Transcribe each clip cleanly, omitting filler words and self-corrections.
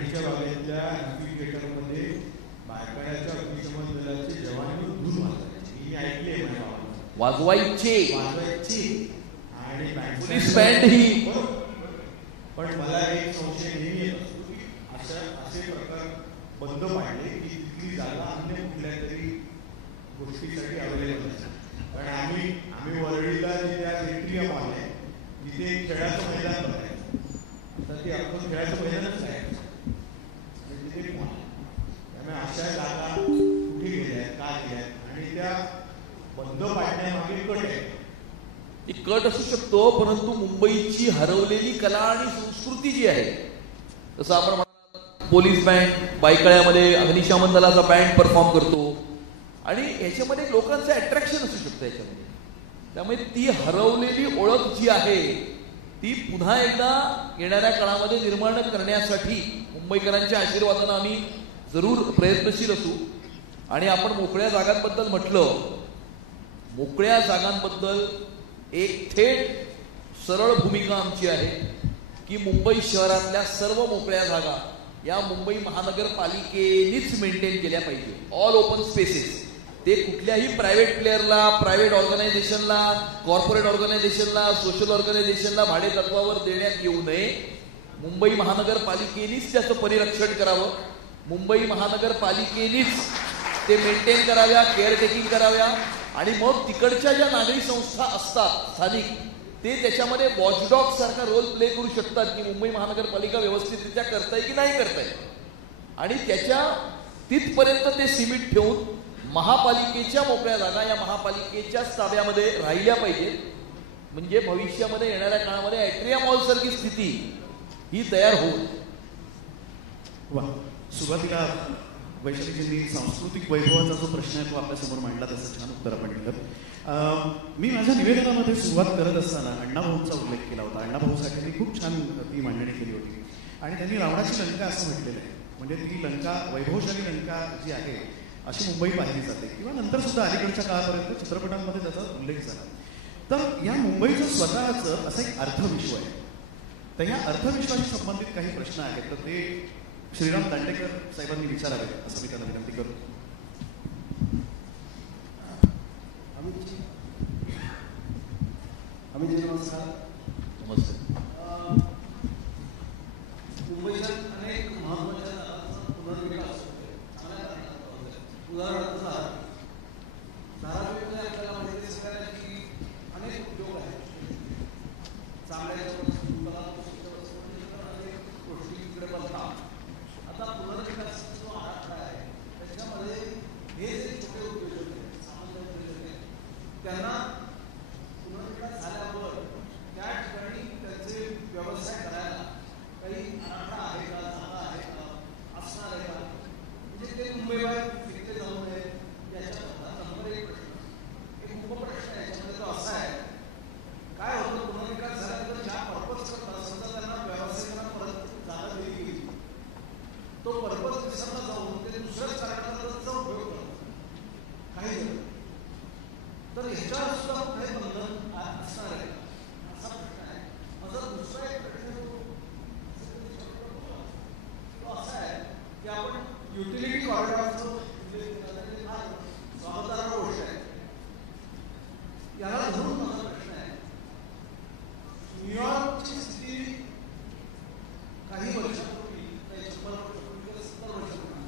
राणीच्या बागेतल्या थिएटरमध्ये बायकाड्याच्या अग्निशमन दलाचे जवान धून वाजवायचे. मी ऐकले वाजवायचे आणि पोलीस बँड ही. पण मला एक संशय नेहमी येत असतो की असे प्रकार बंद पाडले की तिथली जागा अन्य कुठल्या तरी गोष्टीसाठी अवेलेबल असतात. कारण आम्ही वरळीला त्या एट्रियम आले जिथे खेळाचं मैदान बघायचं, तर ते आपण खेळाचं मैदानच आहे तिथे त्यामुळे अशा जागा कुठे गेल्या का गेल्या आणि त्या बंद पाडण्यामागे कट आहे. कट असू शकतो, परंतु मुंबईची हरवलेली कला आणि संस्कृती जी आहे, जसं आपण पोलीस बँड बायकळ्यामध्ये अग्निशमन दलाचा बँड परफॉर्म करतो आणि याच्यामध्ये लोकांचं अट्रॅक्शन असू शकतं याच्यामध्ये. त्यामुळे ती हरवलेली ओळख जी आहे ती पुन्हा एकदा येणाऱ्या काळामध्ये निर्माण करण्यासाठी मुंबईकरांच्या आशीर्वादानं आम्ही जरूर प्रयत्नशील असू. आणि आपण मोकळ्या जागांबद्दल म्हटलं, मोकळ्या जागांबद्दल एक थेट सरळ भूमिका आमची आहे की मुंबई शहरातल्या सर्व मोकळ्या जागा या मुंबई महानगरपालिकेनीच मेंटेन केल्या पाहिजे. ऑल ओपन स्पेसेस ते कुठल्याही प्रायव्हेट प्लेअरला, प्रायव्हेट ऑर्गनायझेशनला, कॉर्पोरेट ऑर्गनायझेशनला, सोशल ऑर्गनायझेशनला भाडे तत्वावर देण्यात येऊ नये. मुंबई महानगरपालिकेनीच त्याचं परिरक्षण करावं. मुंबई महानगरपालिकेनीच ते मेंटेन कराव्या, केअरटेकिंग कराव्या. आणि मग तिकडच्या ज्या नागरी संस्था असतात स्थानिक, ते त्याच्यामध्ये वॉचडॉग सारखा रोल प्ले करू शकतात की मुंबई महानगरपालिका व्यवस्थितरित्या करताय की नाही करताय. आणि त्याच्या तिथपर्यंत ते सीमित ठेवून महापालिकेच्या मोकळ्या जागा या महापालिकेच्याच ताब्यामध्ये राहिल्या पाहिजेत. म्हणजे भविष्यामध्ये येणाऱ्या काळामध्ये ॲट्रिया मॉल सारखी स्थिती ही तयार होईल. वा, सुरुवातीला वैशालीजींनी सांस्कृतिक वैभवाचा जो प्रश्न आहे तो आपल्यासमोर मांडला, त्याचं छान उत्तर आपण दिलं. मी माझ्या निवेदनामध्ये सुरुवात करत असताना अण्णाभाऊंचा उल्लेख केला होता. अण्णाभाऊसाठींनी खूप छान ती मांडणी केली होती आणि त्यांनी रावणाची लंका असं म्हटलेलं आहे. म्हणजे ती लंका, वैभवशाली लंका जी आहे अशी मुंबई पाहिली जाते किंवा नंतर सुद्धा अलीकडच्या काळापर्यंत चित्रपटांमध्ये त्याचा उल्लेख झाला. तर या मुंबईचं स्वतःचं असं एक अर्थविश्व आहे. तर या अर्थविश्वाशी संबंधित काही प्रश्न आहेत, तर ते श्रीराम दांडेकर साहेबांनी विचारावे असं मी त्यांना विनंती करतो. अमित नमस्कार. नमस्ते. मुंबईच्या अनेक महत्वाच्या जागांचा पुनर्विकास उदाहरणार्थ धारावीमध्ये आपल्याला माहिती आहे की अनेक उद्योग आहेत. चांगल्या गोष्टी इकडे बनतात. आता पुनर्विकासाचा जो आराखडा आहे त्याच्यामध्ये हे जे छोटे उद्योजक आहेत, सामान्य उद्योजक आहेत, त्यांना पुनर्विकास झाल्यावर त्या ठिकाणी त्यांचे व्यवसाय करायला काही आराखडा आहे का, जागा आहे का, असणार आहे का, म्हणजे ते मुंबईबाहेर फिरते जाऊ नये याच्याकरता नंबर एक प्रश्न. एक उपप्रश्न आहे याच्यामध्ये तो असा आहे, काय होतं पुनर्विकास झाल्यानंतर ज्या पर्पज करतात समजा त्यांना व्यावसायिकांना परत जागा दिली गेली, तो पर्पज विसरला जाऊन ते दुसऱ्याच कारणाचा उपयोग करतात काही जण. तर ह्याच्यावर सुद्धा काही बंधन असणार आहे असा प्रश्न आहे. माझा दुसरा एक प्रश्न तो असा आहे की आपण युटिलिटी कॉरिडॉरचा उल्लेख केला, स्वागतार्ह गोष्ट आहे. याला धरून माझा प्रश्न आहे, न्यूयॉर्कची स्थिती काही वर्षापूर्वी, 100 वर्षापूर्वी, 70 वर्षापूर्वी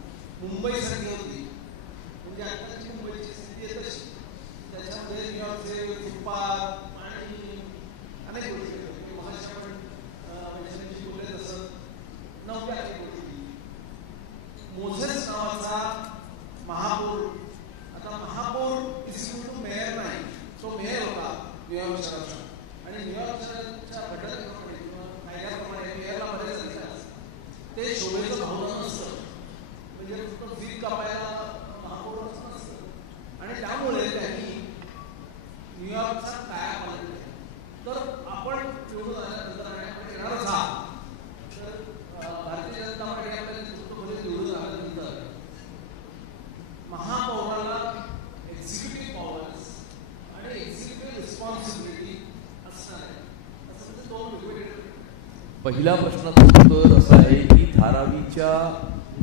मुंबईसारखी होती. म्हणजे आताची मुंबईची स्थिती आहे तशी. त्याच्यामध्ये न्यूयॉर्कचे फुटपाथ, पाणी, अनेक गोष्टी होत्या. मगाशी आपण वैशालीजी बोलले तसं नव्हत्या अनेक गोष्टी. मोझेस नावाचा महापौर, आता महापौर इसिक्यू मेयर नाही, तो मेयर होता न्यूयॉर्क शहराचा. आणि न्यूयॉर्क शहराच्या घटनेप्रमाणे किंवा कायद्याप्रमाणे मेयरला बरेच अधिकार असतात. ते शोभेचं भावना नसतं, म्हणजे फक्त फी कापायला महापौर नसतं. आणि त्यामुळे त्यांनी न्यूयॉर्कचा कायापालट केला. तर आपण निवडून आल्यानंतर आणि आपण येणारच आहात, तर भारतीय जनता पार्टी आपल्याला नेतृत्वामध्ये निवडून आल्यानंतर महापौराला एक्झिक्युटिव्ह पॉवर्स आणि एक्झिक्युटिव्ह रिस्पॉन्सिबिलिटी असणार आहे. असं म्हणजे दोन वेगवेगळे. पहिल्या प्रश्नाचं उत्तर असं आहे की धारावीच्या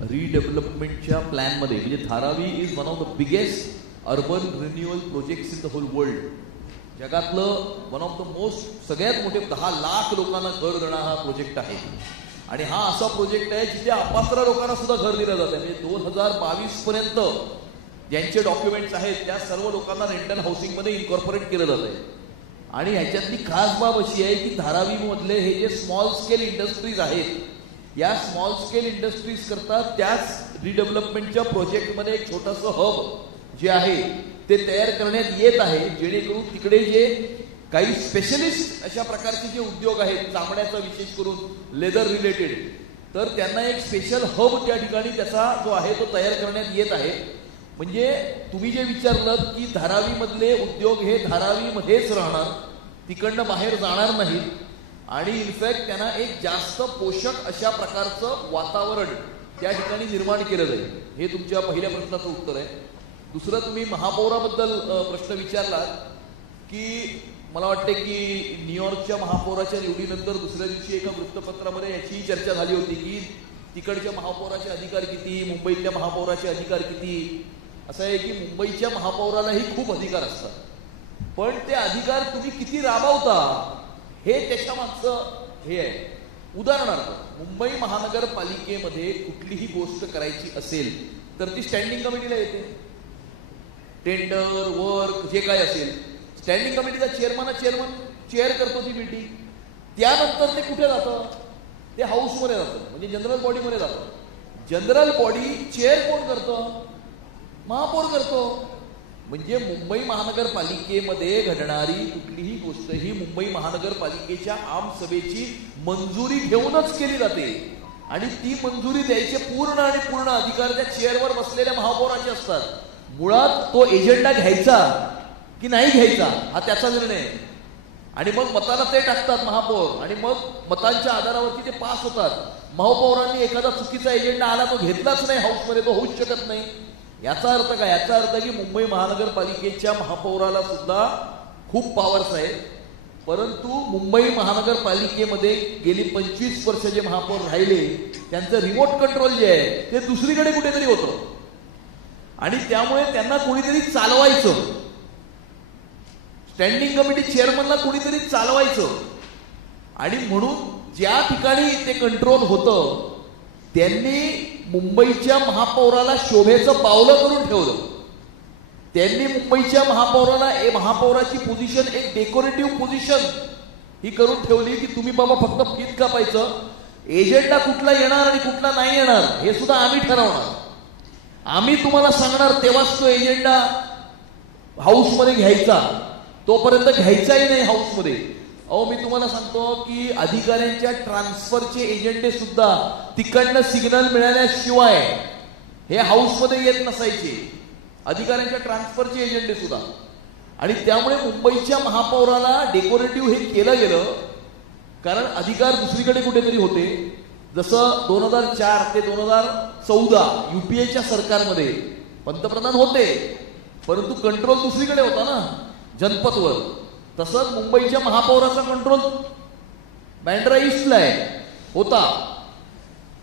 रिडेव्हलपमेंटच्या प्लॅनमध्ये, म्हणजे Dharavi is one of the biggest urban renewal projects in the whole world. जगातलं वन ऑफ द मोस्ट सगळ्यात मोठे 10 लाख लोकांना घर देणारा हा प्रोजेक्ट आहे. आणि हा असा प्रोजेक्ट आहे जिथे अपात्र लोकांना सुद्धा घर दिलं जातं. म्हणजे 2022 पर्यंत ज्यांचे डॉक्युमेंट्स आहेत त्या सर्व लोकांना रेंटल हाऊसिंगमध्ये इन्कॉर्पोरेट केलं जात आहे. आणि ह्याच्यातली खास बाब अशी आहे की धारावीमधले हे जे स्मॉल स्केल इंडस्ट्रीज आहेत, या स्मॉल स्केल इंडस्ट्रीज करता त्याच रिडेव्हलपमेंटच्या प्रोजेक्टमध्ये एक छोटंसं हब जे आहे ते तयार करण्यात येत आहे, जेणेकरून तिकडे जे काही स्पेशलिस्ट अशा प्रकारचे जे उद्योग आहेत, चामड्याचा विशेष करून लेदर रिलेटेड, तर त्यांना एक स्पेशल हब त्या ठिकाणी त्याचा जो आहे तो तयार करण्यात येत आहे. म्हणजे तुम्ही जे विचारलं की धारावीमधले उद्योग हे धारावीमध्येच राहणार, तिकडनं बाहेर जाणार नाहीत आणि इनफॅक्ट त्यांना एक जास्त पोषक अशा प्रकारचं वातावरण त्या ठिकाणी निर्माण केलं जाईल. हे तुमच्या पहिल्या प्रश्नाचं उत्तर आहे. दुसरं, तुम्ही महापौराबद्दल प्रश्न विचारलात की मला वाटते की न्यूयॉर्कच्या महापौराच्या निवडीनंतर दुसऱ्या दिवशी एका वृत्तपत्रामध्ये याची चर्चा झाली होती की तिकडच्या महापौराचे अधिकार किती, मुंबईतल्या महापौराचे अधिकार किती. असं आहे की मुंबईच्या महापौरालाही खूप अधिकार असतात, पण ते अधिकार तुम्ही किती राबवता हे त्याच्या मागचं हे आहे. उदाहरणार्थ, मुंबई महानगरपालिकेमध्ये कुठलीही गोष्ट करायची असेल तर ती स्टँडिंग कमिटीला येते. टेंडर, वर्क जे काय असेल, स्टँडिंग कमिटीचा चेअरमन चेअर करतो ती मीटिंग. त्यानंतर ते कुठे जातं, ते हाऊसमध्ये जातं, म्हणजे जनरल बॉडीमध्ये जातं. जनरल बॉडी चेअर कोण करतं, महापौर करतो. म्हणजे मुंबई महानगरपालिकेमध्ये घडणारी कुठलीही गोष्ट ही मुंबई महानगरपालिकेच्या आमसभेची मंजुरी घेऊनच केली जाते आणि ती मंजुरी द्यायचे पूर्ण आणि पूर्ण अधिकार त्या चेअरवर बसलेल्या महापौराचे असतात. मुळात तो एजेंडा घ्यायचा की नाही घ्यायचा हा त्याचा निर्णय आहे. आणि मग मताला ते टाकतात महापौर आणि मग मतांच्या आधारावरती ते पास होतात. महापौरांनी एखादा चुकीचा एजेंडा आला तो घेतलाच नाही हाऊसमध्ये, तो होऊच शकत नाही. याचा अर्थ काय, याचा अर्थ की मुंबई महानगरपालिकेच्या महापौराला सुद्धा खूप पॉवर्स आहेत. परंतु मुंबई महानगरपालिकेमध्ये गेली 25 वर्ष जे महापौर राहिले त्यांचं रिमोट कंट्रोल जे आहे ते दुसरीकडे कुठेतरी होतं आणि त्यामुळे त्यांना कोणीतरी चालवायचं. स्टँडिंग कमिटी चेअरमनला कोणीतरी चालवायचं आणि म्हणून ज्या ठिकाणी ते कंट्रोल होतं त्यांनी मुंबईच्या महापौराला शोभेचं पावलं करून ठेवलं. त्यांनी मुंबईच्या महापौराची पोझिशन एक डेकोरेटिव्ह पोझिशन ही करून ठेवली की तुम्ही बाबा फक्त फीत कापायचं, एजेंडा कुठला येणार आणि कुठला नाही येणार हे सुद्धा आम्ही ठरवणार. आम्ही तुम्हाला सांगणार तेव्हाच तो एजेंडा हाऊसमध्ये घ्यायचा, तोपर्यंत घ्यायचाही नाही हाऊसमध्ये. मी तुम्हाला सांगतो की अधिकाऱ्यांच्या ट्रान्सफरचे एजेंडे सुद्धा तिकडनं सिग्नल मिळाल्याशिवाय हे हाऊसमध्ये येत नसायचे, अधिकाऱ्यांच्या ट्रान्सफरचे एजेंडे सुद्धा. आणि त्यामुळे मुंबईच्या महापौराला डेकोरेटिव्ह हे केलं गेलं कारण अधिकार दुसरीकडे कुठेतरी होते. जसं 2004 ते 2014 युपीएच्या सरकारमध्ये पंतप्रधान होते परंतु कंट्रोल दुसरीकडे होता ना, जनपथवर. तसंच मुंबईच्या महापौराचा कंट्रोल बँड्रा ईस्टला होता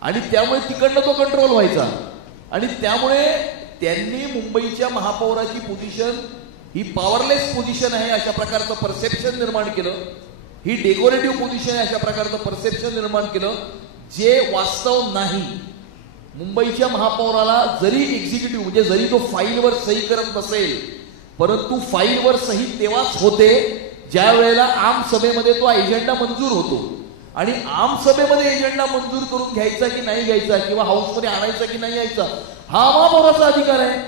आणि त्यामुळे तिकडनं तो कंट्रोल व्हायचा. आणि त्यामुळे त्यांनी मुंबईच्या महापौराची पोझिशन ही पॉवरलेस पोझिशन आहे अशा प्रकारचं परसेप्शन निर्माण केलं. ही डेकोरेटिव्ह पोझिशन आहे अशा प्रकारचं परसेप्शन निर्माण केलं जे वास्तव नाही. मुंबईच्या महापौराला जरी एक्झिक्युटिव्ह म्हणजे जरी तो फाईलवर सही करत नसेल परंतु फाईलवर सही तेव्हाच होते ज्या वेळेला आमसभेमध्ये तो एजेंडा मंजूर होतो. आणि आमसभेमध्ये एजेंडा मंजूर करून घ्यायचा की नाही घ्यायचा किंवा हाऊसमध्ये आणायचा की नाही यायचा हा महापौराचा अधिकार आहे.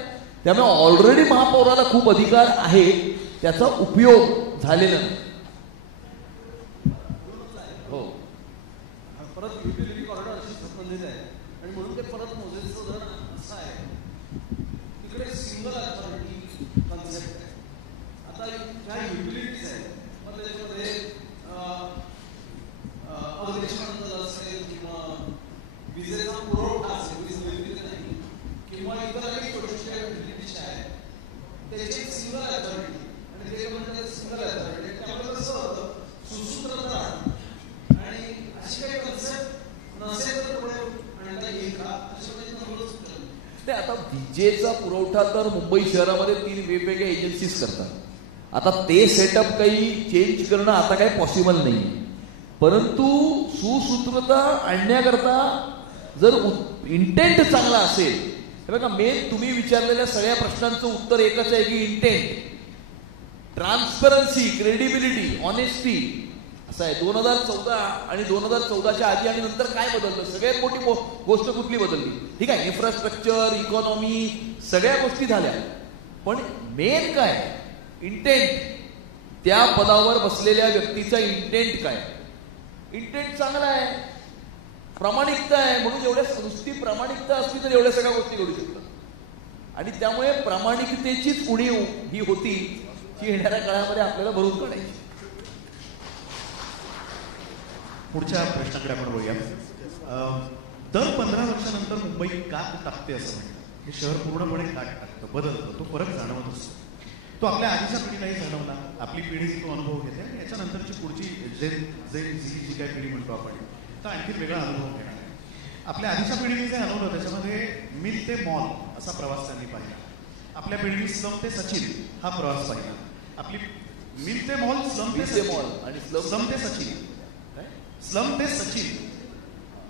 त्यामुळे ऑलरेडी महापौराला खूप अधिकार आहे, त्याचा उपयोग झालेला नाही. हो, परत युटिलिटी कॉरिडॉर अशी संबंधित आहे आणि म्हणून ते परत मोजेचं उदाहरण असं आहे. तिकडे सिंगल अथॉरिटी कॉन्सेप्ट आहे. आता ज्या युटिलिटीज आहेत मग त्याच्यामध्ये अग्निशमन असेल किंवा विजेचा पुरवठा असेल, वीज निर्मिती नाही किंवा इतर अनेक छोट्या युटिलिटीज आहेत त्याची एक सिंगल अथॉरिटी आणि ते म्हणजे सिंगल अथॉरिटी त्यामुळे कसं होतं सुसूत्रता आणि अशी काही कन्सेप्ट नसेल तर पुढे नाही, आता विजेचा पुरवठा तर मुंबई शहरामध्ये 3 वेगवेगळ्या एजन्सीज करतात. आता ते सेटअप काही चेंज करणं आता काही पॉसिबल नाही, परंतु सुसूत्रता आणण्याकरता जर इंटेंट चांगला असेल, हे बघा, मेन तुम्ही विचारलेल्या सगळ्या प्रश्नांचं उत्तर एकच आहे की इंटेंट, ट्रान्सपरन्सी, क्रेडिबिलिटी, ऑनेस्टी असं आहे. 2014 आणि 2014च्या आधी आणि नंतर काय बदललं? सगळ्यात मोठी गोष्ट कुठली बदलली? ठीक आहे, इन्फ्रास्ट्रक्चर, इकॉनॉमी, सगळ्या गोष्टी झाल्या, पण मेन काय? इंटेंट. त्या पदावर बसलेल्या व्यक्तीचा इंटेंट काय? इंटेंट चांगला आहे, प्रामाणिकता आहे, म्हणून एवढ्या नुसती प्रामाणिकता असली तर एवढ्या सगळ्या गोष्टी घडू शकतात. आणि त्यामुळे प्रामाणिकतेचीच उणीव ही होती जी येणाऱ्या काळामध्ये आपल्याला भरून काढायची. पुढच्या प्रश्नाकडे आपण बघूया. दर 15 वर्षानंतर मुंबई काट टाकते असं म्हणतात. हे शहर पूर्णपणे काट टाकतं, बदलतं, तो फरक जाणवत असतो. तो आपल्या आधीच्या पिढीलाही जाणवला, आपली पिढी तो अनुभव घेते आणि याच्यानंतरची पुढची जी काय पिढी म्हणतो आपण, तर आणखी वेगळा अनुभव घेणार आहे. आपल्या आधीच्या पिढीने जे अनुभवलं त्याच्यामध्ये मिल ते मॉल असा प्रवास त्यांनी पाहिला. आपल्या पिढीने स्लम ते सचिन हा प्रवास पाहिला. आपली मिल ते मॉल, स्लम ते मॉल आणि स्लम ते सचिन, स्लम ते सचिन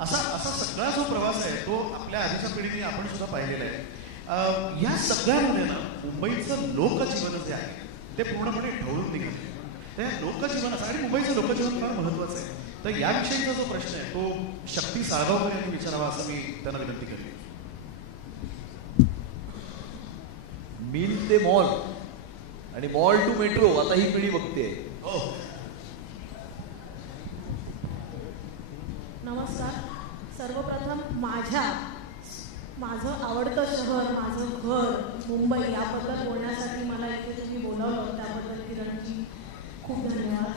असा सगळा जो प्रवास आहे तो आपल्या आधीच्या पिढीने आपण सुद्धा पाहिलेला आहे. या सगळ्यामध्ये ना मुंबईचं लोकजीवन जे आहे ते पूर्णपणे ढवळून निघालं. त्या लोकजीवनाचं आणि मुंबईचं लोकजीवन फार महत्वाचं आहे. तर याविषयीचा जो प्रश्न आहे तो शक्ती साळगावकर यांनी विचारावा असं मी त्यांना विनंती करते. मिल ते मॉल आणि मॉल टू मेट्रो आता ही पिढी बघते. नमस्कार. सर्वप्रथम माझं आवडतं शहर, माझं घर मुंबई याबद्दल बोलण्यासाठी मला इथे तुम्ही बोलावलं, त्याबद्दल किरणजी खूप धन्यवाद.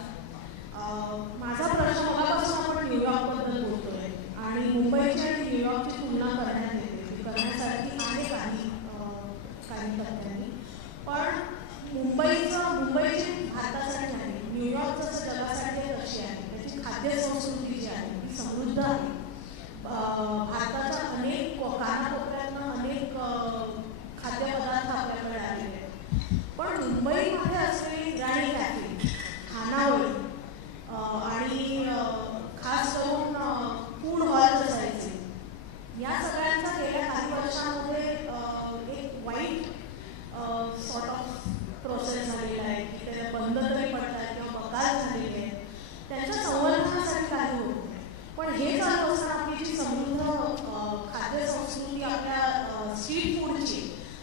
माझा प्रश्न मगापासून आपण न्यूयॉर्कबद्दल बोलतोय आणि मुंबईची आणि न्यूयॉर्कची तुलना करण्यासाठी आहे काही तथ्यांनी, पण मुंबईची भारतासाठी आहे, न्यूयॉर्क जसं जगासाठी कशी आहे, त्याची खाद्य संस्कृती जी आहे ती समृद्ध आहे. भारताच्या अनेक कानाकोपऱ्यातनं अनेक खाद्यपदार्थ आपल्याकडे आलेले आहेत, पण मुंबईमध्ये असलेली राणी कॅफे, खानावळी आणि खास करून फूड हॉल असायचे, या सगळ्यांचा गेल्या काही वर्षांमध्ये एक वाईट सॉर्ट ऑफ प्रोसेस झालेला आहे की ते बंद तरी पडतात किंवा बकाल झालेले आहेत. त्यांच्या संवर्धनासाठी काही होत नाही. पण हे चालू असताना आपली जी समृद्ध खाद्य संस्कृती आपल्या स्ट्रीट फूडची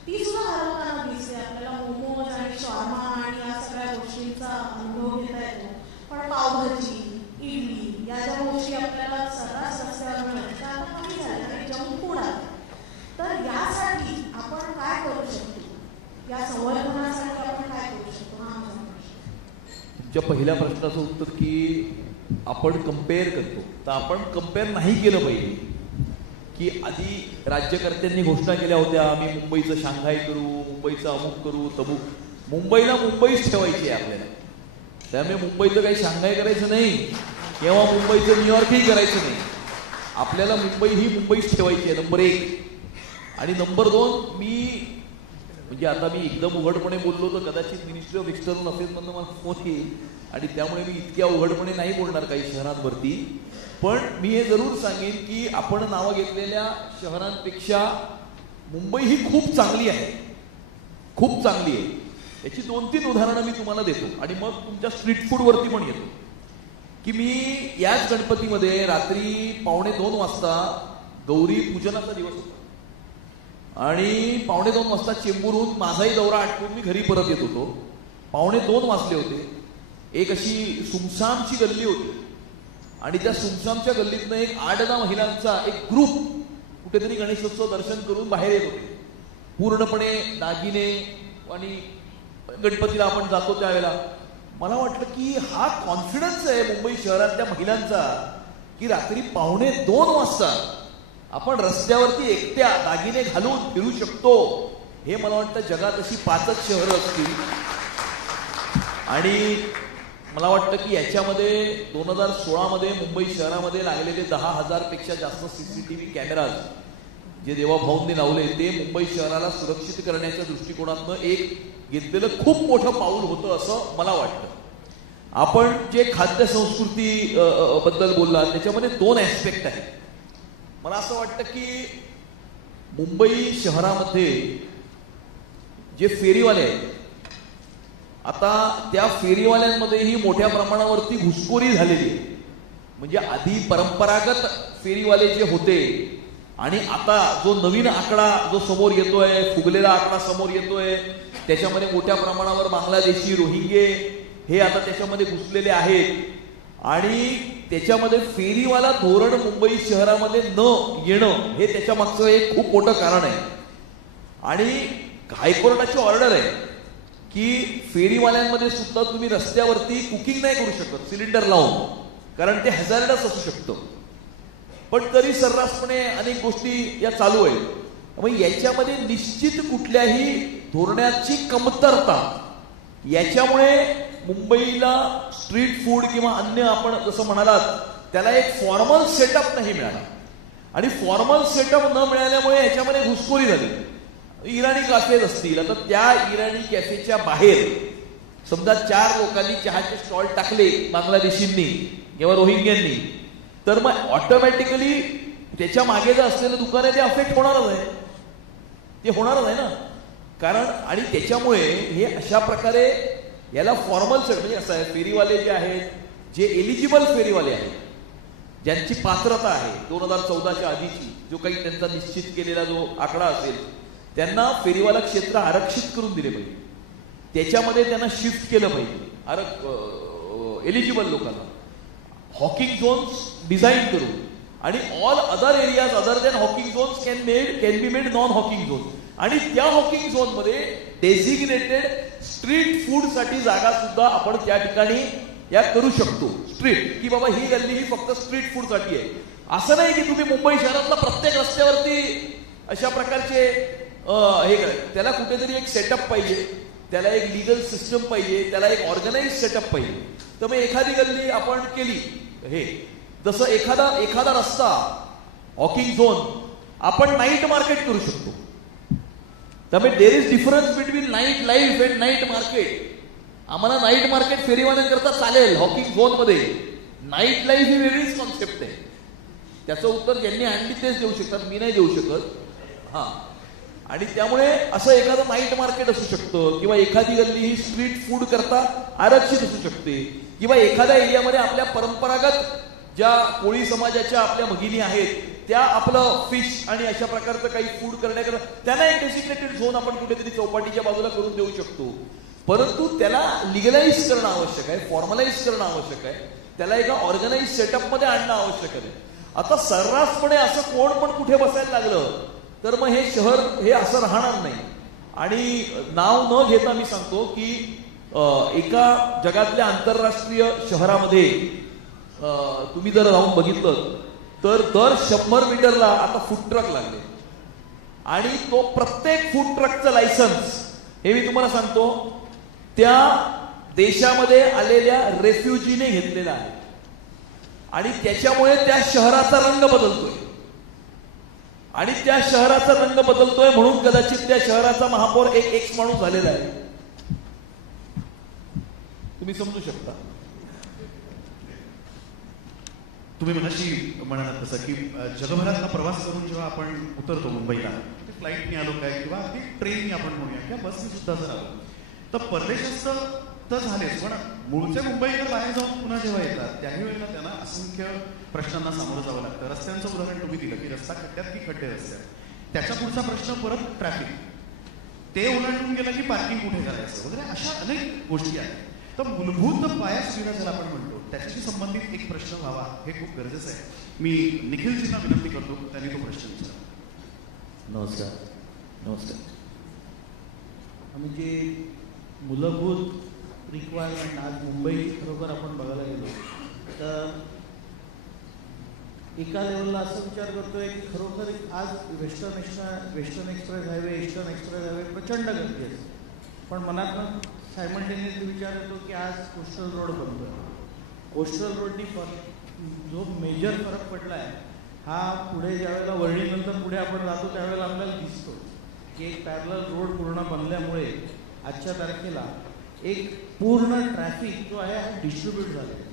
ती सुद्धा हरवताना दिसते. आपल्याला मोमोज आणि शॉर्मा आणि या सगळ्या गोष्टींचा अनुभव घेता येतो, पण पावभाजी, इडली या ज्या गोष्टी आपल्याला सर्रास रस्त्यावर मिळतात त्या आता कमी झाल्या आणि जंक फूड आहे. तर यासाठी आपण काय करू शकतो, या संवर्धनासाठी आपण काय करू शकतो, हा माझा प्रश्न. तुमच्या पहिल्या प्रश्नाचं उत्तर की आपण कम्पेअर करतो, तर आपण कम्पेअर नाही केलं पाहिजे. की आधी राज्यकर्त्यांनी घोषणा केल्या होत्या आम्ही मुंबईचं शांघाई करू, मुंबईचं अमुक करू, तमुक. मुंबईला मुंबईच ठेवायची आहे आपल्याला. त्यामुळे मुंबईचं काही शांघाई करायचं नाही किंवा मुंबईचं न्यूयॉर्कही करायचं नाही. आपल्याला मुंबई ही मुंबईच ठेवायची आहे, नंबर 1. आणि नंबर 2, म्हणजे आता मी एकदम उघडपणे बोललो तर कदाचित मिनिस्ट्री ऑफ एक्सटर्नल अफेअर्समधनं मला फोन येईल आणि त्यामुळे मी इतक्या उघडपणे नाही बोलणार काही शहरांवरती. पण मी हे जरूर सांगेन की आपण नावं घेतलेल्या शहरांपेक्षा मुंबई ही खूप चांगली आहे, खूप चांगली आहे. याची 2-3 उदाहरणं मी तुम्हाला देतो आणि मग तुमच्या स्ट्रीट फूडवरती पण येतो. की मी याच गणपतीमध्ये रात्री 1:45 वाजता गौरी पूजनाचा दिवस होता आणि 1:45 वाजता चेंबूरहून माझाही दौरा आटपून मी घरी परत येत होतो. 1:45 वाजले होते. एक अशी सुमसामची गल्ली होती आणि त्या सुमसामच्या गल्लीतनं एक 8-10 महिलांचा एक ग्रुप कुठेतरी गणेशोत्सव दर्शन करून बाहेर येत होते. पूर्णपणे दागिने आणि गणपतीला आपण जातो त्यावेळेला मला वाटलं की हा कॉन्फिडन्स आहे मुंबई शहरातल्या महिलांचा की रात्री 1:45 वाजता आपण रस्त्यावरती एकट्या दागिने घालून फिरू शकतो. हे मला वाटतं जगात अशी 5च शहरं असतील. आणि मला वाटतं की याच्यामध्ये 2016 मध्ये मुंबई शहरामध्ये लागलेले 10,000 पेक्षा जास्त CCTV कॅमेराज जे देवाभाऊंनी लावले ते मुंबई शहराला सुरक्षित करण्याच्या दृष्टिकोनातनं एक घेतलेलं खूप मोठं पाऊल होतं असं मला वाटतं. आपण जे खाद्य संस्कृती बद्दल बोलला त्याच्यामध्ये 2 ऍस्पेक्ट आहेत. मला असं वाटतं की मुंबई शहरामध्ये जे फेरीवाले आहेत, आता त्या फेरीवाल्यांमध्येही मोठ्या प्रमाणावरती घुसखोरी झालेली आहे. म्हणजे आधी परंपरागत फेरीवाले जे होते आणि आता जो नवीन आकडा जो समोर येतोय, फुगलेला आकडा समोर येतोय, त्याच्यामध्ये मोठ्या प्रमाणावर बांगलादेशी, रोहिंगे हे आता त्याच्यामध्ये घुसलेले आहेत. आणि त्याच्यामध्ये फेरीवाला धोरण मुंबई शहरामध्ये न येणं हे त्याच्या मागचं एक खूप मोठं कारण आहे. आणि हायकोर्टाची ऑर्डर आहे की फेरीवाल्यांमध्ये सुद्धा तुम्ही रस्त्यावरती कुकिंग नाही करू शकत सिलेंडर लावून, कारण ते हॅझार्डस असू शकतं. पण तरी सर्रासपणे अनेक गोष्टी या चालू आहेत. मग याच्यामध्ये निश्चित कुठल्याही धोरणाची कमतरता, याच्यामुळे मुंबईला स्ट्रीट फूड किंवा अन्य आपण जसं म्हणालात त्याला एक फॉर्मल सेटअप नाही मिळाला. आणि फॉर्मल सेटअप न मिळाल्यामुळे याच्यामध्ये घुसखोरी झाली. इराणी कॅफेज असतील, आता त्या इराणी कॅफेच्या बाहेर समजा 4 लोकांनी चहाचे स्टॉल टाकले बांगलादेशींनी किंवा रोहिंग्यांनी, तर मग ऑटोमॅटिकली त्याच्या मागे जे असलेलं दुकान आहे ते अफेक्ट होणारच आहे. ते होणारच आहे ना. कारण आणि त्याच्यामुळे हे अशा प्रकारे याला फॉर्मल सेट म्हणजे असं आहे, फेरीवाले जे आहेत, जे एलिजिबल फेरीवाले आहेत, ज्यांची पात्रता आहे 2014च्या आधीची, जो काही त्यांचा निश्चित केलेला जो आकडा असेल, त्यांना फेरीवाला क्षेत्र आरक्षित करून दिले पाहिजे. त्याच्यामध्ये त्यांना शिफ्ट केलं पाहिजे एलिजिबल लोकांना, हॉकिंग झोन्स डिझाईन करून. आणि all other areas other than Hawking zones can be made non Hawking zone. आणि त्या हॉकिंग झोन मध्ये डेझिग्नेटेड स्ट्रीट फूड साठी जागा सुद्धा आपण त्या ठिकाणी या करू शकतो. स्ट्रीट की बाबा ही गल्ली ही फक्त स्ट्रीट फूड साठी आहे. असं नाही की तुम्ही मुंबई शहरातला प्रत्येक रस्त्यावरती अशा प्रकारचे हे त्याला कुठेतरी एक सेटअप पाहिजे, त्याला एक लीगल सिस्टम पाहिजे, त्याला एक ऑर्गनाइज सेटअप पाहिजे. तर मग एखादी गल्ली आपण केली, हे जसं एखादा रस्ता हॉकिंग झोन आपण नाईट मार्केट करू शकतो. त्यामुळे there is difference between night life and night market. आम्हाला नाईट मार्केट फेरीवाल्यांकरता चालेल हॉकिंग झोन मध्ये. नाईट लाईफ ही वेगळीच कॉन्सेप्ट आहे. त्याचं उत्तर ज्यांनी आणली तेच देऊ शकतात, मी नाही देऊ शकत. हा, आणि त्यामुळे असं एखादं नाईट मार्केट असू शकतं, किंवा एखादी गल्ली ही स्ट्रीट फूड करता आरक्षित असू शकते, किंवा एखाद्या एरियामध्ये आपल्या परंपरागत ज्या कोळी समाजाच्या आपल्या भगिनी आहेत त्या आपलं फिश आणि अशा प्रकारचं काही फूड करण्याकरता त्यांना एक डेसिग्नेटेड झोन आपण कुठेतरी चौपाटीच्या बाजूला करून देऊ शकतो. परंतु त्याला लिगलाइज करणं आवश्यक आहे, फॉर्मलाइज करणं आवश्यक आहे, त्याला एका ऑर्गनाइज सेटअप मध्ये आणणं आवश्यक आहे. आता सर्रासपणे असं कोण पण कुठे बसायला लागलं तर मग हे शहर हे असं राहणार नाही. आणि नाव न घेता मी सांगतो की एका जगातल्या आंतरराष्ट्रीय शहरामध्ये तुम्ही जर राहून बघितलं तर दर 100 मीटरला आता फूड ट्रक लागले. आणि तो प्रत्येक फूड ट्रकचं लायसन्स हे मी तुम्हाला सांगतो त्या देशामध्ये आलेल्या रेफ्युजीने घेतलेला आहे. आणि त्याच्यामुळे त्या शहराचा रंग बदलतोय. आणि त्या शहराचा रंग बदलतोय म्हणून कदाचित त्या शहराचा महापौर एक एक्स माणूस झालेला आहे. तुम्ही समजू शकता. तुम्ही मगाशी म्हणालात तसं की जगभरातला प्रवास करून जेव्हा आपण उतरतो मुंबईला, फ्लाईटने आलो काय किंवा अगदी ट्रेनने आपण म्हणूया किंवा बसने सुद्धा जर आलो तर परदेशस्थ तर झालेच, पण मूळचे मुंबईकर बाहेर जाऊन पुन्हा जेव्हा येतात त्याही वेळेला त्यांना असंख्य प्रश्नांना सामोरं जावं लागतं. रस्त्यांचं उदाहरण तुम्ही दिलं की रस्ता खड्ड्यात की खड्डे रस्त्यात. त्याच्या पुढचा प्रश्न परत ट्रॅफिक, ते ओलांडून गेलं की पार्किंग कुठे करायचं वगैरे अशा अनेक गोष्टी आहेत. तर मूलभूत पाया सुविधा ज्याला आपण म्हणतो त्याच्याशी संबंधित एक प्रश्न व्हावा हे खूप गरजेचं आहे. मी निखिलजींना विनंती करतो त्यांनी तो प्रश्न विचारा. नमस्कार. नमस्कार. आम्ही जे मूलभूत रिक्वायरमेंट आज मुंबई खरोखर आपण बघायला गेलो तर एका लेवलला असं विचार करतोय की खरोखर आज western express highway, eastern express highway प्रचंड गर्दी असते. पण मनात सायमल्टेनियसली विचार येतो की आज कोस्टल रोड बनतोय. कोस्टल रोडनी जो मेजर फरक पडला आहे हा पुढे ज्यावेळेला वर्णीनंतर पुढे आपण जातो त्यावेळेला आपल्याला दिसतो की एक पॅरलल रोड पूर्ण बनल्यामुळे आजच्या तारखेला एक पूर्ण ट्रॅफिक जो आहे हा डिस्ट्रीब्यूट झाला.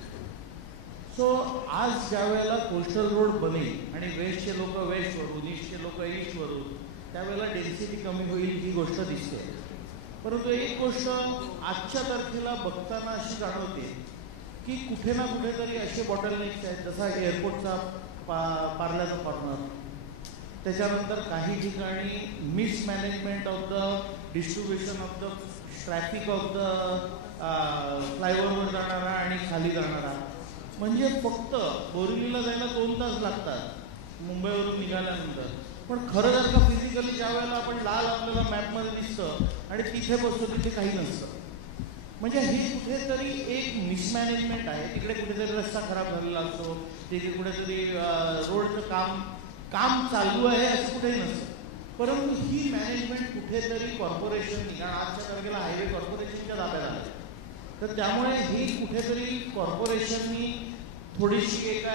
सो आज ज्या वेळेला कोस्टल रोड बनेल आणि वेस्टचे लोक वेस्टवरून ईस्टचे लोक ईस्टवरून त्यावेळेला डेन्सिटी कमी होईल ही गोष्ट दिसते. परंतु एक गोष्ट आजच्या तारखेला बघताना अशी जाणवते की कुठे ना कुठेतरी असे बॉटलनेक्स आहेत, जसा एअरपोर्टचा पार्ल्याचा कॉर्नर, त्याच्यानंतर काही ठिकाणी mismanagement of the distribution of the traffic of the फ्लायओव्हरवर जाणारा आणि खाली जाणारा. म्हणजे फक्त बोरिवलीला जायला 2 तास लागतात मुंबईवरून निघाल्यानंतर, पण खरं जर का फिजिकली ज्या वेळेला आपण लाल आपल्याला मॅपमध्ये दिसतं आणि तिथे बसतो तिथे काही नसतं. म्हणजे हे कुठेतरी एक मिसमॅनेजमेंट आहे. तिकडे कुठेतरी रस्ता खराब झालेला असतो, तिथे कुठेतरी रोडचं काम चालू आहे असं कुठेही नसतं. परंतु ही मॅनेजमेंट कुठेतरी कॉर्पोरेशननी, कारण आजच्या तारखेला हायवे कॉर्पोरेशनच्या ताब्यात आहे, तर त्यामुळे ही कुठेतरी कॉर्पोरेशननी थोडीशी एका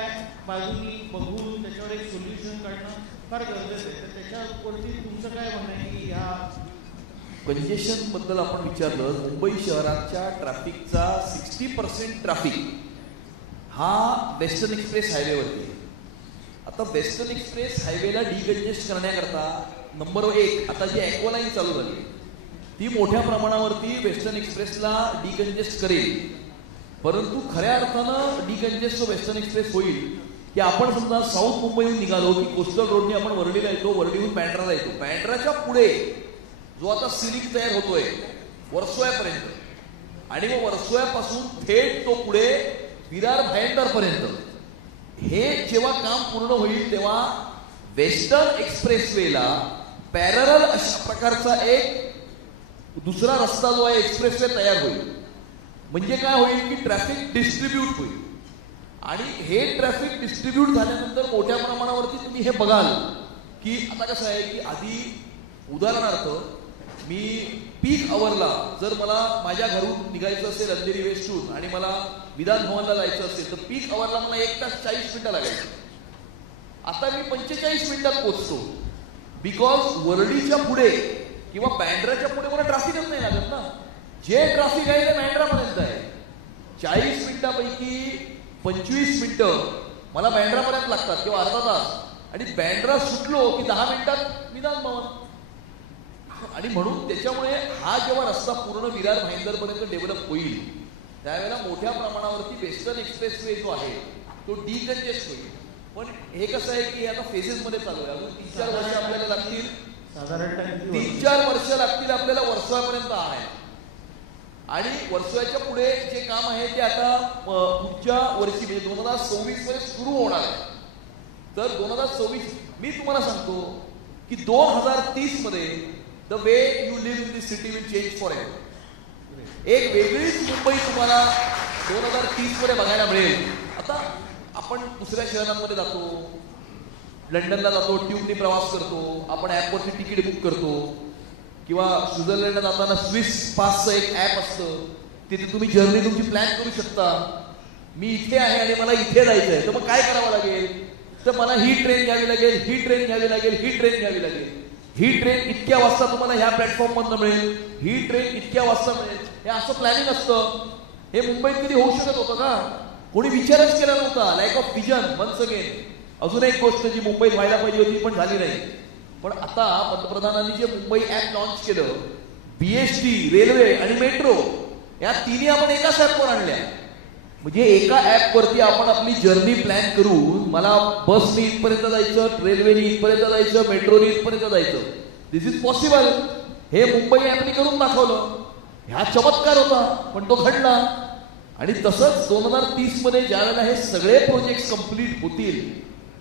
बाजूनी बघून त्याच्यावर एक सोल्युशन काढणं फार गरजेचं आहे. तर त्याच्यावरती तुमचं काय म्हणणं आहे की ह्या कंजेशन बद्दल आपण विचारलं. मुंबई शहराच्या ट्रॅफिकचा 60% ट्रॅफिक हा वेस्टर्न एक्सप्रेस हायवेवरती आहे. आता वेस्टर्न एक्सप्रेस हायवेला डिकंजेस्ट करण्याकरता नंबर 1 आता जी ॲक्वालाईन चालू झाली ती मोठ्या प्रमाणावरती वेस्टर्न एक्सप्रेसला डिकंजेस्ट करेल. परंतु खऱ्या अर्थानं डिकंजेस्ट वेस्टर्न एक्सप्रेस होईल की आपण समजा साऊथ मुंबईहून निघालो की कोस्टल रोडने आपण वर्लीला येतो, वर्लीहून बँड्राला येतो. बँड्राच्या पुढे जो आता सिलिक तयार होतोय वर्सोव्यापर्यंत आणि मग वर्सोव्यापासून थेट तो पुढे विरार भायंदरपर्यंत, हे जेव्हा काम पूर्ण होईल तेव्हा वेस्टर्न एक्सप्रेसवेला पॅरलल अशा प्रकारचा एक दुसरा रस्ता जो आहे एक्सप्रेसवे तयार होईल. म्हणजे काय होईल की ट्रॅफिक डिस्ट्रीब्यूट होईल. आणि हे ट्रॅफिक डिस्ट्रीब्यूट झाल्यानंतर मोठ्या प्रमाणावरती तुम्ही हे बघाल की आता कसं आहे की आधी उदाहरणार्थ मी पीक अवरला जर मला माझ्या घरून निघायचं असेल अंधेरी वेस्टहून आणि मला विधान भवनला जायचं असेल तर पीक अवरला मला 1 तास 40 मिनिटं लागायची. आता मी 45 मिनिटात पोहोचतो. बिकॉज वर्लीच्या पुढे किंवा बँड्राच्या पुढे मला ट्रॅफिकच नाही लागत ना. जे ट्रॅफिक आहे ते बँड्रापर्यंत आहे. 40 मिनिटापैकी 25 मिनिटं मला बँड्रापर्यंत लागतात किंवा अर्धा तास, आणि बँड्रा सुटलो की 10 मिनिटात विधान भवन. आणि म्हणून त्याच्यामुळे हा जेव्हा रस्ता पूर्ण विरार भाईंदरपर्यंत डेव्हलप होईल त्यावेळेला मोठ्या प्रमाणावरती वेस्टर्न एक्सप्रेसवे जो आहे तो डिकंजेस्ट होईल. पण हे कसं आहे की आता फेजेसमध्ये चालू आहे. अजून 3-4 वर्ष आपल्याला लागतील, साधारणतः 3-4 वर्ष लागतील आपल्याला वर्सोव्यापर्यंत आहे. आणि वर्सोव्याच्या पुढे जे काम आहे ते आता पुढच्या वर्षी म्हणजे 2026 मध्ये सुरू होणार आहे. तर 2026 मी तुम्हाला सांगतो की 2030 मध्ये the way you live in this city will change for ever. एक वेगळीच मुंबई तुम्हाला 2030 मध्ये बघायला मिळेल. आता आपण दुसऱ्या शहरांमध्ये जातो, लंडनला जातो, ट्यूबने प्रवास करतो, आपण ॲपवरती तिकीट बुक करतो, किंवा स्वित्झर्लंडला जाताना स्विस पासचं एक ॲप असतं, तिथे तुम्ही जर्नी तुमची प्लॅन करू शकता. मी इथे आहे आणि मला इथे जायचं आहे, तर मग काय करावं लागेल, तर मला ही ट्रेन घ्यावी लागेल, ही ट्रेन घ्यावी लागेल, ही ट्रेन घ्यावी लागेल. ही ट्रेन इतक्या वाजता तुम्हाला ह्या प्लॅटफॉर्ममधनं मिळेल, ही ट्रेन इतक्या वाजता मिळेल. हे असं प्लॅनिंग असतं. हे मुंबईत कधी होऊ शकत होतं का? कोणी विचारच केला नव्हता. Lack of vision once again. अजून एक गोष्ट जी मुंबईत व्हायला पाहिजे होती पण झाली नाही. पण आता पंतप्रधानांनी जे मुंबई ॲप लॉन्च केलं, BST, रेल्वे आणि मेट्रो या तिन्ही आपण एकाच ॲपवर आणल्या. म्हणजे एका ॲपवरती आपण आपली जर्नी प्लॅन करून मला बसनी इथपर्यंत जायचं, रेल्वेनी इथपर्यंत जायचं, मेट्रोनी इथपर्यंत जायचं. दिस इज पॉसिबल. हे मुंबई ॲपनी करून दाखवलं. ह्या चमत्कार होता पण तो घडला. आणि तसंच 2030 मध्ये ज्यावेळेला हे सगळे प्रोजेक्ट कंप्लीट होतील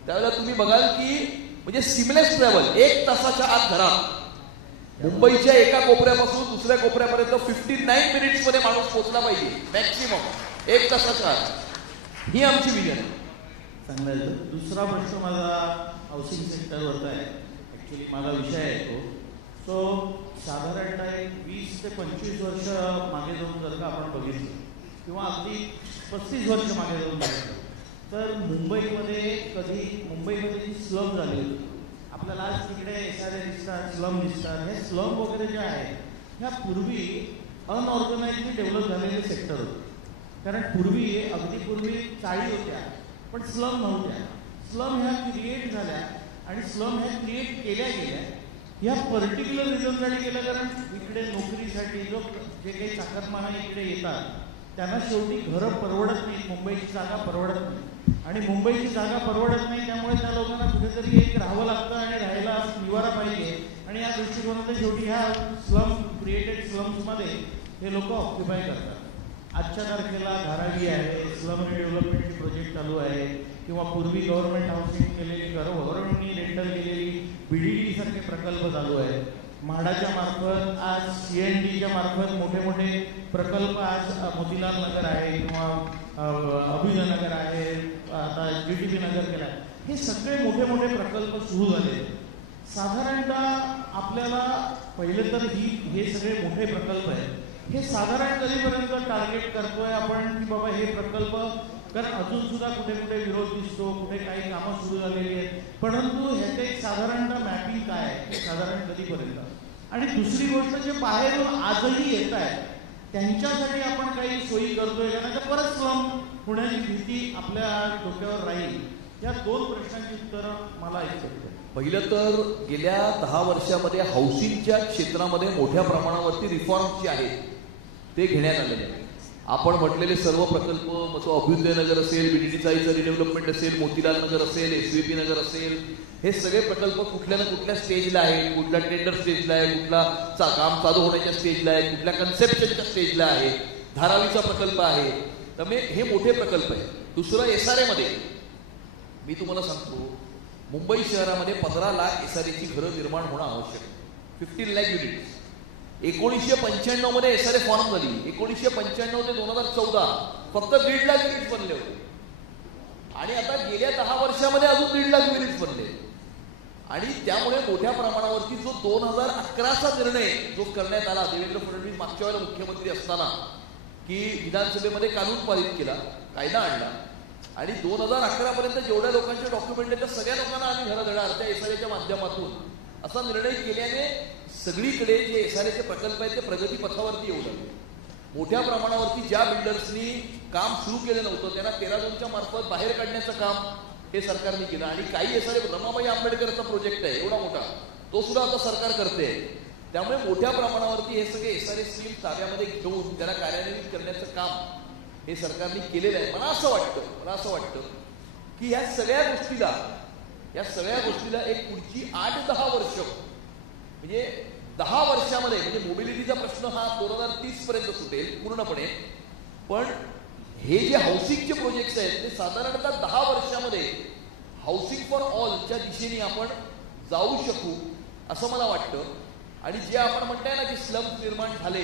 त्यावेळेला तुम्ही बघाल की म्हणजे सिमलेस ट्रॅव्हल 1 तासाच्या आत घरात मुंबईच्या एका कोपऱ्यापासून दुसऱ्या कोपऱ्यापर्यंत 59 मिनिट्स मध्ये माणूस पोहोचला पाहिजे मॅक्सिमम 1 तासाच्या आत. ही आमची विजन आहे. चांगलं आहे. दुसरा प्रश्न माझा हाऊसिंग सेक्टरवरचा आहे. ॲक्च्युली माझा विषय आहे तो. सो साधारणतः 20 ते 25 वर्ष मागे जाऊन जर का आपण बघितलं किंवा अगदी 35 वर्ष मागे जाऊन बघितलं तर मुंबईमध्ये मुंबईमध्ये जी स्लम झाली होती, आपल्याला आज तिकडे एखादे दिसतात, स्लम दिसतात. हे स्लम वगैरे ज्या आहेत ह्या पूर्वी अनऑर्गनाइजली डेव्हलप झालेले सेक्टर होते. कारण पूर्वी चाळी होत्या पण स्लम नव्हत्या. स्लम ह्या क्रिएट झाल्या आणि स्लम ह्या क्रिएट केल्या गेल्या ह्या पर्टिक्युलर रिझनसाठी केलं. कारण इकडे नोकरीसाठी जे काही चाकरमाना इकडे येतात त्यांना शेवटी घरं परवडत नाही, मुंबईची जागा परवडत नाही. आणि मुंबईची जागा परवडत नाही त्यामुळे त्या लोकांना कुठेतरी एक राहावं लागतं आणि राहायला निवारा पाहिजे. आणि या दृष्टिकोनातून शेवटी ह्या क्रिएटेड स्लम्समध्ये हे लोक ऑक्युपाय करतात. आजच्या तारखेला धारावी आहे, स्लम डेव्हलपमेंटचे प्रोजेक्ट चालू आहे, किंवा पूर्वी गव्हर्नमेंट हाऊसिंग केलेली गव्हर्नमेंटनी रेंटल केलेली BDD सारखे प्रकल्प चालू आहेत. म्हाडाच्या मार्फत आज CNDच्या मार्फत मोठे मोठे प्रकल्प आज मोतीलाल नगर आहे किंवा अभिनय नगर आहे, आता GTB नगर केला आहे. हे सगळे मोठे मोठे प्रकल्प सुरू झाले. साधारणतः आपल्याला पहिले तर हे सगळे मोठे प्रकल्प आहेत, हे साधारण कधीपर्यंत टार्गेट करतोय आपण की बाबा हे प्रकल्प, कारण अजून सुद्धा कुठे कुठे विरोध दिसतो, कुठे काही कामं सुरू झालेली आहेत, परंतु ह्याचं एक साधारणतः मॅपिंग काय आहे, साधारण कधीपर्यंत. आणि दुसरी गोष्ट, जे बाहेरून आजही येत आहेत त्यांच्यासाठी आपण काही सोयी करतोय का, नाही तर परत स्लम होण्याची भीती आपल्या डोक्यावर राहील. या दोन प्रश्नांची उत्तरं मला ऐकत. पहिलं तर गेल्या 10 वर्षामध्ये हाऊसिंगच्या क्षेत्रामध्ये मोठ्या प्रमाणावरती रिफॉर्म जे आहेत ते घेण्यात आलेले आहेत. आपण म्हटलेले सर्व प्रकल्प, मग तो अभ्युदय नगर असेल, BDDचा रिडेव्हलपमेंट असेल, मोतीलाल नगर असेल, SVP नगर असेल, हे सगळे प्रकल्प कुठल्या ना कुठल्या स्टेजला आहेत. कुठल्या टेंडर स्टेजला आहे, कुठला काम चालू होण्याच्या स्टेजला आहे, कुठल्या कन्सेप्शनच्या स्टेजला आहे. धारावीचा प्रकल्प आहे. त्यामुळे हे मोठे प्रकल्प आहे. दुसरं SRA मध्ये मी तुम्हाला सांगतो, मुंबई शहरामध्ये 15 लाख SRAची घरं निर्माण होणं आवश्यक. 15 लाख युनिट्स. 1995 मध्ये SRA फॉर्म झाली. 1995 ते 2014 फक्त 1.5 लाख युनिट्स बनले होते. आणि आता गेल्या 10 वर्षामध्ये अजून 1.5 लाख युनिट्स बनले. आणि त्यामुळे मोठ्या प्रमाणावरती जो 2011चा निर्णय जो करण्यात आला देवेंद्र फडणवीस मागच्या वेळेला मुख्यमंत्री असताना, की विधानसभेमध्ये कानून पारित केला, कायदा आणला आणि 2011 पर्यंत जेवढ्या लोकांचे डॉक्युमेंट आहेत त्या सगळ्या लोकांना आम्ही घरं देणार त्या SRAच्या माध्यमातून, असा निर्णय केल्याने सगळीकडे जे SRAचे प्रकल्प आहेत ते प्रगती पथावरती येऊ लागले. मोठ्या प्रमाणावरती ज्या बिल्डर्सनी काम सुरू केलं नव्हतं त्यांना 13-2च्या मार्फत बाहेर काढण्याचं काम हे सरकारने केलं. आणि काही SRA, रमाबाई आंबेडकरचा प्रोजेक्ट आहे एवढा मोठा, तो सुद्धा आता सरकार करते. त्यामुळे मोठ्या प्रमाणावरती हे सगळे SRA स्कीम ताब्यामध्ये घेऊन त्याला कार्यान्वित करण्याचं काम हे सरकारने केलेलं आहे. मला असं वाटतं की या सगळ्या गोष्टीला एक पुढची 8-10 वर्ष, म्हणजे 10 वर्षामध्ये, म्हणजे मोबिलिटीचा प्रश्न हा 2030 पर्यंत सुटेल पूर्णपणे. पण हे जे हाऊसिंगचे प्रोजेक्ट्स आहेत ते साधारणतः 10 वर्षामध्ये हाऊसिंग फॉर ऑलच्या दिशेने आपण जाऊ शकू असं मला वाटतं. आणि जे आपण म्हणताय ना की स्लम्स निर्माण झाले,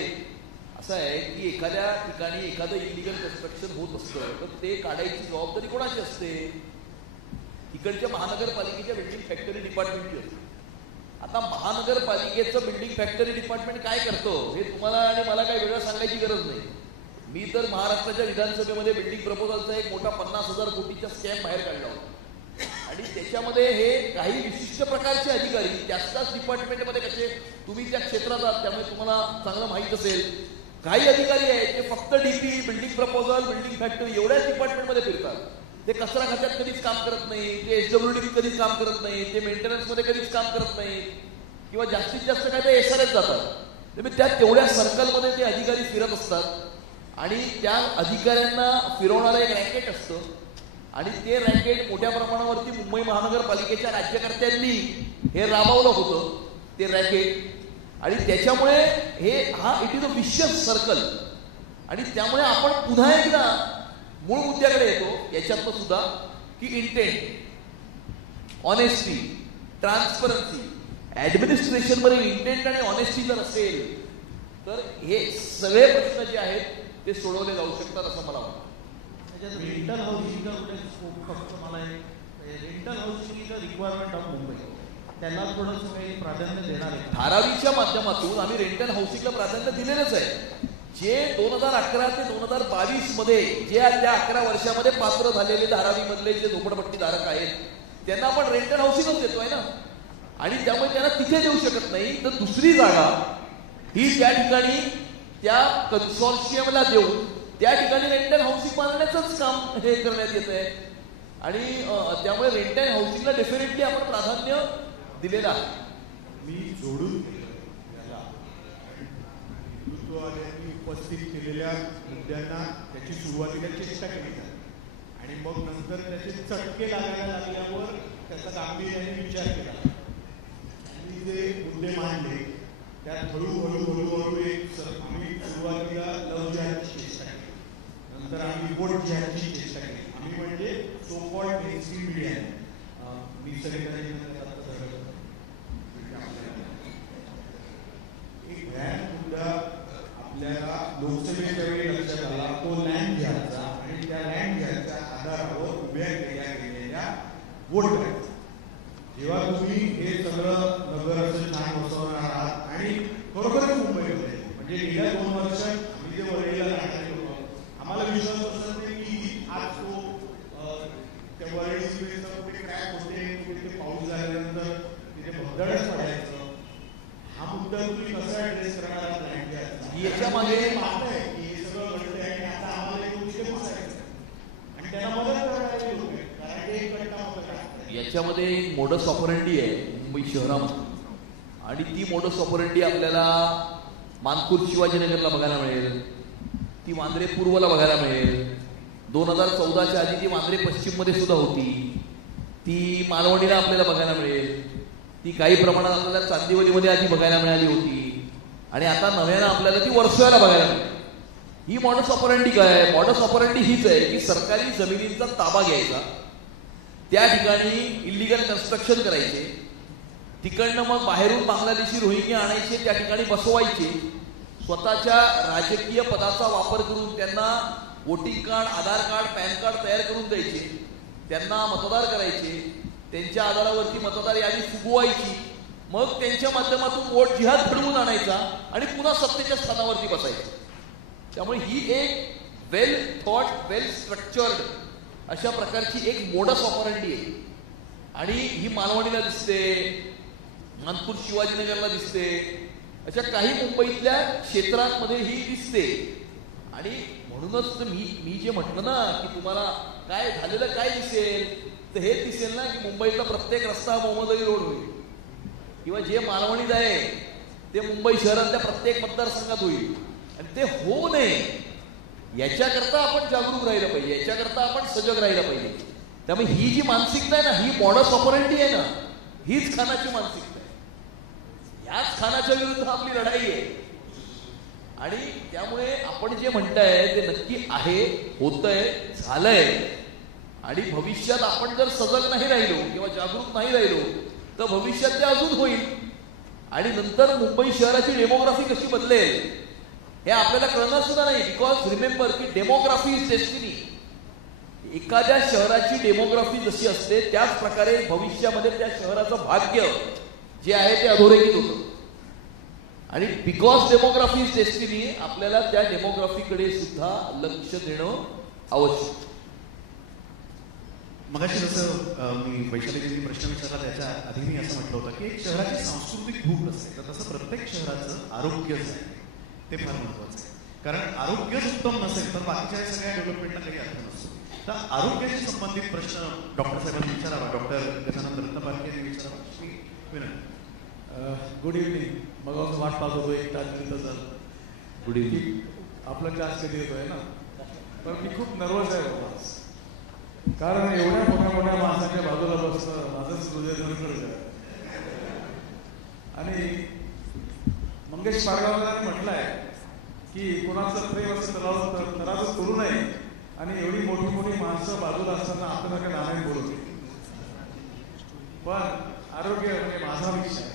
असं आहे की एखाद्या ठिकाणी एखादं इलिगल कन्स्ट्रक्शन होत असतं तर ते काढायची जबाबदारी कोणाची असते? इकडच्या महानगरपालिकेच्या बिल्डिंग फॅक्टरी डिपार्टमेंटची असते. आता महानगरपालिकेचं बिल्डिंग फॅक्टरी डिपार्टमेंट काय करतं हे तुम्हाला आणि मला काही वेगळं सांगायची गरज नाही. मी तर महाराष्ट्राच्या विधानसभेमध्ये बिल्डिंग प्रपोजलचा एक मोठा 50,000 कोटीचा स्कॅम बाहेर काढला होता. आणि त्याच्यामध्ये हे काही विशिष्ट प्रकारचे अधिकारी त्याच डिपार्टमेंटमध्ये कसे, तुम्ही त्या क्षेत्रात आहात त्यामुळे तुम्हाला चांगलं माहीत असेल, काही अधिकारी आहेत ते फक्त DP, building proposal, building factory एवढ्याच डिपार्टमेंटमध्ये फिरतात. ते कचरा खात्यात कधीच काम करत नाही, ते SWD कधीच काम करत नाही, ते मेंटेनन्समध्ये कधीच काम करत नाही, किंवा जास्तीत जास्त काय ते SRAच जातात. त्यामुळे त्या तेवढ्या सर्कलमध्ये ते अधिकारी फिरत असतात आणि त्या अधिकाऱ्यांना फिरवणारं एक रॅकेट असतं. आणि ते रॅकेट मोठ्या प्रमाणावरती मुंबई महानगरपालिकेच्या राज्यकर्त्यांनी हे राबवलं होतं ते रॅकेट. आणि त्याच्यामुळे it is a vicious circle. आणि त्यामुळे आपण पुन्हा एकदा मूळ मुद्द्याकडे येतो याच्यातनं सुद्धा, की इंटेंट, ऑनेस्टी, ट्रान्सपरन्सी, ऍडमिनिस्ट्रेशनमध्ये इंटेंट आणि ऑनेस्टी जर असेल तर हे सगळे प्रश्न जे आहेत ते सोडवले जाऊ शकतात असं मला वाटतं. त्याच्यात रेंटल हाऊसिंगचा कुठे स्कोप फक्त मला rental housing is a requirement of Mumbai, त्याला थोडंसं काही प्राधान्य देणार आहे. धारावीच्या माध्यमातून आम्ही रेंटल हाऊसिंगला प्राधान्य दिलेलंच आहे. जे 2011 ते 2022 मध्ये जे त्या 11 वर्षामध्ये पात्र झालेले धारावी मधले जे झोपडपट्टी धारक आहेत त्यांना आपण रेंटल हाऊसिंगच देतोय ना, आणि त्यामुळे त्यांना तिथे देऊ शकत नाही. तर दुसरी जागा ही त्या ठिकाणी त्या कन्सॉर्शियमला देऊन त्या ठिकाणी रेंटल हाऊसिंग बांधण्याचंच काम हे करण्यात येत आहे. आणि त्यामुळे रेंटल हाऊसिंगला डेफिनेटली आपण प्राधान्य दिलेलं आहे. मी जोडून याला हिंदुत्ववाद्यांनी उपस्थित केलेल्या मुद्द्यांना त्याची सुरुवातीला चेष्टा केली जाते आणि मग नंतर त्याचे चटके लागायला लागल्यावर त्याचा गांभीर्याने विचार केला. आणि जे मुद्दे मांडले त्यात हळूहळू एक आम्ही सुरुवातीला लव्ह जिहादची चेष्टा केली, नंतर आम्ही वोट जिहादची चेष्टा केली. आम्ही म्हणजे सो कॉल्ड मेनस्ट्रीम मीडिया एक व्यान मुद्दा आपल्याला लोकसभेच्या वेळी लक्षात आला, तो लँड जिहादचा. आणि त्या लँड जिहादच्या आधारावर उभ्या केल्या गेलेल्या वोट बँक. जेव्हा तुम्ही हे सगळं नगर असं छान बसवणार आहात आणि खरोखरच मुंबईमध्ये म्हणजे गेल्या 2 वर्षात आम्ही जे वरळीला राहणारे होतो, आम्हाला विश्वास बसत नाही की आज तो त्या वरळी कुठे क्रॅक होते, कुठे पाऊस झाल्यानंतर तिथे भगदडच पडायचं. हा मुद्दा तुम्ही कसा ऍड्रेस करणार आहात? याच्या मागे पाहताय की हे सगळं घडतंय आणि आता आम्हाला एक विषय बसायचं आणि त्यांना मदत करणारे लोक आहेत, कारण ते एक घटना होतं. याच्यामध्ये एक मोडस ऑपरंडी आहे मुंबई शहरामध्ये, आणि ती मोडस ऑपरंडी आपल्याला मानखुर्द शिवाजीनगरला बघायला मिळेल, ती वांद्रे पूर्वला बघायला मिळेल. 2014च्या आधी ती वांद्रे पश्चिममध्ये सुद्धा होती, ती मालवणीला आपल्याला बघायला मिळेल, ती काही प्रमाणात आपल्याला चांदिवलीमध्ये आधी बघायला मिळाली होती, आणि आता नव्यानं आपल्याला ती वर्सोव्याला बघायला मिळेल. ही मॉडस ऑपरंडी काय? मॉडस ऑपरंडी हीच आहे की सरकारी जमिनींचा ताबा घ्यायचा, त्या ठिकाणी इलिगल कन्स्ट्रक्शन करायचे, तिकडनं मग बाहेरून बांगलादेशी रोहिंगी आणायचे, त्या ठिकाणी बसवायचे, स्वतःच्या राजकीय पदाचा वापर करून त्यांना वोटिंग कार्ड, आधार कार्ड, पॅन कार्ड तयार करून द्यायचे, त्यांना मतदार करायचे, त्यांच्या आधारावरती मतदार यादी फुगवायची, मग त्यांच्या माध्यमातून वोट जिहाद घडवून आणायचा आणि पुन्हा सत्तेच्या स्थानावरती बसायचं. त्यामुळे ही एक वेल थॉट, वेल स्ट्रक्चर्ड अशा प्रकारची एक मोडस ऑपरंडी आहे. आणि ही मालवणीला दिसते, मानखुर्द शिवाजीनगरला दिसते, अशा काही मुंबईतल्या क्षेत्रांमध्ये ही दिसते. आणि म्हणूनच मी जे म्हटलं ना की तुम्हाला काय झालेलं काय दिसेल, तर हे दिसेल ना की मुंबईतला प्रत्येक रस्ता मोहम्मद अली रोड होईल, किंवा जे मालवणीत आहे ते मुंबई शहरातल्या प्रत्येक मतदारसंघात होईल. आणि ते होऊ नये याच्याकरता आपण जागरूक राहिलं पाहिजे, याच्याकरता आपण सजग राहिलं पाहिजे. त्यामुळे ही जी मानसिकता आहे ना, ही मॉडस ऑपरंडी आहे ना, हीच खानाची मानसिकता आहे. याच खानाच्या विरुद्ध आपली लढाई आहे. आणि त्यामुळे आपण जे म्हणताय ते नक्की आहे, होतंय, झालंय. आणि भविष्यात आपण जर सजग नाही राहिलो किंवा जागरूक नाही राहिलो तर भविष्यात ते अजून होईल. आणि नंतर मुंबई शहराची डेमोग्राफी कशी बदलेल हे आपल्याला कळणार सुद्धा नाही. बिकॉज रिमेंबर की डेमोग्राफी इज डेस्टिनी. एखाद्या शहराची डेमोग्राफी जशी असते त्याच प्रकारे भविष्यामध्ये त्या शहराचं भाग्य जे आहे ते अधोरेखित होतं. आणि बिकॉज डेमोग्राफी इज डेस्टिनी आपल्याला त्या डेमोग्राफीकडे सुद्धा लक्ष देणं आवश्यक. मगाशी जसं मी वैशालीजींनी प्रश्न विचारला त्याच्या आधी मी असं म्हटलं होतं की एक शहराची सांस्कृतिक भूक असते, तर तसं प्रत्येक शहराचं आरोग्यच आहे ते फार महत्वाचं आहे. कारण आरोग्यच उत्तम नसेल तर बाकीच्या सगळ्या डेव्हलपमेंटला काही अर्थ नसतो. तर आरोग्याशी संबंधित प्रश्न डॉक्टर साहेबांनी विचारावा, डॉक्टर गजानन रत्नपारखे यांनी विचारावा. Good evening. मग असं वाट पाहत होतो 1 तास 3 तास. Good evening. आपला क्लास कधी येतोय ना, पण मी खूप नर्वस आहे बाबा, कारण एवढ्या मोठ्या माणसाच्या बाजूला बसणं माझंच हृदय धडधडतं. आणि मंगेश पाडगावकरांनी म्हटलंय की कोणाचं प्रेम असं तराजच करू नये, आणि एवढी मोठी माणसं बाजूला असताना आपल्याला काय नारायण बोलत नाही. पण आरोग्य म्हणजे माझा विषय आहे.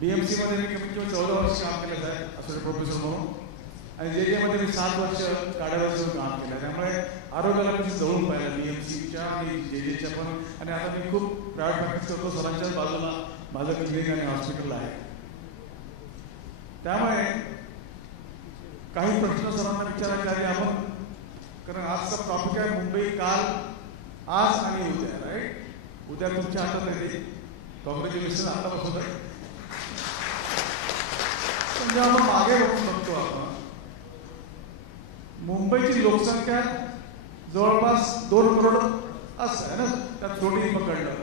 BMC मध्ये मी कमीत कमी 14 वर्ष काम केलं आहे असं प्रोफेसर म्हणून, आणि JJ मध्ये मी 7 वर्ष काढायला काम केलं. त्यामुळे आरोग्याला मी जवळून पाहिलं, BMCच्या आणि JJच्या पण. आणि आता मी खूप प्रायव्हेट प्रॅक्टिस करतो, सरांच्याच बाजूला माझं क्लिनिक आणि हॉस्पिटल आहे. त्यामुळे काही प्रश्न सरांना विचारायचे आधी आपण, कारण आजचा टॉपिक आहे मुंबई काल, आज आणि उद्या. राईट, उद्या तुमच्या हातात आहे. कॉंग्रॅच्युलेशन आतापासून. पण जेव्हा आपण मागे बघून बघतो आपण, मुंबईची लोकसंख्या जवळपास 2 करोड असं आहे ना, त्यात छोटी पकडलं.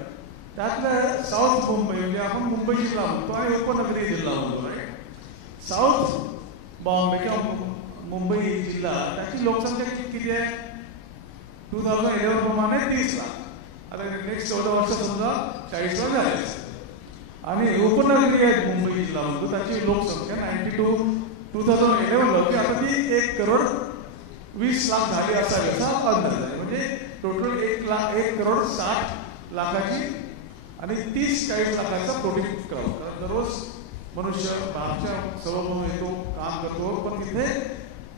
त्यातलं साऊथ मुंबई म्हणजे आपण मुंबई जिल्हा म्हणतो आणि उपनगरी जिल्हा म्हणतो. राईट, साऊथ बॉम्बे किंवा मुंबई जिल्हा, त्याची लोकसंख्या किती आहे? 2011 प्रमाणे 30 लाख. आता नेक्स्ट 14 वर्ष समजा 40 लाख झाले. आणि उपनगरी आहे मुंबई जिल्हा म्हणतो, त्याची लोकसंख्या 2011 होती, आता ती 1 करोड 20 लाख झाली असावी असा अंदाज आहे. म्हणजे टोटल 1 करोड 60 लाखाची आणि 30-40 लाखाचा प्रोटीन क्राऊड. दररोज मनुष्य बाहेरच्या सभा येतो, काम करतो, पण तिथे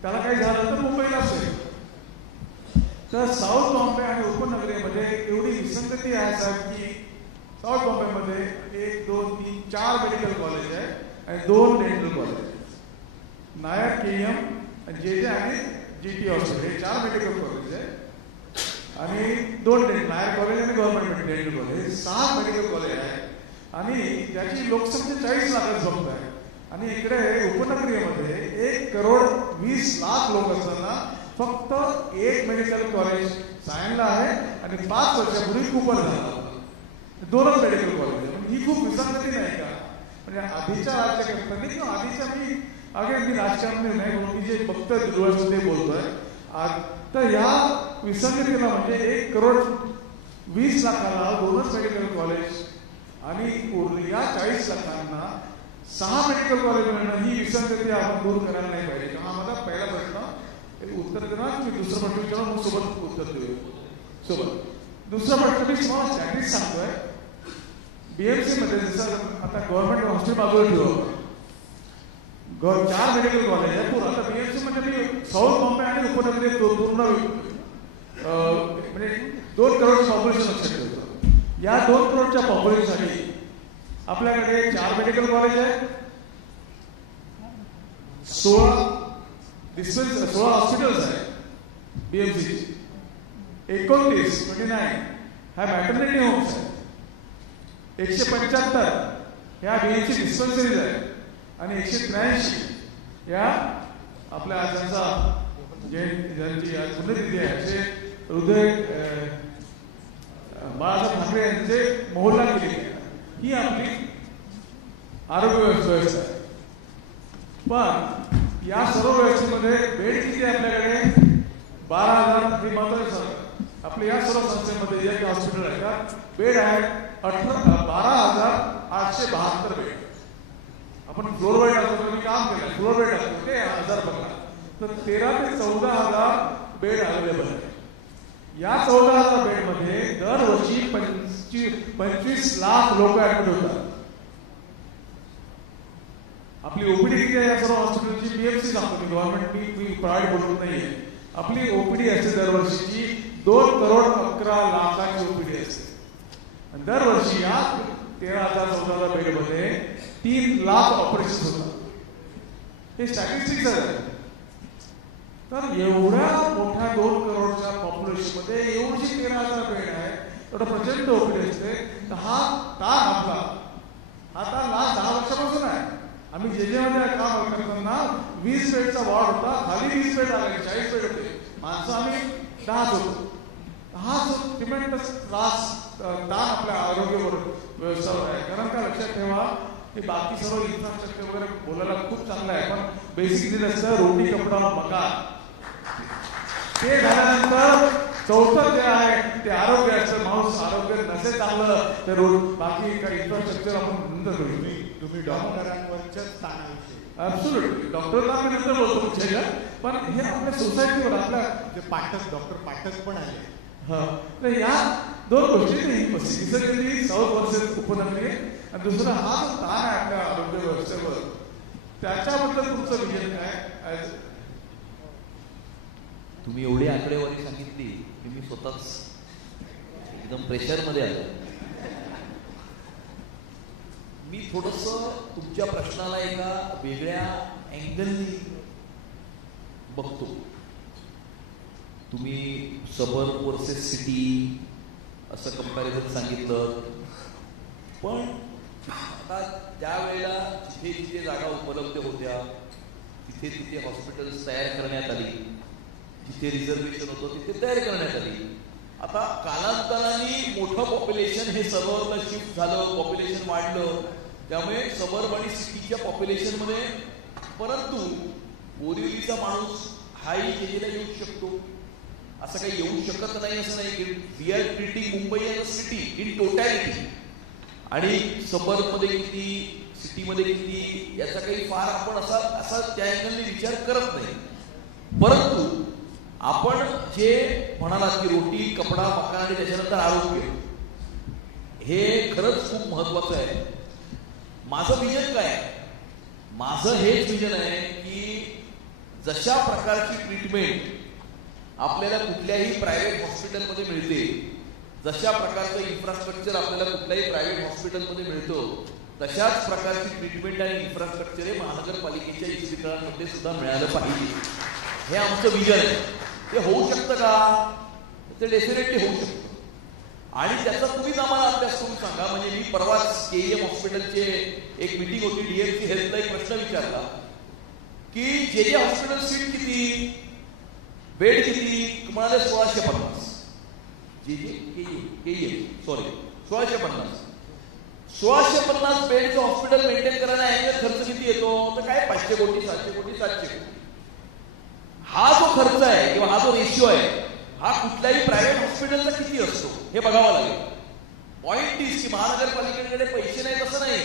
त्याला काही झालं तर मुंबईला असेल. तर साऊथ बॉम्बे आणि उपनगरीमध्ये एवढी विसंगती आहे साहेब की साऊथ बॉम्बेमध्ये 1, 2, 3, 4 मेडिकल कॉलेज आहे आणि 2 dental college. Nair, KM, JJ आणि GT हॉस्पिटल हे 4 मेडिकल कॉलेज आहे आणि 2 नायर कॉलेज आणि government dental college, 6 medical college आहे आणि त्याची लोकसंख्या 40 लाखात जमत आहे. आणि इकडे उपनगरीमध्ये 1 करोड 20 लाख लोक असताना फक्त 1 मेडिकल कॉलेज सायनला आहे आणि 5 वर्षापूर्वी कुपर झाला. 2च मेडिकल कॉलेज. ही खूप विसंगती नाही का? म्हणजे आधीच्या राज्यकर्त्यांनी किंवा आधीच्या मी राजकारणी नाही म्हणून मी जे बघतोय ते बोलतोय. तर या विसंगतीला म्हणजे 1 करोड 20 लाखाला 2च मेडिकल कॉलेज आणि या 40 लाखांना 6 मेडिकल कॉलेज मिळणं, ही विसंगती आपण दूर करायला नाही पाहिजे. हा माझा पहिला प्रश्न. उत्तर देणार मी दुसरा प्रश्न विचारून मग सोबत उत्तर देऊ सोबत. दुसरा प्रश्न मी तुम्हाला स्टॅटिस्टिक्स सांगतोय. BMC मध्ये जसं आता गव्हर्नमेंट हॉस्पिटल बाजूला ठेवलं, 4 मेडिकल कॉलेज आहे पूर्ण. आता BMC मध्ये मी साऊथ बॉम्बे आणि उपनगरी पूर्ण म्हणजे 2 करोड पॉप्युलेशन लक्षात ठेवतो. या 2 करोडच्या पॉप्युलेशनसाठी आपल्याकडे 4 मेडिकल कॉलेज आहे, 16 हॉस्पिटल्स आहे BMC, 29 ह्या मॅटर्निटी होम्स आहे, 175 ह्या BMC डिस्पेन्सरीज आहे आणि 183 या आपल्या ज्यांची पुण्यतिथी आहे जे हृदय बाळासाहेब ठाकरे यांचे मोहल्ला केली आहे. ही आपली आरोग्य व्यवस्था आहे. पण या सर्व व्यवस्थेमध्ये बेड किती आहे आपल्याकडे? 12,000. हे महत्वाचं. आपल्या या सर्व संस्थेमध्ये जे काही हॉस्पिटल आहे का बेड आहे 12,872 बेड. आपण फ्लोर बेड असतो, मी काम केलं फ्लोर बेड असतो ते 1000 बघा, तर 13,000 ते 14,000 बेड अवेलेबल आहे. या 14,000 बेड मध्ये दरवर्षी 25 लाख लोक ऍडमिट होतात. आपली ओपीडी किती आहे या सर्व हॉस्पिटलची? BMC सांगतो मी, गव्हर्नमेंट मी प्रायव्हेट बोलत नाहीये. आपली ओपीडी असते दरवर्षीची 2 करोड 11 लाखाची ओपीडी असते. दरवर्षी या 13,000-14,000 बेड मध्ये 3 लाख ऑपरेशन होतात. हे स्टॅटिस्टिक्स आहे. तर एवढ्या मोठ्या 2 करोडच्या पॉप्युलेशन मध्ये एवढी 13,000 बेड आहे, एवढं प्रचंड ओपीडी असते. तर हा ताण आपला लास्ट 10 वर्षापासून आहे. आम्ही JJ मध्ये काम करताना 20 बेडचा वॉर्ड होता, खाली 20 बेड आले, 40 बेड होते, माणसं आम्ही 10 होतो. हा जो ट्रिमेंडस ताण आपल्या आरोग्यावर व्यवस्थावर आहे. कारण का लक्षात ठेवा, हे बाकी सर्व इन्फ्रास्ट्रक्चर वगैरे बोलायला खूप चांगलं आहे, पण बेसिक नीड असतं रोटी, कपडा, मकान. ते झाल्यानंतर चौथं जे आहे ते आरोग्य असतं. माणूस आरोग्य नसेल चांगलं तर बाकी काही इन्फ्रास्ट्रक्चर आपण नंतर करू. तुम्ही डॉक्टरांवरच्या स्थानाविषयी ऍब्सोल्युटली डॉक्टरला आम्ही नंतर बोलतो तुमच्या, पण हे आपल्या सोसायटीवर आपल्या जे डॉक्टर पाठक पण आले. तर या 2 गोष्टी साऊथ वर्सेस उपनगरी आणि दुसरा हा जो ताण आहे आपल्या आरोग्य व्यवस्थेवर, त्याच्याबद्दल तुमचं विजन काय? तुम्ही एवढी आकडेवारी सांगितली की मी स्वतःच एकदम प्रेशरमध्ये आलो. मी थोडंसं तुमच्या प्रश्नाला एका वेगळ्या अँगलनी बघतो. तुम्ही सबर्ब वर्सेस सिटी असं कंपॅरिझन सांगितलं, पण आता त्यावेळेला जिथे जिथे जागा उपलब्ध होत्या तिथे तिथे हॉस्पिटल्स तयार करण्यात आली, जिथे रिझर्वेशन होतं तिथे तयार करण्यात आली. आता कालांतराने मोठं पॉप्युलेशन हे सबर्बला शिफ्ट झालं, पॉप्युलेशन वाढलं, त्यामुळे सबर्ब आणि सिटीच्या पॉप्युलेशनमध्ये, परंतु बोरिवलीचा माणूस हाही केलेला येऊ शकतो, असं काही येऊ शकत नाही असं नाही. की we are treating Mumbai as a city in totality, आणि सबर्बमध्ये किती, सिटीमध्ये किती, याचा काही फार आपण असा त्या अँगलने विचार करत नाही. परंतु आपण जे म्हणालात की रोटी, कपडा, मकान आणि त्याच्यानंतर आरोग्य, हे खरंच खूप महत्वाचं आहे. माझं विजन काय आहे? माझं हेच विजन आहे की जशा प्रकारची ट्रीटमेंट आपल्याला कुठल्याही प्रायव्हेट हॉस्पिटलमध्ये मिळते, जशा प्रकारचं इन्फ्रास्ट्रक्चर आपल्याला कुठल्याही प्रायव्हेट हॉस्पिटलमध्ये मिळतं, तशाच प्रकारची ट्रीटमेंट आणि इन्फ्रास्ट्रक्चर हे महानगरपालिकेच्या इस्पितळांमध्ये सुद्धा मिळालं पाहिजे. हे आमचं विजन आहे. ते होऊ शकतं का? ते डेफिनेटली होऊ शकतं, आणि त्याचा तुम्हीच आम्हाला अभ्यास करून सांगा. म्हणजे मी परवाच KEM हॉस्पिटलचे एक मीटिंग होती, DMC हेल्थला एक प्रश्न विचारला की जे हॉस्पिटल सीट किती, बेड किती, म्हणाले 1650. KEM sorry 1650. 1650 बेडचं हॉस्पिटल मेंटेन करायला ॲन्युअल खर्च किती येतो? तर काय 500 कोटी, 700 कोटी, 700 कोटी. हा जो खर्च आहे किंवा हा जो रेशिओ आहे, हा कुठल्याही प्रायव्हेट हॉस्पिटलचा किती असतो हे बघावं लागेल. पॉइंट इज की महानगरपालिकेकडे पैसे नाही तसं नाही.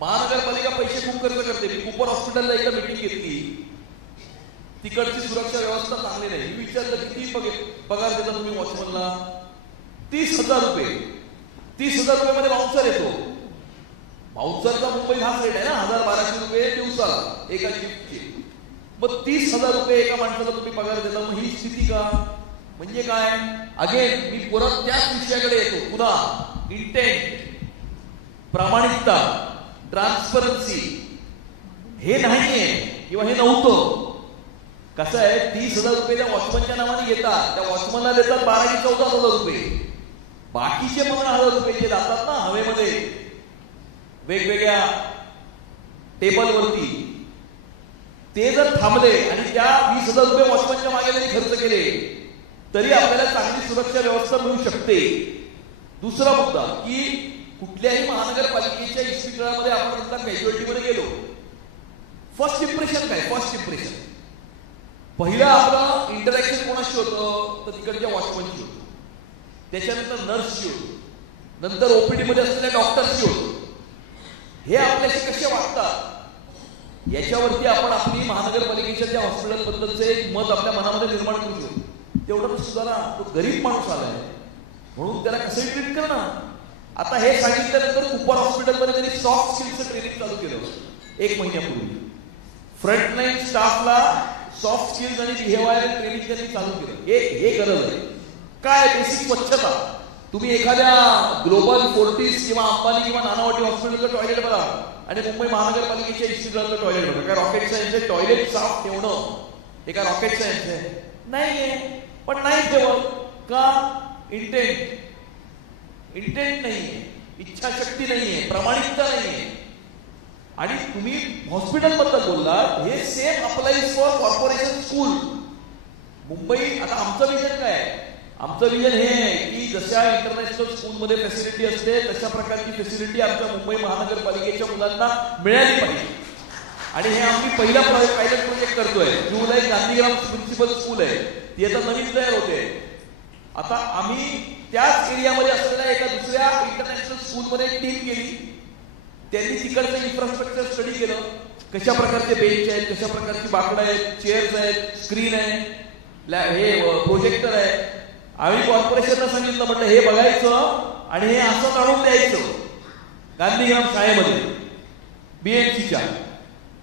महानगरपालिका पैसे खूप खर्च करते. मी कुपर हॉस्पिटलला एकदा मीटिंग घेतली, तिकडची सुरक्षा व्यवस्था चांगली नाही. मी विचारलं किती पगार देता तुम्ही वॉचमनला? 30,000 रुपये. 30,000 रुपये मध्ये बाउन्सर येतो. बाउन्सरचा मुंबई हाच रेट आहे ना, 1,000-1,200 रुपये दिवसाला एका शिफ्टची. मग 30,000 रुपये एका माणसाला तुम्ही पगार देता. मग ही स्थिती का? म्हणजे काय? अगेन मी परत त्याच विषयाकडे येतो पुन्हा. इंटेंट, प्रामाणिकता, ट्रान्सपरन्सी हे नाहीये किंवा हे नव्हतं. कसं आहे, 30,000 रुपये त्या वॉचमनच्या नावाने घेतात, त्या वॉचमनला देतात 12,000-14,000 रुपये. बाकीचे 15,000 रुपये जे जातात ना हवेमध्ये वेगवेगळ्या टेबलवरती, ते जर थांबले आणि त्या 20,000 रुपये वॉचमनच्या मागे जरी खर्च केले तरी आपल्याला चांगली सुरक्षा व्यवस्था मिळू शकते. दुसरा मुद्दा की कुठल्याही महानगरपालिकेच्या इस्पितळामध्ये आपण कॅज्युअलिटीमध्ये गेलो, फर्स्ट इम्प्रेशन काय? फर्स्ट इम्प्रेशन पहिलं आपलं इंटरॅक्शन कोणाशी होतं? तर तिकडच्या वॉचमनशी होतं, त्याच्यानंतर नर्सशी होतं, नंतर OPD मध्ये असलेल्या डॉक्टरशी होतं. हे आपल्याशी कसे वागतात याच्यावरती आपण आपली महानगरपालिकेच्या त्या हॉस्पिटलबद्दलचं एक मत आपल्या मनामध्ये निर्माण करू शकतो. तेवढं सुद्धा ना, तो गरीब माणूस आलाय म्हणून त्याला कसंही ट्रीट करणार. आता हे सांगितल्यानंतर कुपर हॉस्पिटलमध्ये त्यांनी सॉफ्ट स्किल्सचं ट्रेनिंग चालू केलं 1 महिन्यापूर्वी. फ्रंटलाईन स्टाफला सॉफ्ट स्किल्स आणि बिहेवियर ट्रेनिंग त्यांनी चालू केलं. हे गरज आहे. काय? बेसिक स्वच्छता. तुम्ही एखाद्या ग्लोबल फोर्टिस किंवा अंबानी किंवा नानावटी हॉस्पिटलचं टॉयलेट बघा आणि मुंबई महानगरपालिकेच्या इस्पितळाचं टॉयलेट बघा. काय रॉकेट सायन्स आहे टॉयलेट साफ ठेवणं? हे काय रॉकेट सायन्स आहे? नाहीये. पण नाही ठेवत का? इंटेंट नाहीये, इच्छाशक्ती नाहीये, प्रामाणिकता नाहीये. आणि तुम्ही हॉस्पिटलबद्दल बोललात, हे same applies for corporation school. Mumbai, आता आमचं विजन काय आहे? आमचं विजन हे आहे की जशा इंटरनॅशनल स्कूलमध्ये फॅसिलिटी असते तशा प्रकारची फॅसिलिटी आमच्या मुंबई महानगरपालिकेच्या मुलांना मिळाली पाहिजे. आणि हे आम्ही पहिला पायलट प्रोजेक्ट करतोय. जुलै गांधीग्राम म्युनिसिपल स्कूल आहे, ती आता नवीन तयार होते. आता आम्ही त्याच एरियामध्ये असलेल्या एका दुसऱ्या इंटरनॅशनल स्कूलमध्ये एक टीम गेली. त्यांनी तिकडचं इन्फ्रास्ट्रक्चर स्टडी केलं. कशा प्रकारचे बेंच आहेत, कशा प्रकारची बाकडं आहेत, चेअर्स आहेत, स्क्रीन आहे, हे प्रोजेक्टर आहे. आम्ही कॉर्पोरेशनला सांगितलं, म्हटलं हे बघायचं आणि हे असं काढून द्यायचं गांधीग्राम शाळेमध्ये BMCच्या.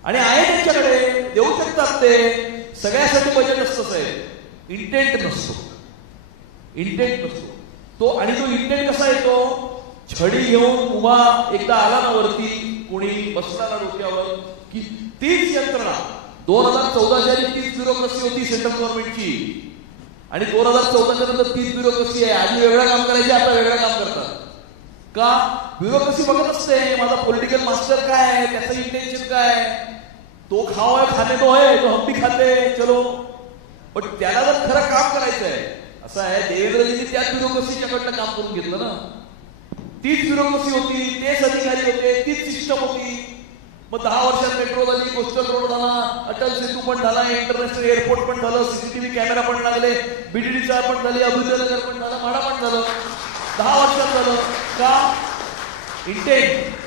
आणि आहे त्यांच्याकडे, देऊ शकतात ते. सगळ्यासाठी बजेट असतं साहेब, इंटेंट नसतो. तो. आणि तो इंटेंट कसा येतो? छडी घेऊन उभा एकदा आला ना वरती, कोणी बसला ना डोक्यावर की तीच यंत्रणा 2014च्या आधी तीच ब्युरोक्रेसी होती सेंट्रल गव्हर्नमेंटची, आणि 2014च्या नंतर तीच ब्युरोक्रेसी आहे. आधी वेगळं काम करायचे, आता वेगळं काम करतात. का? ब्युरोक्रेसी बघत असते माझा पॉलिटिकल मास्टर काय आहे, त्याचं इंटेन्शन काय आहे, तो खाओ है खाने दो है, तो हम भी खाते चलो. पण त्याला जर खरं काम करायचं आहे, असं आहे देवेंद्रजींनी त्याच ब्युरोक्रेसीच्याकडनं काम करून घेतलं ना. तीच ब्युरोक्रेसी होती, तेच अधिकारी होते, तीच सिस्टम होती. मग 10 वर्षात मेट्रो झाली, कोस्टल रोड झाला, अटल सेतू पण झाला, इंटरनॅशनल एअरपोर्ट पण झालं, सीसीटीव्ही कॅमेरा पण लागले, बीडीडी पण झाली, अभ्युदयनगर पण झालं, म्हाडा पण झालं. 10 वर्षात झालं. का? इंटेंट.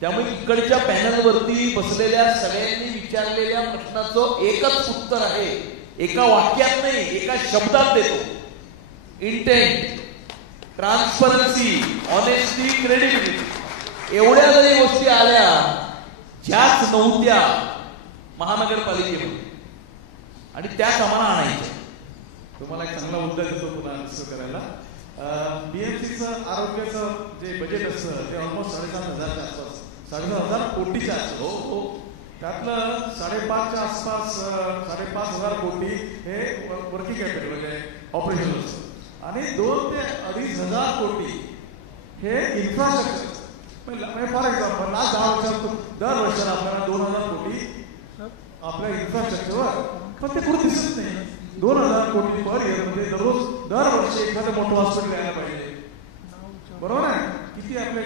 त्यामुळे इकडच्या पॅनलवरती बसलेल्या सगळ्यांनी विचारलेल्या प्रश्नाचं एकच उत्तर आहे, एका वाक्यात नाही, एका शब्दात देतो. Intent, transparency, honesty, credibility. एवढ्या जरी गोष्टी आल्या ज्याच नव्हत्या महानगरपालिकेमध्ये, आणि त्याच आम्हाला आणायच्या. तुम्हाला एक चांगला मुद्दा देतो पुन्हा डिस्कस करायला. बीएमसीचं आरोग्याचं जे बजेट असतं ते ऑलमोस्ट 7,500 आसपास, 7,500 कोटीच्या आसपास. हो, त्यातलं 5,500च्या आसपास 5,500 कोटी हे वर्किंग कॅपिटल म्हणजे ऑपरेशन असतं, आणि 2,000 ते 2,500 कोटी हे इन्फ्रास्ट्रक्चर. फॉर एक्झाम्पल आज 10 वर्षात दर वर्षाला आपल्याला 2,000 कोटी आपल्या इन्फ्रास्ट्रक्चरवर, पण ते कुठे दिसत नाही. 2,000 कोटी पर इयर मध्ये दरवर्षी एखादं मोठं हॉस्पिटल यायला पाहिजे, बरोबर आहे. किती आपले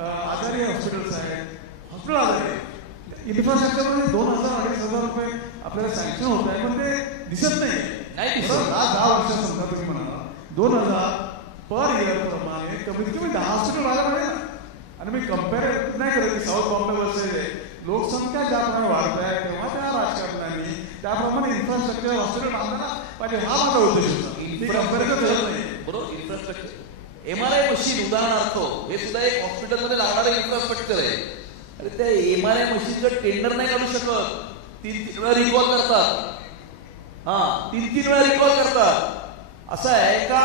आजारी हॉस्पिटल्स आहेत, हॉस्पिटल आजारी, इन्फ्रास्ट्रक्चरमध्ये 2,000-2,500 रुपये आपल्याला सँक्शन होत आहे, पण ते दिसत नाही. आज 10 वर्षात समजा तुम्ही म्हणाला 2,000 पर इयर प्रमाणे कमीत कमी 10 हॉस्पिटल व्हायला पाहिजे ना. आणि मी कम्पेअर नाही करत की साऊथ बॉम्बे वर्सेस लोकसंख्या ज्याप्रमाणे वाढत आहे तेव्हा त्या राजकारणाने त्याप्रमाणे इन्फ्रास्ट्रक्चर हॉस्पिटल बांधायला पाहिजे, हा माझा उद्देश होता. बरोबर. इन्फ्रास्ट्रक्चर, MRI मशीन उदाहरणार्थ हे सुद्धा एक हॉस्पिटलमध्ये लागणारं इन्फ्रास्ट्रक्चर आहे. अरे त्या MRI मशीनचं टेंडर नाही काढू शकत, 3-3 वेळा रिकॉल करतात. 3-3 वेळा रिकॉल करतात. असं आहे का?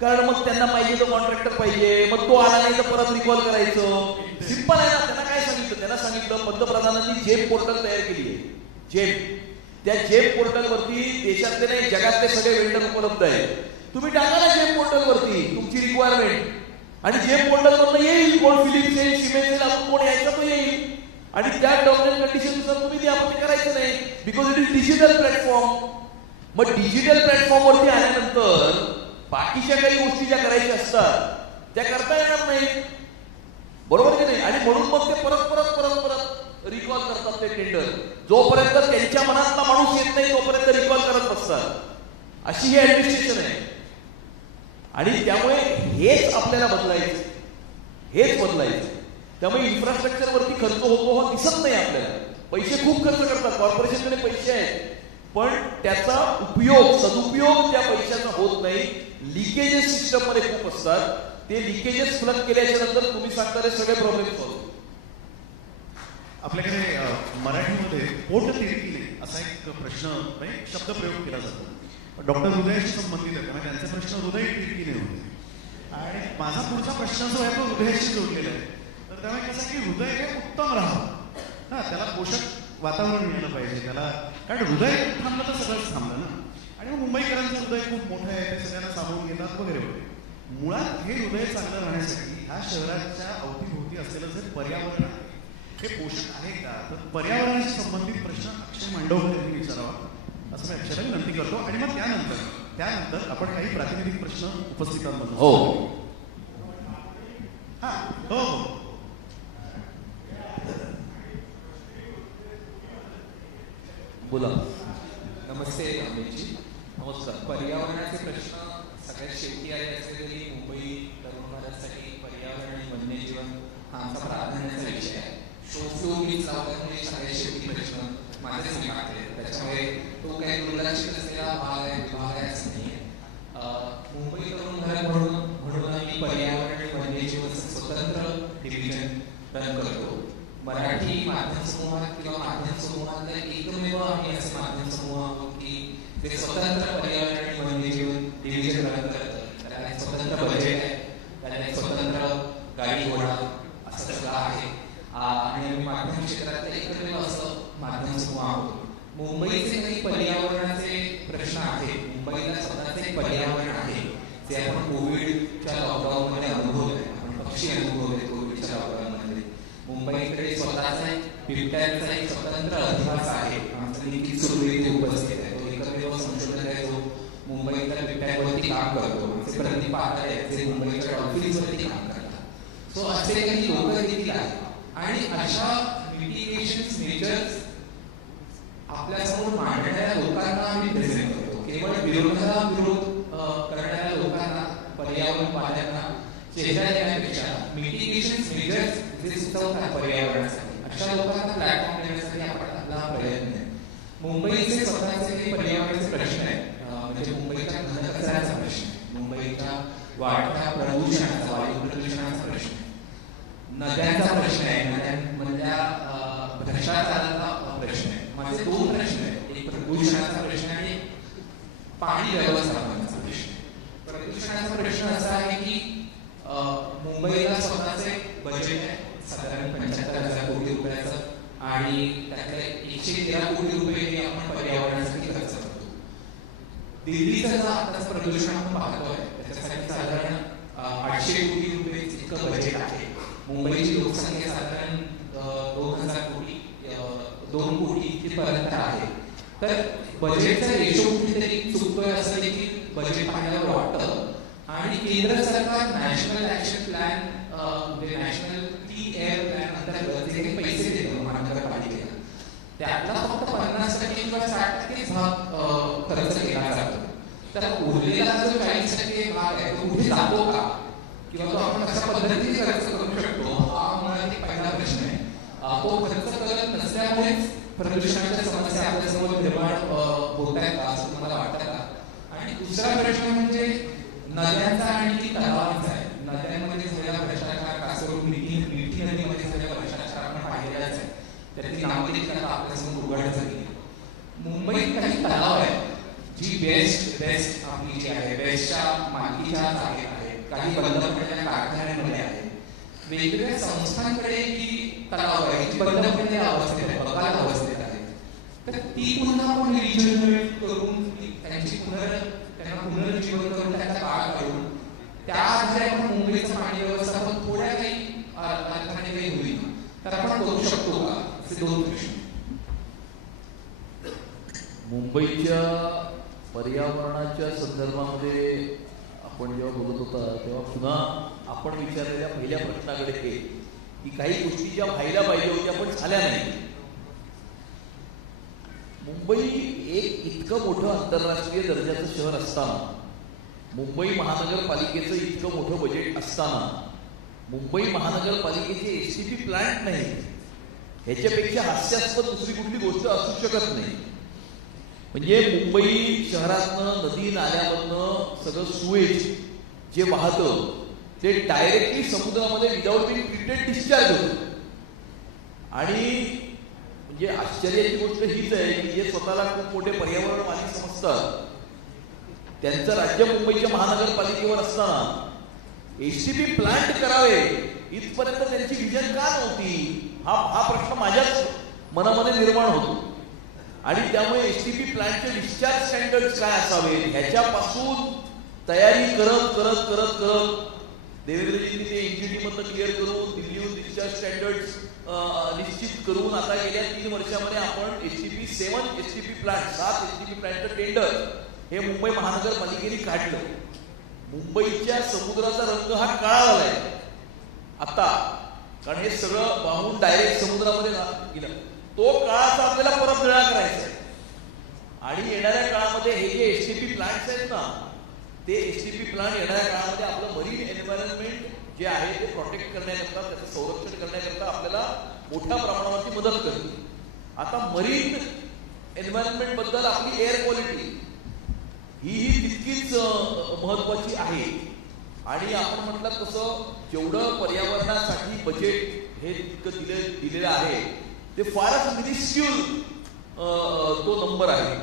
कारण मग त्यांना पाहिजे तो कॉन्ट्रॅक्टर पाहिजे, मग तो आला नाही तर परत रिकॉल करायचं. सिंपल आहे ना. त्यांना काय सांगितलं? त्यांना सांगितलं पंतप्रधानांनी जेम पोर्टल तयार केली आहे. जेम, त्या जेम पोर्टलवरती देशातले नाही जगातले सगळे वेंडर उपलब्ध आहेत. तुम्ही टाका ना जेम पोर्टलवरती तुमची रिक्वायरमेंट, आणि जेम पोर्टलवरनं येईल कोण फिलिप्स येईल, सिमेंट येईल, आपण कोण यायचं तो येईल, आणि त्या टर्म्स अँड कंडिशननुसार तुम्ही ते आपण करायचं नाही, because it is digital platform. मग डिजिटल प्लॅटफॉर्मवरती आल्यानंतर बाकीच्या काही गोष्टी ज्या करायच्या असतात त्या करता येणार नाही, बरोबर की नाही. आणि म्हणून मग ते परत रिकॉल करतात ते टेंडर. जोपर्यंत त्यांच्या मनातला माणूस येत नाही तोपर्यंत रिकॉल करत बसतात. अशी ही ऍडमिनिस्ट्रेशन आहे. आणि त्यामुळे हेच आपल्याला बदलायचं, हेच बदलायचं. त्यामुळे इन्फ्रास्ट्रक्चरवरती खर्च होतो हा दिसत नाही आपल्याला. पैसे खूप खर्च करतात, कॉर्पोरेशनकडे पैसे आहेत, पण त्याचा उपयोग, सदुपयोग त्या पैशाचा होत नाही. लिकेजेस सिस्टम मध्ये खूप असतात. ते लिकेजेस प्लग केल्याच्या नंतर तुम्ही सांगता सगळे प्रॉब्लेम सॉल्व्ह. आपल्याकडे मराठीमध्ये पोट तिडकीने असा एक प्रश्न, शब्दप्रयोग केला जातो. डॉक्टर हृदयाशी संबंधित आहे, त्यांचे प्रश्न हृदय तिडकीने होते. आणि माझा पुढचा प्रश्न जो आहे तो हृदयाशी जोडलेला आहे. तर त्यामुळे कसं की हृदय हे उत्तम राहावं ना, त्याला पोषक वातावरण मिळालं पाहिजे त्याला, कारण हृदय थांबलं तर सगळंच थांबलं ना. आणि मग मुंबईकरांचं हृदय खूप मोठं आहे, ते सगळ्यांना सामावून घेतात वगैरे वगैरे. मुळात हे हृदय चांगलं राहण्यासाठी ह्या शहराच्या अवतीभोवती असलेलं जे पर्यावरण आहे हे पोषक आहे का, तर पर्यावरणाशी संबंधित प्रश्न अक्षय मांडवकर यांनी विचारावा असं मी अक्षराला विनंती करतो. आणि मग त्यानंतर आपण काही प्रातिनिधिक प्रश्न उपस्थितांमधून. हो हो बोला. नमस्ते अमितजी. नमस्कार. पर्यावरणाचे प्रश्न सगळ्यात शेवटी आले असले तरी मुंबई तरुण भारतासाठी पर्यावरण आणि वन्यजीवन हा आमचा प्राधान्याचा विषय आहे. शोधून लावल्यामुळे सगळ्यात शेवटी प्रश्न माझेच निघाले, त्याच्यामुळे तो काही दुर्लक्षित असलेला भाग आहे, विभाग आहे असं नाही. मुंबई तरुण भारत म्हणून आम्ही पर्यावरण आणि वन्यजीवन स्वतंत्र डिव्हिजन रन करतो. मराठी माध्यम समूहात किंवा माध्यम समूहातल्या एकमेव आम्ही असे माध्यम समूह आहोत की ते स्वतंत्र पर्यावरण आणि वन्यजीवन डिव्हिजन रन करतं. त्याला एक स्वतंत्र बजेट आहे, त्याला एक स्वतंत्र गाडी घोडा असं सगळं आहे. आणि आम्ही माध्यम क्षेत्रातलं एकमेव असं माध्यम मुंबईचे काही पर्यावरणाचे प्रश्न आहेत. मुंबईला स्वतःचे एक पर्यावरण आहे जे आपण कोविडच्या लॉकडाऊनमध्ये अनुभवलंय. आपण पक्षी अनुभवले कोविडच्या लॉकडाऊनमध्ये. मुंबईकडे स्वतःचा बिबट्यांचा एक स्वतंत्र अधिवास आहे. आमचं निखिल सुर्वे इथे उपस्थित आहे. तो एकमेव संशोधक आहे जो मुंबईतल्या बिबट्यांवरती काम करतो. आमचे प्रदीप पाटाळे आहेत जे मुंबईच्या डॉल्फिन्सवरती काम करतात. सो असे काही लोक देखील आहेत आणि अशा मिटिगेशन मेजर्स आपल्यासमोर मांडणाऱ्या लोकांना आम्ही प्रेझेंट करतो. केवळ विरोधाला विरोध करणाऱ्या लोकांना, पर्यावरणवाद्यांना चेहरा देण्यापेक्षा मिटिगेशन मेजर्स जे सुचवतात पर्यावरणासाठी अशा लोकांना प्लॅटफॉर्म देण्यासाठी आपण आपला प्रयत्न आहे. मुंबईचे स्वतःचे काही पर्यावरणाचे प्रश्न आहेत. म्हणजे मुंबईच्या घनकचऱ्याचा प्रश्न आहे, मुंबईच्या वाढत्या प्रदूषणाचा, वायू प्रदूषणाचा प्रश्न आहे, नद्यांचा प्रश्न आहे, नद्यांमधल्या भ्रष्टाचाराचा प्रश्न आहे. माझे 2 प्रश्न आहेत. एक प्रदूषणाचा प्रश्न आणि पाणी व्यवस्थापनाचा प्रश्न. प्रदूषणाचा प्रश्न असा आहे की मुंबईला स्वतःचे बजेट आहे साधारण 75,000 कोटी रुपयाचं आणि त्यातले 113 कोटी रुपये हे आपण पर्यावरणासाठी खर्च करतो. दिल्लीचं जर आताच प्रदूषण आपण पाहतोय त्याच्यासाठी साधारण 800 कोटी रुपये इतकं बजेट आहे. मुंबईची लोकसंख्या साधारण 2,000 कोटी 2 कोटी इतकीपर्यंत आहे. तर बजेटचा रेशो कुठेतरी चुकतोय असं देखील बजेट पाहिल्यावर वाटतं. आणि केंद्र सरकार नॅशनल ऍक्शन प्लॅन म्हणजे नॅशनल क्लीन एअर प्लॅन अंतर्गत जे काही पैसे देतो महानगरपालिकेला त्यातला फक्त 50% किंवा 60% भाग खर्च केला जातो. तर उरलेला जो 40% भाग आहे तो कुठे जातो का किंवा तो आपण कशा पद्धतीने खर्च करू शकतो हा मुळात एक पहिला प्रश्न आहे. तो खर्च करत नसल्यामुळेच प्रदूषणाच्या समस्या आपल्यासमोर निर्माण होत आहेत का असं तुम्हाला वाटतं का? आणि दुसरा प्रश्न म्हणजे नद्यांचा आणि तलावांचा आहे. नद्यांमध्ये झालेला भ्रष्टाचार, खास करून मिठी नदीमध्ये झालेला भ्रष्टाचार आपण पाहिलेलाच आहे. त्याची नावं देखील आता आपल्यासमोर उघड झाली. मुंबईत काही तलाव आहेत जी बेस्ट आपली जी आहे बेस्टच्या मालकीच्या जागेत आहे. काही बंद पडलेल्या कारखान्यांमध्ये आहे. वेगवेगळ्या संस्थांकडे ही तलाव आहे जी बंद पडलेल्या अवस्थेत आहे, बकाल अवस्थेत आहे. तर ती पुन्हा आपण रिजनरेट करून त्यांची त्यांना पुनरुज्जीवन करून त्यांचा काळ काढून त्या आधारे आपण मुंबईचं पाणी व्यवस्थापन थोड्या काही अर्थाने काही होईल तर आपण करू शकतो का असे 2 प्रश्न. मुंबईच्या पर्यावरणाच्या संदर्भामध्ये आपण जेव्हा बोलत होता तेव्हा पुन्हा आपण विचारलेल्या पहिल्या प्रश्नाकडे की काही गोष्टी ज्या व्हायला पाहिजे होत्या पण झाल्या नाही. मुंबई एक इतकं मोठं आंतरराष्ट्रीय दर्जाचं शहर असताना, मुंबई महानगरपालिकेचं इतकं मोठं बजेट असताना, मुंबई महानगरपालिकेचे एसटीपी प्लांट नाही, ह्याच्यापेक्षा हास्यास्पद दुसरी कुठली गोष्ट असू शकत नाही. म्हणजे मुंबई शहरातनं नदी नाल्यामधनं सगळं सुएज जे वाहतं ते डायरेक्टली समुद्रामध्ये विदाऊट बिंग ट्रीटेड डिस्चार्ज होतं. आणि म्हणजे आश्चर्याची गोष्ट हीच आहे की जे स्वतःला खूप मोठे पर्यावरणवादी समजतात त्यांचं राज्य मुंबईच्या महानगरपालिकेवर असताना एसटीपी प्लांट करावे इथपर्यंत त्यांची विजन का नव्हती हा प्रश्न माझ्याच मनामध्ये निर्माण होतो. आणि त्यामुळे एसटीपी प्लांटचे डिस्चार्ज स्टँडर्ड्स काय असावे ह्याच्यापासून तयारी करत करत करत करत देवेंद्रजींनी ते एनजीटी मधनं क्लिअर करून दिल्लीहून डिस्चार्ज स्टँडर्ड्स निश्चित करून आता गेल्या 3 वर्षामध्ये आपण एसटीपी 7 एसटीपी प्लांट 7 एसटीपी प्लांटचं टेंडर हे मुंबई महानगरपालिकेने काढलं. मुंबईच्या समुद्राचा रंग हा काळा झालाय आता, कारण हे सगळं वाहून डायरेक्ट समुद्रामध्ये गेलं. तो काळाचा आपल्याला परत निळा करायचा आहे. आणि येणाऱ्या काळामध्ये हे जे एसटीपी प्लांट्स आहेत ना ते एसटीपी प्लांट येणाऱ्या काळामध्ये आपलं मरीन एन्व्हायरमेंट जे आहे ते प्रोटेक्ट करण्याकरता, त्याचं संरक्षण करण्याकरता आपल्याला मोठ्या प्रमाणावरती मदत करते. आता मरीन एन्व्हायरमेंट बद्दल आपली एअर क्वालिटी ही तितकीच महत्वाची आहे. आणि आपण म्हटलं तसं जेवढं पर्यावरणासाठी बजेट हे तितकं दिलेलं आहे ते फारच मिनिस्क्यूल तो नंबर आहे.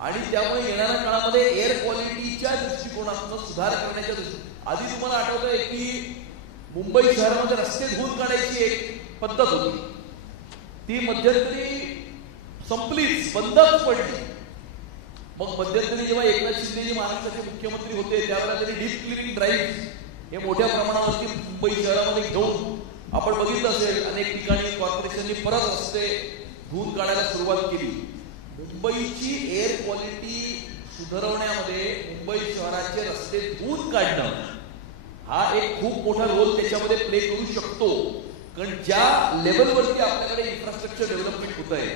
आणि त्यामुळे येणाऱ्या काळामध्ये एअर क्वालिटीच्या दृष्टिकोनातून सुधार करण्याच्या आधी तुम्हाला आठवतंय की मुंबई शहरामध्ये रस्ते धुवून काढायची एक पद्धत होती. ती मध्यंतरी संपलीच, बंदच पडली. मग मध्यंतरी जेव्हा एकनाथ शिंदे महाराष्ट्राचे मुख्यमंत्री होते त्यावेळेला त्यांनी डीप क्लिनिंग ड्राईव्ह हे मोठ्या प्रमाणावरती मुंबई शहरामध्ये घेऊन आपण बघितलं असेल अनेक ठिकाणी कॉर्पोरेशननी परत रस्ते धुवून काढायला सुरुवात केली. मुंबईची एअर क्वालिटी सुधारवण्यामध्ये मुंबई शहराचे रस्ते धुवून काढणं हा एक खूप मोठा रोल त्याच्यामध्ये प्ले करू शकतो. कारण ज्या लेवलवरती आपल्याकडे इन्फ्रास्ट्रक्चर डेव्हलपमेंट होत आहे,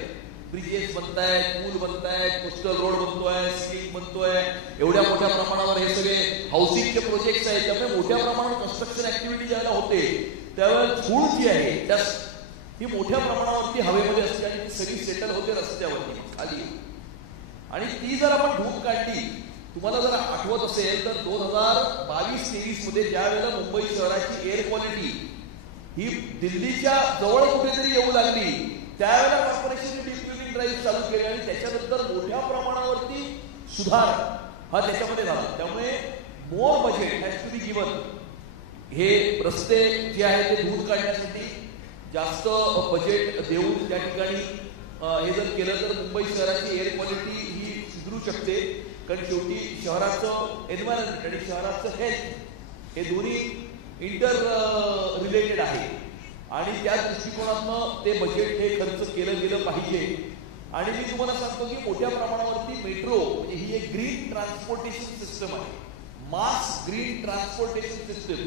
ब्रिजेस बनतायत, पूल बनतायत, कोस्टल रोड बनतोय, स्किल बनतोय, एवढ्या मोठ्या प्रमाणावर हे सगळे हाऊसिंगचे प्रोजेक्ट्स आहेत, त्यामुळे मोठ्या प्रमाणावर कन्स्ट्रक्शन ऍक्टिव्हिटी ज्याला होते त्यावेळेला धूळ जी आहे ही मोठ्या प्रमाणावरती हवेमध्ये असते आणि ती सगळी सेटल होते रस्त्यावरती खाली. आणि ती जर आपण धूळ काढली, तुम्हाला जर आठवत असेल तर 2022-23 मध्ये ज्या वेळेला मुंबई शहराची एअर क्वालिटी ही दिल्लीच्या जवळ कुठेतरी येऊ लागली, त्यावेळेला कॉर्पोरेशनने डीप क्लिनिंग ड्राईव्ह चालू केली आणि त्याच्यानंतर मोठ्या प्रमाणावरती सुधार हा त्याच्यामध्ये झाला. त्यामुळे more budget has to be given. हे रस्ते जे आहे ते धूळ काढण्यासाठी जास्त बजेट देऊन त्या ठिकाणी हे जर केलं तर मुंबई शहराची एअर क्वालिटी ही सुधरू शकते. कारण शेवटी शहराचं एन्व्हायरमेंट आणि शहराचं हेल्थ हे दोन्ही इंटर रिलेटेड आहे आणि त्या दृष्टिकोनातनं ते बजेट हे खर्च केलं गेलं पाहिजे. आणि मी तुम्हाला सांगतो की मोठ्या प्रमाणावरती मेट्रो म्हणजे ही एक ग्रीन ट्रान्सपोर्टेशन सिस्टम आहे, मास ग्रीन ट्रान्सपोर्टेशन सिस्टम.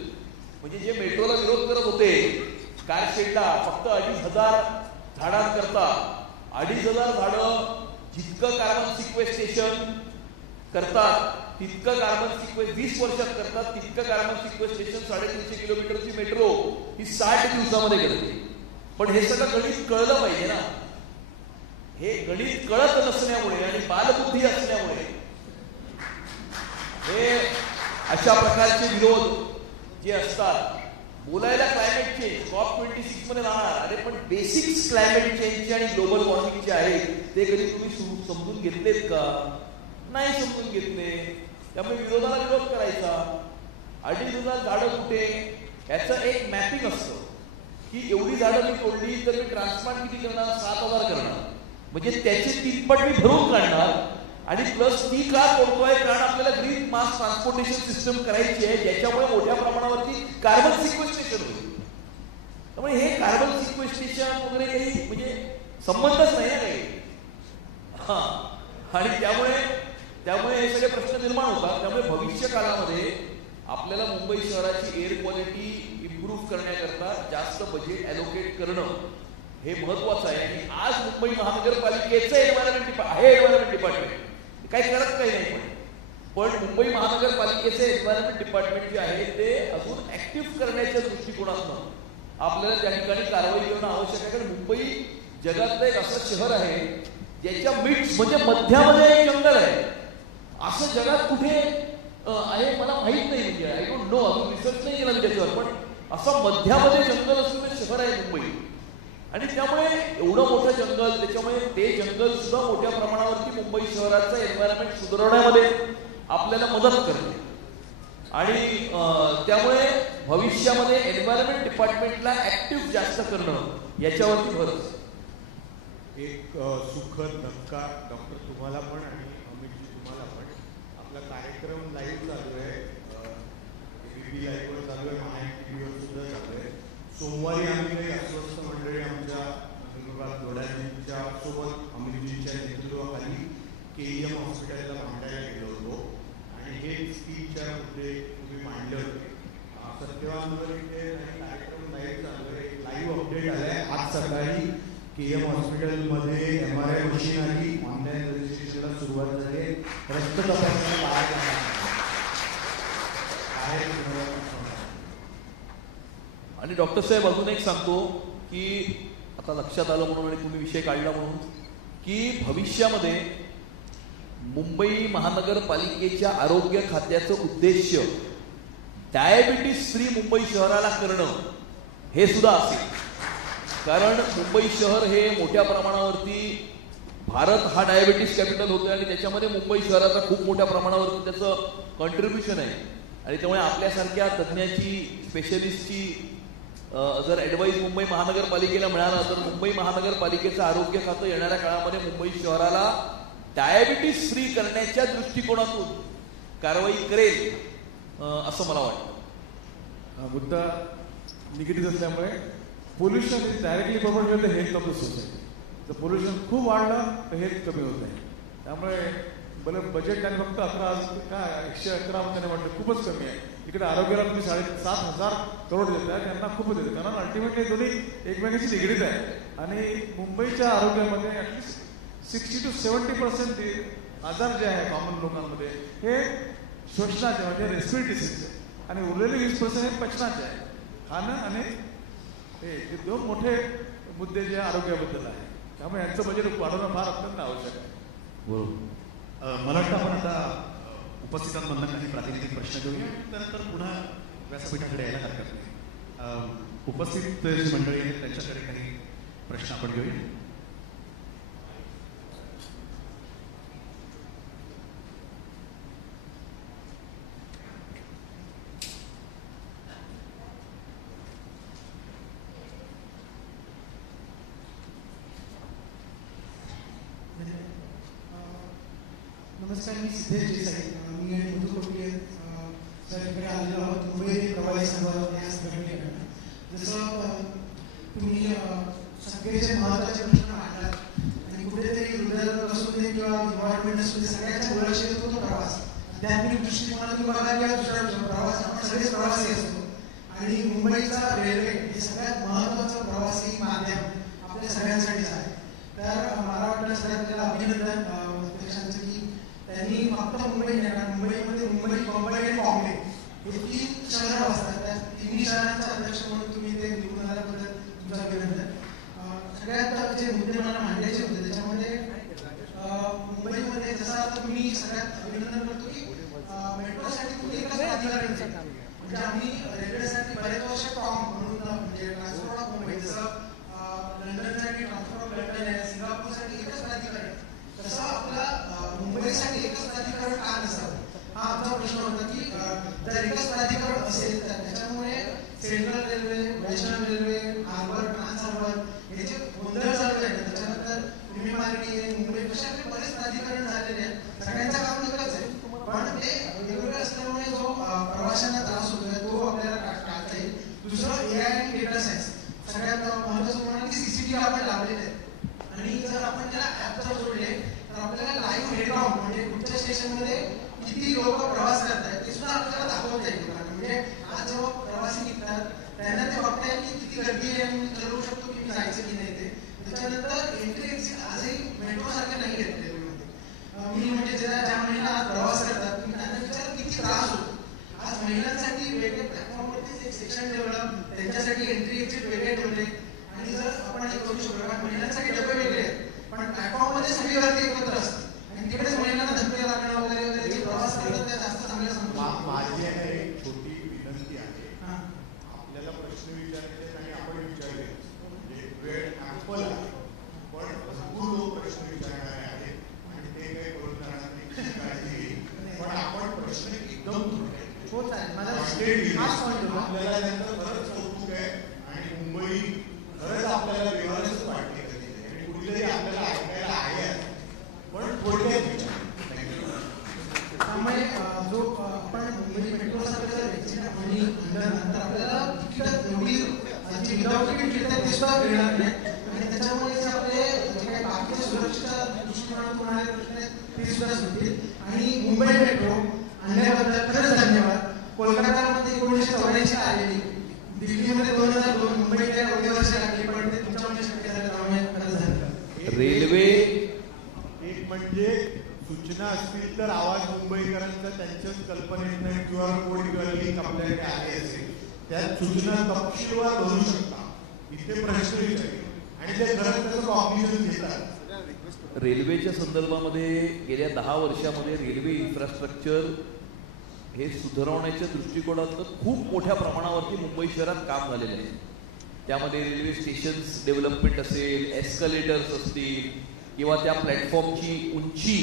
म्हणजे जे मेट्रोला विरोध करत होते कारशेडला फक्त 2,500 झाडांकरता, 2,500 झाडं जितकं कार्बन सिक्वेस्टेशन करतात तितकं कार्बन सिक्वेस्ट 20 वर्षात करतात तितकं कार्बन सिक्वेस्टेशन 350 किलोमीटरची मेट्रो ही 60 दिवसामध्ये करते. पण हे सगळं गणित कळलं पाहिजे ना. हे गणित कळत नसल्यामुळे आणि बालबुद्धी असल्यामुळे हे अशा प्रकारचे विरोध जे असतात. बोलायला क्लायमेट चेंज COP26 मध्ये राहणार, अरे पण बेसिक्स क्लायमेट चेंजचे आणि ग्लोबल वॉर्मिंगचे आहेत ते कधी तुम्ही समजून घेतलेत का? नाही समजून घेतले. त्यामुळे विरोधाला विरोध करायचा. 2,500 झाडं कुठे याचं एक मॅपिंग असतं की एवढी झाडं मी तोडली तर मी ट्रान्सप्लांट किती करणार? 7,000 करणार. म्हणजे त्याचे 3 पट मी भरून काढणार आणि प्लस ती का तोडतोय? कारण आपल्याला ग्रीन मास ट्रान्सपोर्टेशन सिस्टम करायची आहे ज्याच्यामुळे मोठ्या प्रमाणावरती कार्बन सिक्वेस्टेशन होईल. त्यामुळे हे कार्बन सिक्वेस्टेशन वगैरे काही म्हणजे संबंधच नाही काही. आणि त्यामुळे हे सगळे प्रश्न निर्माण होतात. त्यामुळे भविष्य काळामध्ये आपल्याला मुंबई शहराची एअर क्वालिटी इम्प्रूव्ह करण्याकरता जास्त बजेट ॲलोकेट करणं हे महत्वाचं आहे. आणि आज मुंबई महानगरपालिकेचं एन्व्हायरमेंट डिपार्टमेंट काही करत काही नाही, पण मुंबई महानगरपालिकेचे एन्व्हायरमेंट डिपार्टमेंट जे आहे ते अजून ऍक्टिव्ह करण्याच्या दृष्टिकोनातून आपल्याला त्या ठिकाणी कारवाई करणं आवश्यक आहे. कारण मुंबई जगातलं एक असं शहर आहे ज्याच्या मिड्स म्हणजे मध्यामध्ये एक जंगल आहे. असं जगात कुठे आहे मला माहित नाही. म्हणजे आय डोंट नो, अजून रिसर्च नाही केला त्याच्यावर, पण असं मध्यामध्ये जंगल असलेलं शहर आहे मुंबई. आणि त्यामुळे एवढं मोठं जंगल, त्याच्यामुळे ते जंगल सुद्धा मोठ्या प्रमाणावरती मुंबई शहराचं एन्व्हायरमेंट सुधारवण्यामध्ये आपल्याला मदत करते. आणि त्यामुळे भविष्यामध्ये एन्व्हायरमेंट डिपार्टमेंटला ऍक्टिव्ह जास्त करणं याच्यावरती भर. एक सुखद धक्का डॉक्टर तुम्हाला पण आणि अमितजी तुम्हाला पण. आपला कार्यक्रम लाईव्ह चालू आहे, ABP लाईव्हवर चालू आहे, महाएनटीव्हीवर सुद्धा चालू आहे. सोमवारी आम्ही काही अस्वस्थ मंडळी आमच्या नंदुरबार जोड्यांच्या सोबत अमितजींच्या नेतृत्वाखाली KEM हॉस्पिटलला मांडायला गेलो होतो आणि हे 3-4 मुद्दे तुम्ही मांडले होते. सत्यवानवर इथे कार्यक्रम लाईव्ह चालू आहे. लाईव्ह अपडेट आलाय आज सकाळी. KEM हॉस्पिटलमध्ये MRI मशीन आली, ऑनलाईन रजिस्ट्रेशनला सुरुवात झाली, रक्त तपासणी आणि डॉक्टर साहेब अजून एक सांगतो की आता लक्षात आलं म्हणून आणि तुम्ही विषय काढला म्हणून की भविष्यामध्ये मुंबई महानगरपालिकेच्या आरोग्य खात्याचं उद्देश डायबिटीस फ्री मुंबई शहराला करणं हे सुद्धा असेल. कारण मुंबई शहर हे मोठ्या प्रमाणावरती भारत हा डायबिटीस कॅपिटल होतोय आणि त्याच्यामध्ये मुंबई शहराचा खूप मोठ्या प्रमाणावरती त्याचं कॉन्ट्रीब्युशन आहे. आणि त्यामुळे आपल्यासारख्या तज्ज्ञाची स्पेशलिस्टची जर ॲडवाईस मुंबई महानगरपालिकेला मिळाला तर मुंबई महानगरपालिकेचं आरोग्य खातं येणाऱ्या काळामध्ये मुंबई शहराला डायबिटीस फ्री करण्याच्या दृष्टिकोनातून कारवाई करेल असं मला वाटतं. मुद्दा निगेटिव्ह असल्यामुळे pollution is directly proportional to health of the society. जर पोल्युशन खूप वाढलं तर हेल्थ कमी होत आहे. त्यामुळे बजेट आणि फक्त 111 त्याने वाटलं खूपच कमी आहे. इकडे आरोग्याला तुम्ही 7,500 करोड देताय, त्यांना खूप देते, कारण अल्टिमेटली दोन्ही एकमेकांशी निगडीत आहे. आणि मुंबईच्या आरोग्यामध्ये ॲटलिस्ट 60 to 70% आजार जे आहे कॉमन लोकांमध्ये हे श्वसनाचे म्हणजे रेस्पिरेटरी डिसीजचे, आणि उरलेले 20% हे पचनाचे आहे. खाणं आणि हे दोन मोठे मुद्दे जे आरोग्याबद्दल आहे. त्यामुळे यांचं बजेट वाढवणं फार अत्यंत आवश्यक आहे. बरोबर. मला वाटतं आपण आता उपस्थितांमधून काही प्रातिनिधिक प्रश्न घेऊया, त्यानंतर पुन्हा व्यासपीठाकडे यायला हरकत नाही. उपस्थित जी मंडळी आहेत त्यांच्याकडे काही प्रश्न आपण घेऊया. नमस्कार, मी सिद्धेश देसाई. मी आणि मधु कोटके सर इकडे आलेलो आहोत मुंबई प्रवासी संघ या संघटनेकडनं. जसं तुम्ही सगळेचे महत्त्वाचे प्रश्न मांडलात आणि कुठेतरी हृदयाला असू दे किंवा इन्व्हायरमेंट असू दे सगळ्यांच्या ओळख येतो तो प्रवास. आध्यात्मिक दृष्टिकोनातून बघायला किंवा दुसरा प्रवास, आपण सगळेच प्रवासी असतो. आणि मुंबईचा रेल्वे हे सगळ्यात महत्त्वाचं प्रवासी माध्यम आपल्या सगळ्यांसाठीच आहे. तर मला वाटतं सगळ्यात त्याला अभिनंदन अध्यक्षांचं की त्यांनी फक्त मुंबई नाही, कारण मुंबईमध्ये मुंबई, मुंबई आणि बॉम्बे हे 3 शहरं असतात. त्या 3 शहरांचे अध्यक्ष म्हणून तुम्ही ते निवडून आल्याबद्दल तुमचं अभिनंदन. सगळ्यात जे मुद्दे मला मांडायचे होते त्याच्यामध्ये मुंबईमध्ये जसं आता तुम्ही सगळ्यात अभिनंदन करतो की मेट्रोसाठी तुम्ही एकच प्राधिकरण, म्हणजे आम्ही रेल्वेसाठी बरेच वर्ष टॉम म्हणून म्हणजे ट्रान्सपोर्ट ऑफ मुंबई, जसं लंडनसाठी ट्रान्सपोर्ट ऑफ लंडन आहे, सिंगापूरसाठी एकच प्राधिकरण, तसं आपला मुंबईसाठी एकच प्राधिकरण का नसावं हा आमचा प्रश्न होता. की जर एकच प्राधिकरण असेल तर त्याच्यामुळे central railway, western railway, harbour, trans harbour हे जे गोंधळ चालू आहे, त्याच्यानंतर प्रीमियमार्टी, मुंबई कशा बरेच प्राधिकरण झालेले आहेत. सगळ्यांचं काम एकच आहे, पण ते वेगवेगळे असल्यामुळे जो प्रवाशांना त्रास होतोय तो आपल्याला टाळता येईल. दुसरं AI आणि डेटा सायन्स, सगळ्यात महत्त्वाचं म्हणाल की CCTV आपण लावलेले आहेत, आणि जर आपण त्याला ऍप जर जोडले तर आपल्याला लाईव्ह हेडकाउंट म्हणजे कुठच्या स्टेशनमध्ये किती लोक प्रवास करतात ते सुद्धा आपल्याला दाखवता येईल. म्हणजे आज जेव्हा प्रवासी निघतात त्यांना ते बघता येईल की किती गर्दी आहे आणि ठरवू शकतो की मी जायचं की नाही ते. त्याच्यानंतर एंट्री एक्झिट आजही मेट्रो सारखे नाही आहेत रेल्वेमध्ये. मी म्हणजे ज्या महिला आज प्रवास करतात तुम्ही त्यांना विचार किती त्रास होतो. आज महिलांसाठी वेगळे प्लॅटफॉर्मवरतीच एक सेक्शन ठेवलं, त्यांच्यासाठी एंट्री एक्झिट वेगळे ठेवले, आणि जर आपण हे करू शकतो कारण महिलांसाठी डबे वेगळे आहेत, पण प्लॅटफॉर्ममध्ये सगळी गर्दी एकत्र असते आणि तिकडेच महिलांना धक्के लागणं वगैरे वगैरे जे प्रवास करतात त्या जास्त चांगल्या समजतात. माझी एक छोटी विनंती आहे, आपल्याला प्रश्न विचारायचे आणि आपण विचारले म्हणजे वेळ ॲम्पल आहे, पण भरपूर लोक प्रश्न विचारणारे आहेत आणि ते काही करून जाणार नाही काळजी घेईल, पण आपण प्रश्न एकदम होत आहे. आपल्याला त्यांचं खरंच कौतुक आहे आणि मुंबई खरंच आपल्याला व्यवहारच वाटते कधी आणि कुठेतरी आपल्याला ऐकायला आहे, पण थोडक्यात त्यामुळे जो आपण मुंबई मेट्रोसारखं आणि नंतर आपल्याला तिकीट एवढी जी विदाउट तिकीट घेतात ते सुद्धा मिळणार नाही, आणि त्याच्यामुळे जे आपले जे काही बाकीच्या सुरक्षेच्या दृष्टिकोनातून होणारे प्रश्न आहेत ते सुद्धा सुटतील. आणि मुंबई मेट्रो आणल्याबद्दल खरंच धन्यवाद. कोलकातामध्ये 1984 आलेली, दिल्लीमध्ये 2002, मुंबईला एवढे वर्ष लागले, पण ते तुमच्यामध्ये शक्य झालं, त्यामुळे खरंच धन्यवाद. रेल्वे एक म्हणजे सूचना असतील तर आवाज मुंबईकरांचा त्यांच्याच कल्पनेतनं QR कोड किंवा लिंक आपल्याकडे आले असेल, त्या सूचना तपशीलवार भरू शकता, इथे प्रश्न विचारले आणि ते खरंच त्याचं कॉग्निशन घेतात. रेल्वेच्या संदर्भामध्ये गेल्या 10 वर्षामध्ये रेल्वे इन्फ्रास्ट्रक्चर हे सुधारवण्याच्या दृष्टिकोनातून खूप मोठ्या प्रमाणावरती मुंबई शहरात काम झालेलं आहे. त्यामध्ये रेल्वे स्टेशन्स डेव्हलपमेंट असेल, एस्कलेटर्स असतील किंवा त्या प्लॅटफॉर्मची उंची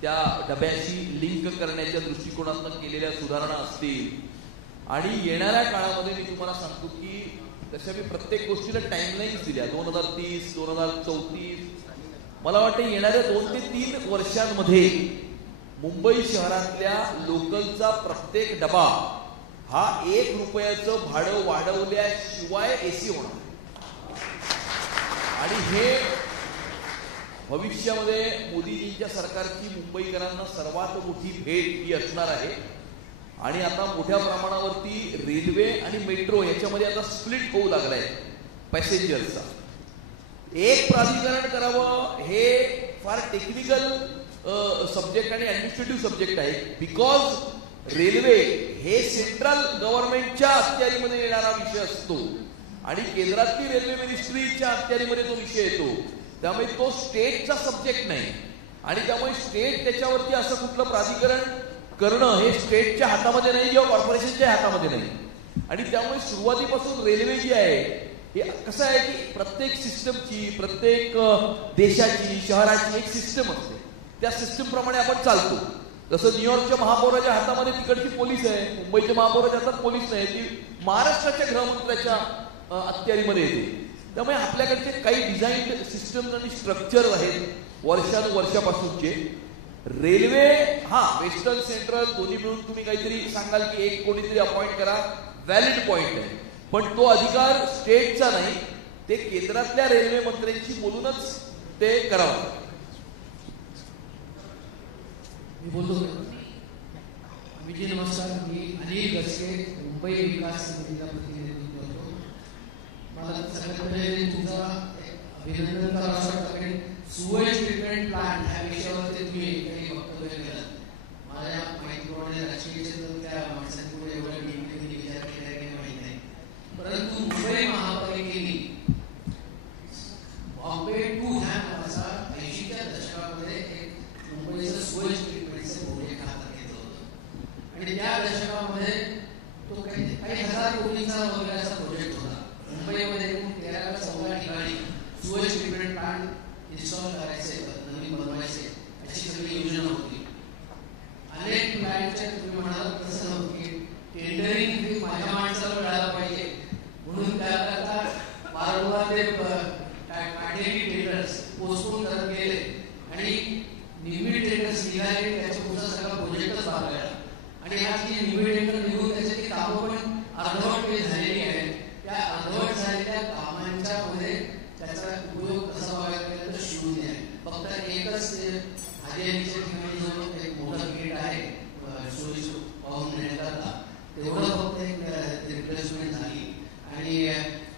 त्या डब्याशी लिंक करण्याच्या दृष्टिकोनातून केलेल्या सुधारणा असतील. आणि येणाऱ्या काळामध्ये मी तुम्हाला सांगतो की तशा मी प्रत्येक गोष्टीला टाइमलाईन्स दिल्या. 2030, 2034. मला वाटतं येणाऱ्या 2 ते 3 वर्षांमध्ये मुंबई शहरातल्या लोकलचा प्रत्येक डबा हा 1 रुपयाचं भाडं वाढवल्याशिवाय एसी होणार. आणि हे भविष्यामध्ये मोदीजींच्या सरकारची मुंबईकरांना सर्वात मोठी भेट ही असणार आहे. आणि आता मोठ्या प्रमाणावरती रेल्वे आणि मेट्रो याच्यामध्ये आता स्प्लिट होऊ लागलाय पॅसेंजरचा. एक प्राधिकरण करावं हे फार टेक्निकल सब्जेक्ट आणि ऍडमिनिस्ट्रेटिव्ह सब्जेक्ट आहे. बिकॉज रेल्वे हे सेंट्रल गव्हर्नमेंटच्या अखत्यारीमध्ये येणारा विषय असतो आणि केंद्रातली रेल्वे मिनिस्ट्रीच्या अखत्यारीमध्ये तो विषय येतो. त्यामुळे तो स्टेटचा सब्जेक्ट नाही आणि त्यामुळे स्टेट त्याच्यावरती असं कुठलं प्राधिकरण करणं हे स्टेटच्या हातामध्ये नाही किंवा कॉर्पोरेशनच्या हातामध्ये नाही. आणि त्यामुळे सुरुवातीपासून रेल्वे जी आहे हे कसं आहे की प्रत्येक सिस्टमची, प्रत्येक देशाची, शहराची एक सिस्टम असते. त्या सिस्टम प्रमाणे आपण चालतो. जसं न्यूयॉर्कच्या महापौराच्या हातामध्ये तिकडची पोलीस आहे, मुंबईच्या महापौराच्या हातात पोलीस नाही, ती महाराष्ट्राच्या गृहमंत्र्याच्या अखत्यारीमध्ये येते. त्यामुळे आपल्याकडचे काही डिझाईन सिस्टम आणि स्ट्रक्चर आहेत वर्षानुवर्षापासूनचे. रेल्वे वेस्टर्न सेंट्रल दोन्ही मिळून तुम्ही काहीतरी सांगाल की एक कोणीतरी अपॉइंट करा, व्हॅलिड पॉइंट आहे. पण तो अधिकार स्टेटचा नाही, ते केंद्रातल्या रेल्वे मंत्र्यांशी बोलूनच ते करावं. मी बोलतो. विजय नमस्कार. मी अनिल गचके, मुंबई विकास समितीचा प्रतिनिधित्व करतो. मला सगळ्यात पहिले तुमचा अभिनंदन करावं वाटतं. सुवेज ट्रीटमेंट प्लांट ह्या विषयावरती तुम्ही काही वक्तव्य केलं. माझ्या माहितीप्रमाणे राजकीय क्षेत्रातल्या माणसांनी पुढे एवढ्या डीपली विचार केला काही माहीत नाही. परंतु मुंबई महापालिकेने बॉम्बे टू ह्या नावाचा 80च्या दशकामध्ये एक मुंबईचं सुवेज ट्रीटमेंटचं प्रोजेक्ट हातात घेतलं होतं आणि त्या दशकामध्ये तो काही हजार कोटींचा वगैरे असा प्रोजेक्ट होता. मुंबईमध्ये 13 का 14 ठिकाणी सुवेज ट्रीटमेंट प्लांट इन्स्टॉल करायचे, नवीन बनवायचे अशी सगळी योजना होती. अनेक प्लॅनच्या तुम्ही म्हणाल तसं नव्हतं की टेंडरिंग माझ्या माणसाला मिळायला पाहिजे म्हणून त्याकरता वारंवार ते काढलेली टेंडर्स पोस्टपोन करत गेले आणि निम्मी टेंडर्स निघाले. त्याच्या पुढचा सगळा प्रोजेक्टच लागला आणि आज जी निम्मी टेंडर निघून त्याची कामं पण अर्धवट झालेली आहेत. त्या अर्धवट झालेल्या कामांच्या मध्ये त्याचा उपयोग कसा बघायला गेला तर शून्य आहे. फक्त एकच हरियाणीच्या ठिकाणी जो एक मोठा गेट आहे सोयी पाहून नेण्याकरता तेवढं फक्त एक रिप्लेसमेंट झाली आणि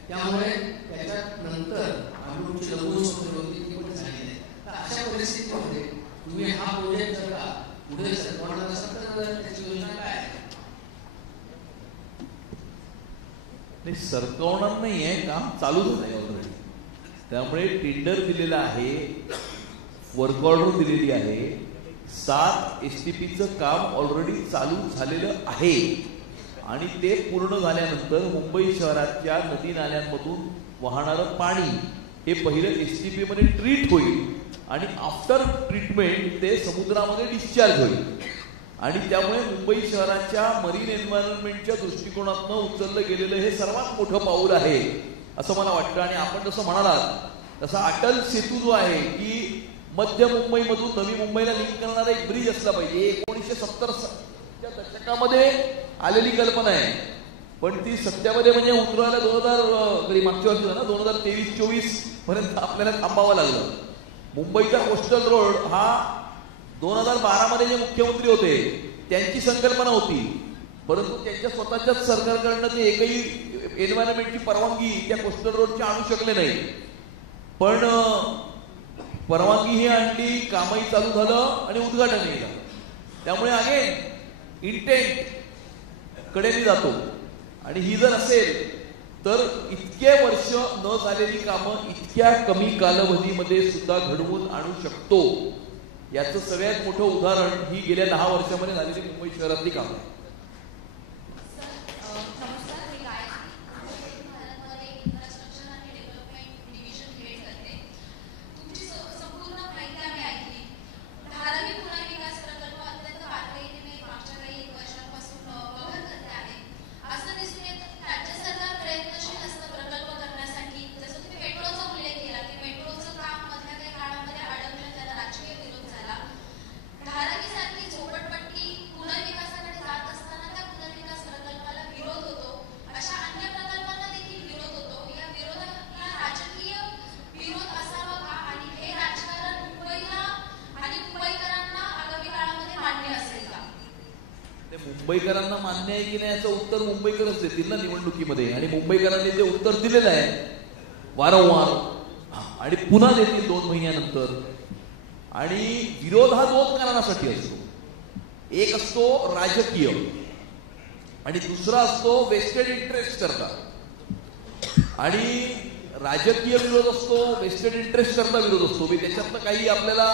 त्यामुळे त्याच्यात नंतर आमची लघुसंस्था होती ती पण झाली नाही. तर अशा परिस्थितीमध्ये तुम्ही हा प्रोजेक्ट जर का पुढे सरकवणार असाल तर त्याची योजना काय आहे? सरकवणार नाहीये, काम चालू झालंय ऑलरेडी. त्यामुळे टेंडर दिलेलं आहे, वर्क ऑर्डर दिलेली आहे. 7 STPचं काम ऑलरेडी चालू झालेलं आहे आणि ते पूर्ण झाल्यानंतर मुंबई शहराच्या नदी नाल्यांमधून वाहणारं पाणी हे पहिलं STP मध्ये ट्रीट होईल आणि आफ्टर ट्रीटमेंट ते समुद्रामध्ये डिस्चार्ज होईल. आणि त्यामुळे मुंबई शहराच्या मरीन एन्व्हायरमेंटच्या दृष्टिकोनातून उचललं गेलेलं हे सर्वात मोठं पाऊल आहे असं मला वाटतं. आणि आपण जसं म्हणालात तसा अटल सेतू जो आहे की मध्य मुंबईमधून नवी मुंबईला लिंक करणारा एक ब्रिज असला पाहिजे. 1970च्या दशकामध्ये आलेली कल्पना आहे पण ती सत्यामध्ये म्हणजे उतरवायला 2000 मागच्या वर्षी ना 2023-24 पर्यंत आपल्याला थांबावं लागलं. मुंबईचा कोस्टल रोड हा 2012 मध्ये जे मुख्यमंत्री होते त्यांची संकल्पना होती परंतु त्यांच्या स्वतःच्याच सरकारकडनं ते एकही एन्व्हायरमेंटची परवानगी त्या कोस्टल रोडची आणू शकले नाही. पण परवानगी ही आणली, कामही चालू झालं आणि उद्घाटनही झालं. त्यामुळे अगेन इंटेंट कडेने जातो आणि ही जर असेल तर इतके वर्ष न झालेली कामं इतक्या कमी कालावधीमध्ये सुद्धा घडवून आणू शकतो. याचं सगळ्यात मोठं उदाहरण ही गेल्या 10 वर्षामध्ये झालेली मुंबई शहरातली कामं आहे. असं दिसून येतं राज्य सरकार प्रयत्नशील असतं मुंबईकरांना मान्य आहे की नाही याचं उत्तर मुंबईकरच देतील ना निवडणुकीमध्ये. आणि मुंबईकरांनी ते उत्तर दिलेलं आहे वारंवार आणि पुन्हा देतील 2 महिन्यानंतर. आणि विरोध हा 2 कारणासाठी असतो. एक असतो राजकीय आणि दुसरा असतो वेस्टेड इंटरेस्ट करता. आणि राजकीय विरोध असतो, वेस्टेड इंटरेस्ट करता विरोध असतो. त्याच्यातनं काही आपल्याला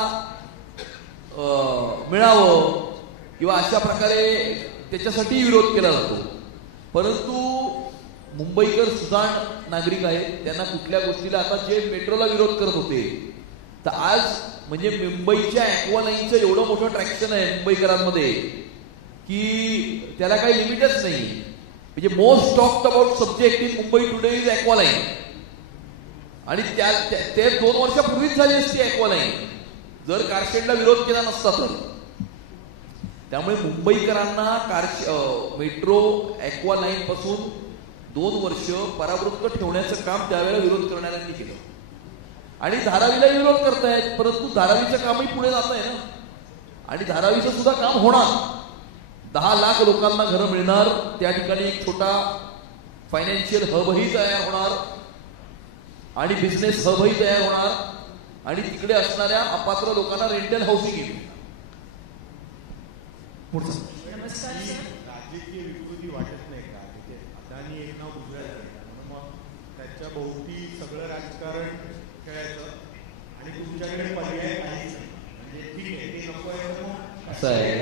मिळावं किंवा अशा प्रकारे त्याच्यासाठी विरोध केला जातो. परंतु मुंबईकर सुजाण नागरिक आहेत, त्यांना कुठल्या गोष्टीला आता जे मेट्रोला विरोध करत होते तर आज म्हणजे मुंबईच्या ॲक्वालाईनचं एवढं मोठं ट्रॅक्शन आहे मुंबईकरांमध्ये की त्याला काही लिमिटच नाही. म्हणजे most talked about subject in Mumbai today is Aqua Line. आणि ते 2 वर्षापूर्वीच झाली असती ॲक्वालाईन जर कारशेडला विरोध केला नसता तर. त्यामुळे मुंबईकरांना मेट्रो ॲक्वालाईन पासून 2 वर्ष परावृत्त ठेवण्याचं काम त्यावेळेला विरोध करणाऱ्यांनी केलं. आणि धारावीला विरोध करतायत, परंतु धारावीचं कामही पुढे जात आहे ना. आणि धारावीचं सुद्धा काम होणार. 10 लाख लोकांना घरं मिळणार. त्या ठिकाणी एक छोटा फायनान्शियल हबही तयार होणार आणि बिझनेस हबही तयार होणार. आणि तिकडे असणाऱ्या अपात्र लोकांना रेंटल हाऊसिंग येईल. राजकीय विकृती वाटत नाही का? तिथे अदानी एक नाव उजवायला लागलं, मग त्याच्या भोवती सगळं राजकारण खेळायचं आणि तुमच्याकडे पर्याय काहीच नाही. म्हणजे ठीक आहे, ते नको आहे तर मग असं आहे.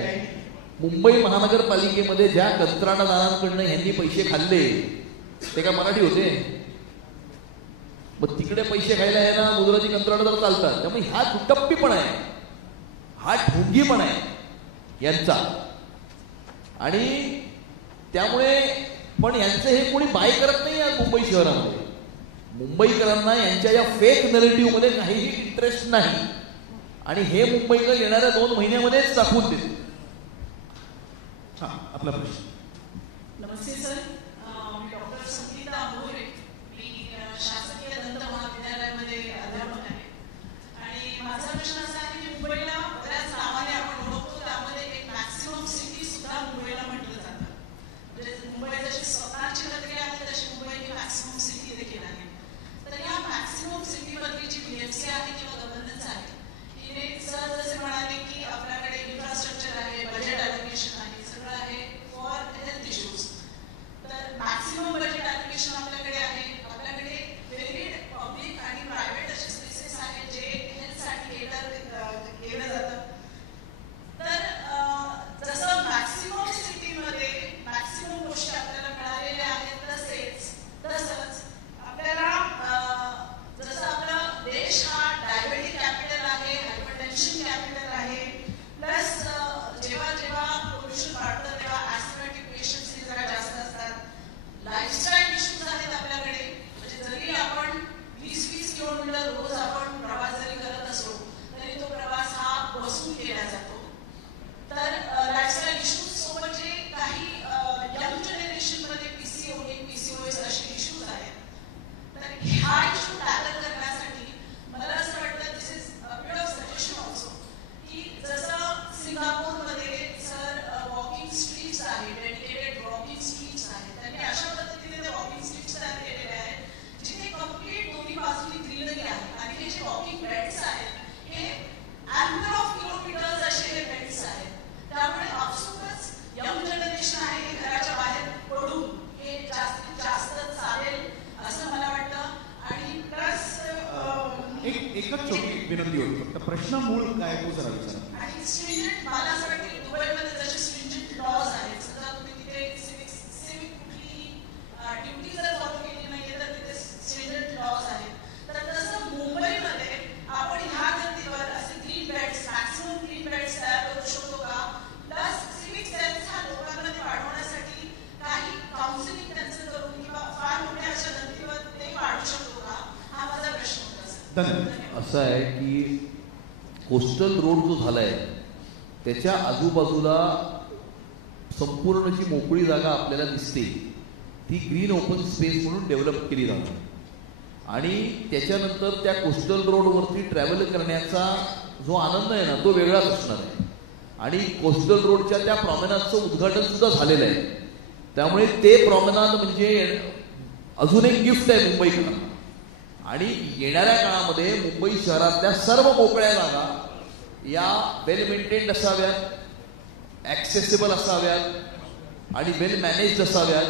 मुंबई महानगरपालिकेमध्ये ज्या कंत्राटदारांकडनं ह्यांनी पैसे खाल्ले ते काय मराठी होते? मग तिकडे पैसे खायला आहे ना गुजराती कंत्राटदार चालतात. त्यामुळे हा दुटप्पीपणा आहे, हा ढोंगीपणा आहे यांचा. आणि त्यामुळे पण यांचं हे कोणी बाय करत नाही आज मुंबई शहरामध्ये. मुंबईकरांना यांच्या या फेक नरेटिव्ह मध्ये काहीही इंटरेस्ट नाही. आणि हे मुंबईकर येणाऱ्या 2 महिन्यामध्येच दाखवून देतील. आपला प्रश्न. नमस्ते सर, मी डॉक्टर संगीता मोरे. मी शासकीय दंत महाविद्यालयामध्ये अध्यापक आहे. आणि माझा प्रश्न असा आहे की मुंबईला बऱ्याच नावाने आपण ओळखतो, त्यामध्ये एक मॅक्सिमम सिटी सुद्धा मुंबईला म्हटलं जातं. म्हणजे मुंबई जशी स्वतःची नगरी आहे तशी मुंबई ही मॅक्सिमम सिटी देखील आहे. तर या मॅक्सिमम सिटीमधली जी BMC आहे किंवा गव्हर्नन्स आहे, हिने सर जसे म्हणाले की आपल्याकडे इन्फ्रास्ट्रक्चर आहे, बजेट अलोकेशन आहे, सगळं आहे फॉर हेल्थ इश्यूज. तर मॅक्सिमम बजेट अलोकेशन आपल्याकडे आहे. आपल्याकडे वेगवेगळे पब्लिक आणि प्रायव्हेट असे स्पेसेस आहेत जे हेल्थसाठी केलं जातं. तर जसं मॅक्सिमम सिटीमध्ये मॅक्सिमम गोष्टी आपल्याला मिळालेल्या आहेत तसंच आपल्याला जसं आपला देश हा डायबेटिक कॅपिटल आहे, हायपरटेन्शन कॅपिटल आहे, प्लस जेव्हा जेव्हा पोल्युशन वाढतं तेव्हा ॲस्थमॅटिक पेशंट्स हे जरा जास्त असतात. लाईफस्टाईल इश्यूज आहेत आपल्याकडे. म्हणजे जरी आपण 20-20 किलोमीटर रोज आपण प्रवास जरी करत असलो तरी तो प्रवास हा बसून केला जातो. तर लाईफस्टाईल इश्यूज सोबत जे काही यंग जनरेशनमध्ये PCOS असे इश्यूज आहेत, तर ह्या इश्यू टॅकल करण्यासाठी मला असं वाटतं this is a bit of suggestion also की जसं सिंगापूरमध्ये सर वॉकिंग स्ट्रीट्स आहेत, डेडिकेटेड वॉकिंग स्ट्रीट्स आहेत. त्यांनी अशा पद्धतीने ते वॉकिंग स्ट्रीट्स तयार केलेले आहेत जिथे कम्प्लीट दोन्ही बाजूनी ग्रीनरी आहे. आणि हे जे वॉकिंग बेड्स आहेत हे नंबर ऑफ किलोमीटर्स असे हे बेड्स आहेत. त्यामुळे आपसुकच यंग जनरेशन आहे हे घराच्या बाहेर पडून हे जास्तीत जास्त चालेल असं मला वाटतं. आणि प्लस एकच छोटी विनंती होती, फक्त प्रश्न मूळ काय तो जरा विचारा. आणि स्ट्रिंजंट मला असं वाटतं की दुबईमध्ये जसे स्ट्रिंजंट लॉज आहेत, समजा तुम्ही तिथे सिविक कुठलीही ड्युटी जर फॉलो केली नाहीये तर तिथे स्ट्रिंजंट लॉज आहेत. तर तसं मुंबईमध्ये आपण ह्या धर्तीवर असे green beds, maximum green beds तयार करू शकतो का? प्लस सिविक सेन्स हा लोकांमध्ये वाढवण्यासाठी काही काउन्सिलिंग त्यांचं करून किंवा फार मोठ्या अशा धर्तीवर ते वाढू शकतो का? हा माझा प्रश्न होता सर. असं आहे की कोस्टल रोड जो झालाय त्याच्या आजूबाजूला संपूर्ण जी मोकळी जागा आपल्याला दिसते ती ग्रीन ओपन स्पेस म्हणून डेव्हलप केली जाते. आणि त्याच्यानंतर त्या कोस्टल रोडवरती ट्रॅव्हल करण्याचा जो आनंद आहे ना तो वेगळाच असणार आहे. आणि कोस्टल रोडच्या त्या प्रॉमेनाडचं उद्घाटन सुद्धा झालेलं आहे. त्यामुळे ते प्रॉमेनाड म्हणजे अजून एक गिफ्ट आहे मुंबईकरांना. आणि येणाऱ्या काळामध्ये मुंबई शहरातल्या सर्व मोकळ्या जागा या वेल मेंटेन्ड असाव्यात, ॲक्सेसिबल असाव्यात आणि वेल मॅनेज्ड असाव्यात.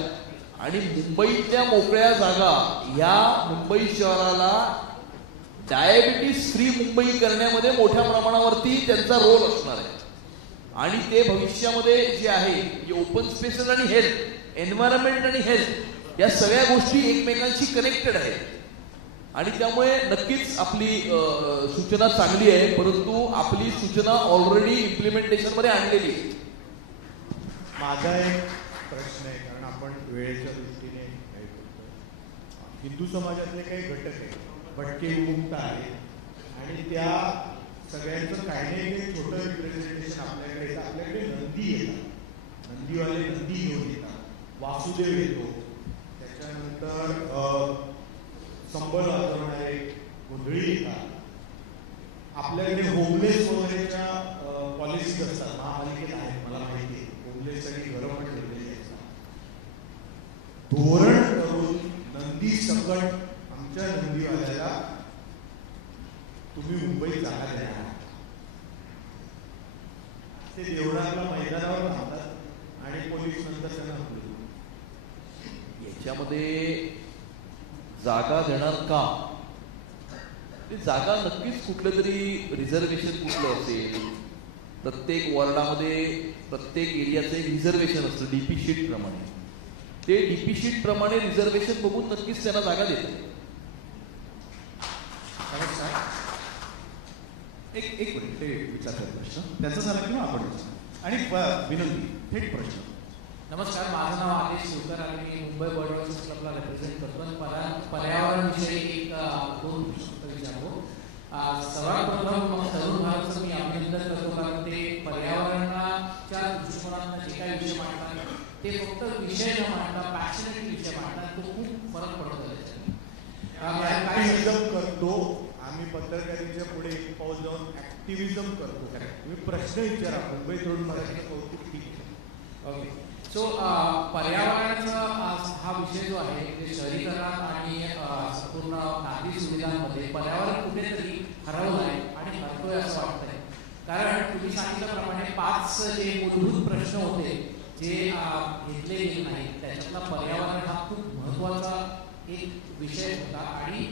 आणि मुंबईतल्या मोकळ्या जागा या मुंबई शहराला डायबिटीस फ्री मुंबई करण्यामध्ये मोठ्या प्रमाणावरती त्यांचा रोल असणार आहे. आणि ते भविष्यामध्ये जे आहे जे ओपन स्पेसेस आणि हेल्थ, एन्व्हायरमेंट आणि हेल्थ या सगळ्या गोष्टी एकमेकांशी कनेक्टेड आहेत. आणि त्यामुळे नक्कीच आपली सूचना चांगली आहे, परंतु आपली सूचना ऑलरेडी इम्प्लिमेंटेशन मध्ये आणलेली आहे. माझा एक प्रश्न आहे, कारण आपण वेळेच्या दृष्टीने हिंदू समाजातले काही घटक आहेत, भटके विमुक्त आहेत आणि त्या सगळ्यांचं काही नाही काही छोटं रिप्रेझेंटेशन आपल्याकडे येतं. आपल्याकडे नंदी येतात, नंदीवाले नंदी घेऊन येतात, वासुदेव येतो, त्याच्यानंतर संबळ वाजवणारे गोंधळी येतात. आपल्याकडे होमलेस वगैरेच्या पॉलिसीज असतात, महापालिकेत आहेत, मला माहिती आहे. होमलेससाठी घरं पण ठेवलेली असतात. धोरण करून नंदी सकट आमच्या नंदीवाल्याला तुम्ही मुंबईत जागा द्या. ते देवळातल्या मैदानावर राहतात आणि पोलीस नंतर त्यांना हलवतात. याच्यामध्ये जागा देणार का? ती जागा नक्कीच कुठलं तरी रिझर्वेशन कुठलं असेल. प्रत्येक वॉर्डामध्ये प्रत्येक एरियाचं एक रिझर्वेशन असतं डीपी शीट प्रमाणे. ते डीपी शीट प्रमाणे रिझर्वेशन बघून नक्कीच त्यांना जागा देते. एक मिनिट ते विचारतात प्रश्न त्यांचा झाला किंवा आपण आणि विनंती थेट प्रश्न. नमस्कार, माझं नाव आदेश शिवकर आणि मी मुंबई बर्ड क्लबला रिप्रेझेंट करतो. पर्यावरणाविषयी एक दोन प्रश्न विचारतो. सर्वात प्रथम तरुण भारतचं मी अभिनंदन करतो, कारण ते पर्यावरणाच्या दृष्टिकोनातून जे काही विषय मांडतात ते फक्त विषय न मांडता पॅशनेट विषय मांडतात. तो खूप फरक पडतो ऍक्टिव्हिजम करतो आम्ही. पत्रकारितेच्या पुढे एक पाऊल जाऊन ऍक्टिव्हिजम करतो. तुम्ही प्रश्न विचारा. मुंबई तरुण भारताचं कौतुक ठीक आहे. ओके. सो पर्यावरणाचा हा विषय जो आहे ते शहरीकरणात आणि संपूर्ण नागरी सुविधांमध्ये पर्यावरण कुठेतरी हरवलं आहे आणि हरतोय असं वाटतंय. कारण तुम्ही सांगितल्याप्रमाणे 5 जे मूलभूत प्रश्न होते जे घेतले गेले नाहीत, त्याच्यातला पर्यावरण हा खूप महत्वाचा एक विषय होता. आणि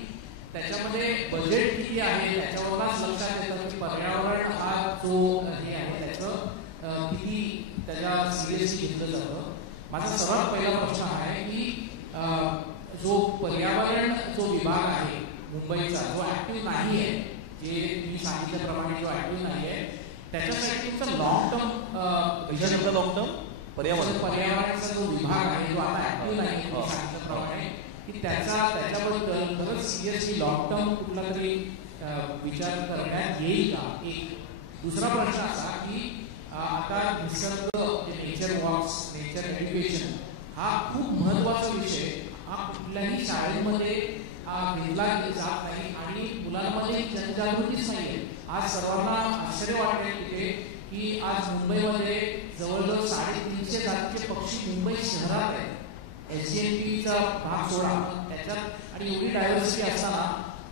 त्याच्यामध्ये बजेट किती आहे त्याच्यावरच लक्षात येतं की पर्यावरण हा जो हे आहे त्याचं किती त्याच्या सिरियसली घेतलं जातं. माझा सर्वात पहिला प्रश्न आहे की जो पर्यावरण जो विभाग आहे मुंबईचा जो ऍक्टिव्ह नाही आहे, जे मी सांगितल्याप्रमाणे जो ऍक्टिव्ह नाही आहे, त्याच्यासाठी तुमचा लॉंग टर्म लॉंग टर्म पर्यावरणाचा जो विभाग आहे जो आता ऍक्टिव्ह नाही सांगितल्याप्रमाणे की त्याच्याबद्दल खरंच सिरियसली लॉंग टर्म कुठला तरी विचार करण्यात येईल का? एक दुसरा प्रश्न असा की आता निसर्ग नेचर वॉक्स, नेचर एज्युकेशन हा खूप महत्वाचा विषय हा कुठल्याही शाळेमध्ये घेतला जात नाही आणि मुलांमध्ये जनजागृतीच नाही आहे. आज सर्वांना आश्चर्य वाटेल की आज मुंबईमध्ये जवळजवळ 350 जातीचे पक्षी मुंबई शहरात आहेत. SCNPचा भाग सोडा त्याच्यात आणि एवढी डायव्हर्सिटी असताना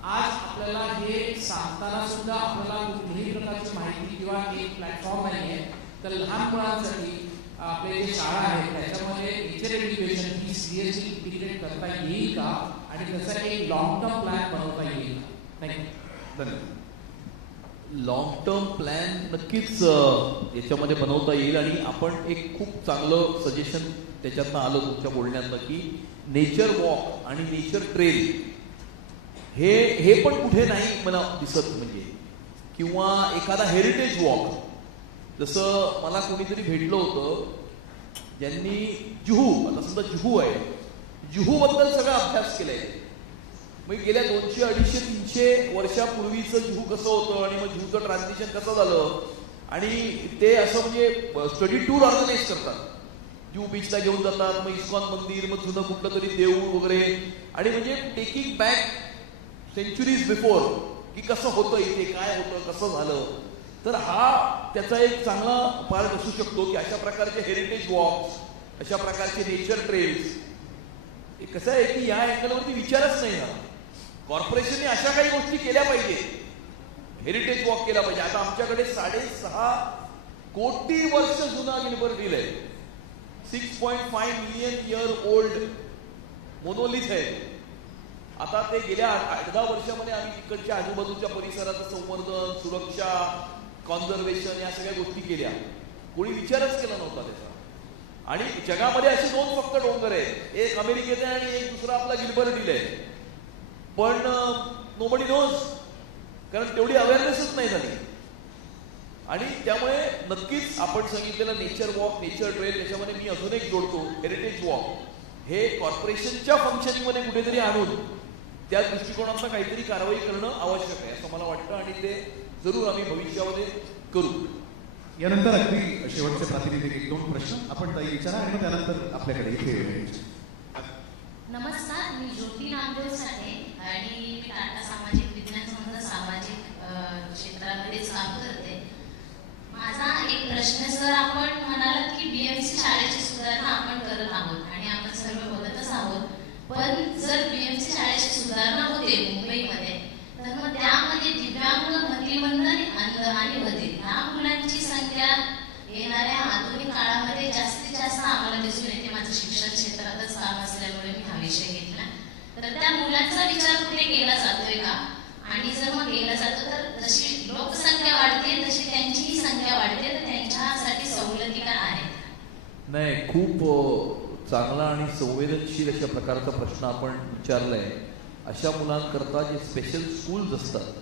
आज आपल्याला हे सांगताना सुद्धा आपल्याला कुठल्याही प्रकारची माहिती किंवा एक प्लॅटफॉर्म नाही आहे. तर लहान मुलांसाठी आपले जे शाळा आहेत त्याच्यामध्ये नेचर एज्युकेशन ही सिरियसली इंटिग्रेट करता येईल का आणि त्याचा एक लॉंग टर्म प्लॅन बनवता येईल का? थँक्यू. धन्यवाद. लॉंग टर्म प्लॅन नक्कीच याच्यामध्ये बनवता येईल. आणि आपण एक खूप चांगलं सजेशन त्याच्यातनं आलं तुमच्या बोलण्यातनं की नेचर वॉक आणि नेचर ट्रेल हे पण कुठे नाही मला दिसत. म्हणजे किंवा एखादा हेरिटेज वॉक, जसं मला कोणीतरी भेटलं होतं ज्यांनी जुहू, आता समजा जुहू आहे, जुहू बद्दल सगळा अभ्यास केलाय. मग गेल्या 200, 250, 300 वर्षापूर्वीचं जुहू कसं होतं आणि मग जुहूचं ट्रान्झिशन कसं झालं आणि ते असं म्हणजे स्टडी टूर ऑर्गनाईज करतात. जुहू बीचला घेऊन जातात, मग इस्कॉन मंदिर, मग जुनं कुठलं तरी देऊळ वगैरे, आणि म्हणजे टेकिंग बॅक सेंचुरीज बिफोर की कसं होतं इथे, काय होतं, कसं झालं. तर हा त्याचा एक चांगला पार्ट असू शकतो की अशा प्रकारचे हेरिटेज वॉक्स, अशा प्रकारचे नेचर ट्रेल्स. कसं आहे की या अँगलवरती विचारच नाही ना. कॉर्पोरेशनने अशा काही गोष्टी केल्या पाहिजे, हेरिटेज वॉक केला पाहिजे. आता आमच्याकडे 6.5 कोटी वर्ष जुना गिलबर्ट हिल आहे. 6.5 मिलियन इयर ओल्ड मोनोलिथ आहे. आता ते गेल्या 8-10 वर्षामध्ये आम्ही तिकडच्या आजूबाजूच्या परिसराचं संवर्धन, सुरक्षा, कॉन्झर्वेशन या सगळ्या गोष्टी केल्या. कोणी विचारच केला नव्हता त्याचा. आणि जगामध्ये असे 2 फक्त डोंगर आहेत, एक अमेरिकेत आहे आणि एक दुसरा आपला गिलबर्ट हिल आहे. पण नोबडी नोज, कारण तेवढी अवेअरनेसच नाही झाली. आणि त्यामुळे नक्कीच आपण सांगितलेलं नेचर वॉक, नेचर ट्रेल, त्याच्यामध्ये मी अजून एक जोडतो हेरिटेज वॉक. हे कॉर्पोरेशनच्या फंक्शनिंगमध्ये कुठेतरी आणून त्या दृष्टिकोनातनं काहीतरी कारवाई करणं आवश्यक आहे असं मला वाटतं आणि ते जरूर आम्ही भविष्यामध्ये करू. यानंतर अगदी शेवटचे प्रातिनिधिक 1-2 प्रश्न आपण ताई विचारा आणि मग त्यानंतर आपल्याकडे इथे. नमस्कार, मी ज्योती नामदेव साठे आणि मी टाटा सामाजिक विज्ञान संस्था सामाजिक क्षेत्रामध्येच काम करते. माझा एक प्रश्न सर, आपण म्हणालात की बीएमसी शाळेची सुधारणा आपण करत आहोत आणि आपण सर्व बघतच आहोत. पण जर बीएमसी शाळेची सुधारणा होते मुंबईमध्ये तर मग त्यामध्ये दिव्यांग, मतिमंद आणि बधिर ह्या मुलांची संख्या येणाऱ्या आधुनिक काळामध्ये जास्तीत जास्त आम्हाला दिसून येते. माझं शिक्षण क्षेत्रातच काम असल्यामुळे मी हा विषय घेतला. तर त्या मुलांचा विचार कुठे केला जातोय का? आणि जर मग केला जातो तर जशी लोकसंख्या वाढते तशी त्यांचीही संख्या वाढते, तर त्यांच्यासाठी सवलती काय आहेत? नाही, खूप चांगला आणि संवेदनशील अशा प्रकारचा प्रश्न आपण विचारलाय. अशा मुलांकरता जे स्पेशल स्कूल्स असतात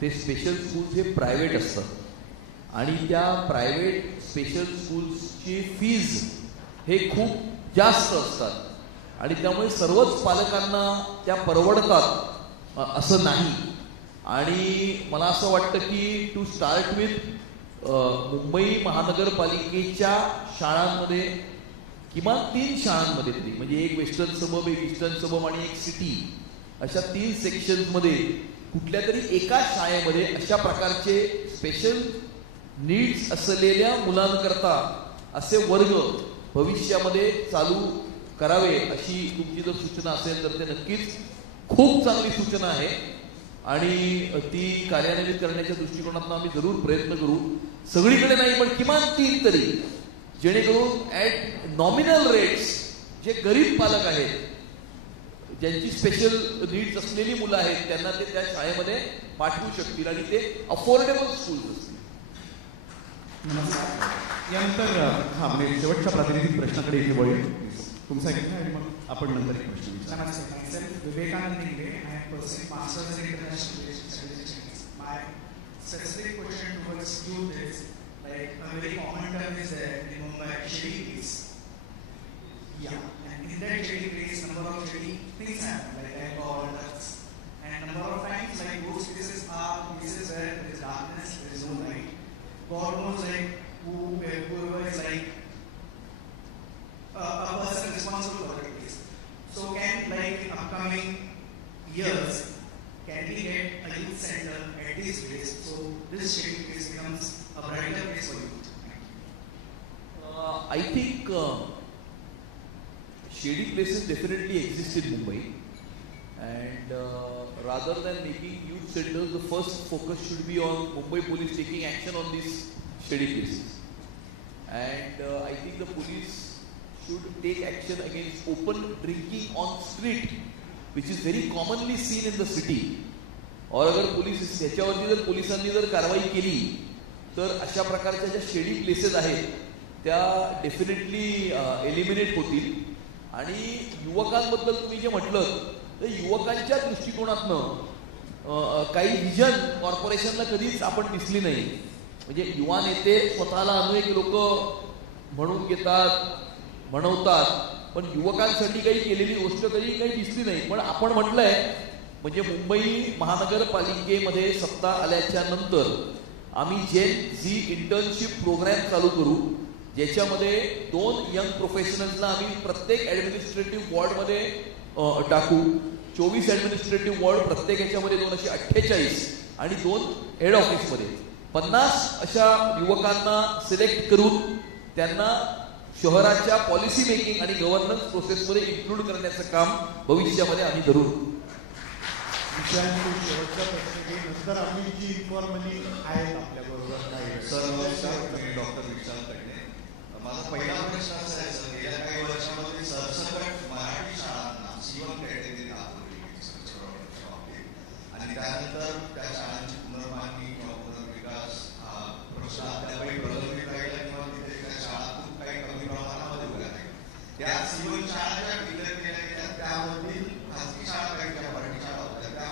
ते स्पेशल स्कूल्स हे प्रायव्हेट असतात आणि त्या प्रायव्हेट स्पेशल स्कूल्सची फीज हे खूप जास्त असतात आणि त्यामुळे सर्वच पालकांना त्या परवडतात असं नाही. आणि मला असं वाटतं की टू स्टार्ट विथ मुंबई महानगरपालिकेच्या शाळांमध्ये किमान 3 शाळांमध्ये तरी, म्हणजे एक वेस्टर्न सबब, एक ईस्टर्न सबब आणि एक सिटी, अशा 3 सेक्शन्समध्ये कुठल्या तरी एका शाळेमध्ये अशा प्रकारचे स्पेशल नीड्स असलेल्या मुलांकरता असे वर्ग भविष्यामध्ये चालू करावे अशी तुमची जर सूचना असेल तर ते नक्कीच खूप चांगली सूचना आहे आणि ती कार्यान्वित करण्याच्या दृष्टिकोनातून आम्ही जरूर प्रयत्न करू. सगळीकडे नाही पण किमान 3 तरी, जेणेकरून ॲट नॉमिनल रेट्स जे गरीब पालक आहेत, ज्यांची स्पेशल नीड्स असलेली मुलं आहेत, त्यांना ते त्या शाळेमध्ये पाठवू शकतील आणि ते अफोर्डेबल स्कूल्स असतील. यानंतर म्हणजे शेवटच्या प्रातिनिधिक प्रश्नाकडे इथे वळूया. तुमचा घेतला आणि मग आपण नंतर एक प्रश्न विचारू. नमस्कार, Vivekananda Nigade. I am pursuing Masters in International Relations Studies. My specific question towards youth is, like, a very common term is there in Mumbai, shady place. Yeah, and in that shady place, number of shady things happen, like alcohol, drugs, and number of times, like, those places are places where there is darkness, there is no light. God knows, like, whoever is like a person responsible for that place. So can, like, in upcoming years, can we get a youth center at this place so this shady place becomes a brighter place for youth? I think shady places definitely exist in Mumbai, and rather than making youth centers, the first focus should be on Mumbai police taking action on these shady places. And I think the police should take action against open drinking on street, which is very commonly seen in the city. और अगर police ह्याच्यावरती जर पोलिसांनी जर कारवाई केली तर अशा प्रकारच्या ज्या शेडी प्लेसेस आहेत त्या डेफिनेटली एलिमिनेट होतील. आणि युवकांबद्दल तुम्ही जे म्हटलं तर युवकांच्या दृष्टिकोनातनं काही विजन कॉर्पोरेशनला कधीच आपण दिसली नाही. म्हणजे युवा नेते स्वतःला अनेक लोक म्हणून घेतात, म्हणवतात, पण युवकांसाठी काही केलेली गोष्ट कधी काही दिसली नाही. पण आपण म्हटलंय म्हणजे मुंबई महानगरपालिकेमध्ये सत्ता आल्याच्या नंतर आम्ही जेन झी इंटर्नशिप प्रोग्राम चालू करू, ज्याच्यामध्ये 2 यंग प्रोफेशनल्सला आम्ही प्रत्येक ॲडमिनिस्ट्रेटिव्ह वॉर्डमध्ये टाकू. 24 ॲडमिनिस्ट्रेटिव्ह वॉर्ड, प्रत्येक ह्याच्यामध्ये 2 असे 48 आणि 2 हेड ऑफिसमध्ये. 50 अशा युवकांना सिलेक्ट करून त्यांना शहराच्या पॉलिसी मेकिंग आणि गव्हर्नन्स प्रोसेसमध्ये इन्क्लूड करण्याचं काम भविष्यामध्ये आम्ही करू. शेवटचा प्रश्न नंतर आम्ही जी इन्फॉर्मली आहेत आपल्याबरोबर काही सर डॉक्टर विशाल कडे माझा पहिला प्रश्न असा आहे सर, गेल्या काही वर्षामध्ये सरसकट मराठी शाळांना C1 कॅटेगरी दाखवली आणि त्यानंतर त्या शाळांची पुनर्बांधणी किंवा पुनर्विकास हा प्रश्न अद्यापही प्रलंबित राहिला किंवा तिथे त्या शाळातून काही कमी प्रमाणामध्ये उभ्या राहिल्या. त्या C1 शाळा ज्या डिक्लेअर केल्या गेल्या त्यामधील खासगी शाळा काही ज्या मराठी शाळा होत्या त्या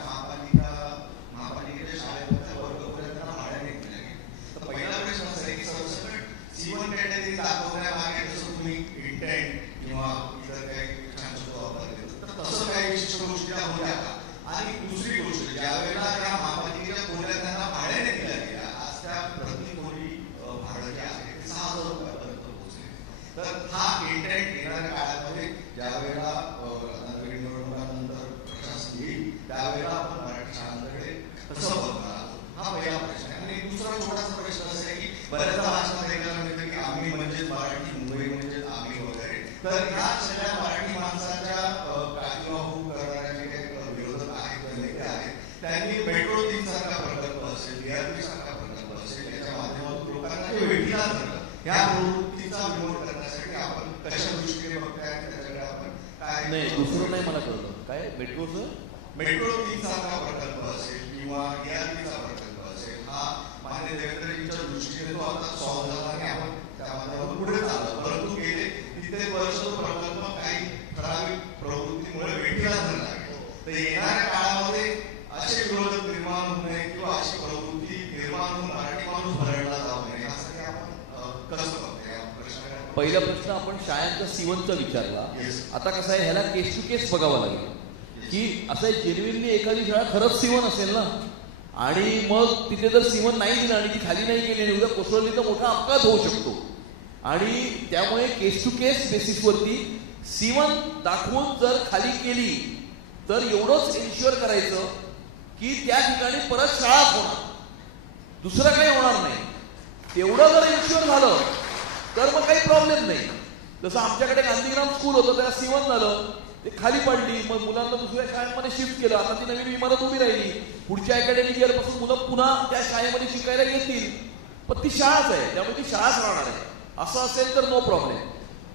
महापालिकेच्या शाळेमध्ये वर्गखोल्या भाड्याने दिल्या गेल्या. तर पहिला प्रश्न असा आहे की सरसकट C1 कॅटेगरी दाखवण्यामागे जसं तुम्ही इंटेंट किंवा इतर काही छानशब्द वापरले तर तसं काही विशिष्ट गोष्टी त्या होत्या का? आणि दुसरी गोष्ट, ज्या वेळेला त्या महापालिकेच्या खोल्या त्यांना भाड्याने दिल्या गेल्या, आज त्या प्रति खोली भाडं जे आहे ते 6,000 रुपयापर्यंत पोहोचले. तर हा इंटेंट येणाऱ्या काळामध्ये ज्या वेळेला नवीन निवडणुकांनंतर प्रशासन येईल त्यावेळेला आपण मराठी शाळांकडे कसं बघणार आहोत, हा पहिला प्रश्न आहे. आणि दुसरा छोटासा प्रश्न असा आहे की बऱ्याचदा भाषणात ऐकायला मिळतं की आम्ही म्हणजे मराठी, मुंबई म्हणजे आम्ही वगैरे. तर ह्या सगळ्या मराठी माणसाच्या काळजीवाहू करणाऱ्या जे काही विरोधक आहेत, नेते आहेत, त्यांनी मेट्रो 3 सारखा प्रकल्प असेल, DRP सारखा प्रकल्प असेल, याच्या माध्यमातून लोकांना जे वेठीला धरलं, ह्या प्रवृत्तीचा विरोध करण्यासाठी आपण कशा दृष्टीने बघताय त्याच्याकडे आपण काय? नाही, दुसरं नाही मला कळलं काय मेट्रोचं. मेट्रो 3 सारखा प्रकल्प असेल किंवा DRPचा प्रकल्प असेल, हा मान्य देवेंद्रजींच्या दृष्टीने तो आता सॉल्व्ह झाला आणि आपण त्या माध्यमातून पुढे चाललो. परंतु गेले कित्येक वर्ष तो प्रकल्प काही ठराविक प्रवृत्तीमुळे वेठीला धरला गेला. तर येणाऱ्या काळामध्ये असे विरोधक निर्माण होऊ नये किंवा अशी प्रवृत्ती निर्माण होऊन मराठी माणूस भरडला जाऊ नये यासाठी आपण कसं बघतो या प्रश्नाकडे? पहिला प्रश्न आपण शाळांच्या C1चा विचारला. आता कसं आहे, ह्याला केस टू केस बघावं लागेल की असं जेन्युइनली एखादी शाळा खरंच C1 असेल ना आणि मग तिथे जर C1 नाही दिलं आणि ती खाली नाही गेली आणि उद्या कोसळली तर मोठा अपघात होऊ शकतो. आणि त्यामुळे केस टू केस बेसिसवरती C1 दाखवून जर खाली केली तर एवढंच इन्श्युअर करायचं की त्या ठिकाणी परत शाळाच होणार, दुसरं काही होणार नाही. तेवढं जर इन्श्युअर झालं तर मग काही प्रॉब्लेम नाही. जसं आमच्याकडे गांधीग्राम स्कूल होतं, त्याला C1 झालं, ते खाली पडली, मग मुलांना दुसऱ्या शाळेमध्ये शिफ्ट केलं, आता ती नवीन इमारत उभी राहिली, पुढच्या अकॅडमिक इयर पासून मुलं पुन्हा त्या शाळेमध्ये शिकायला येतील, पण ती शाळाच आहे, त्यामुळे ती शाळाच राहणार आहे. असं असेल तर नो प्रॉब्लेम.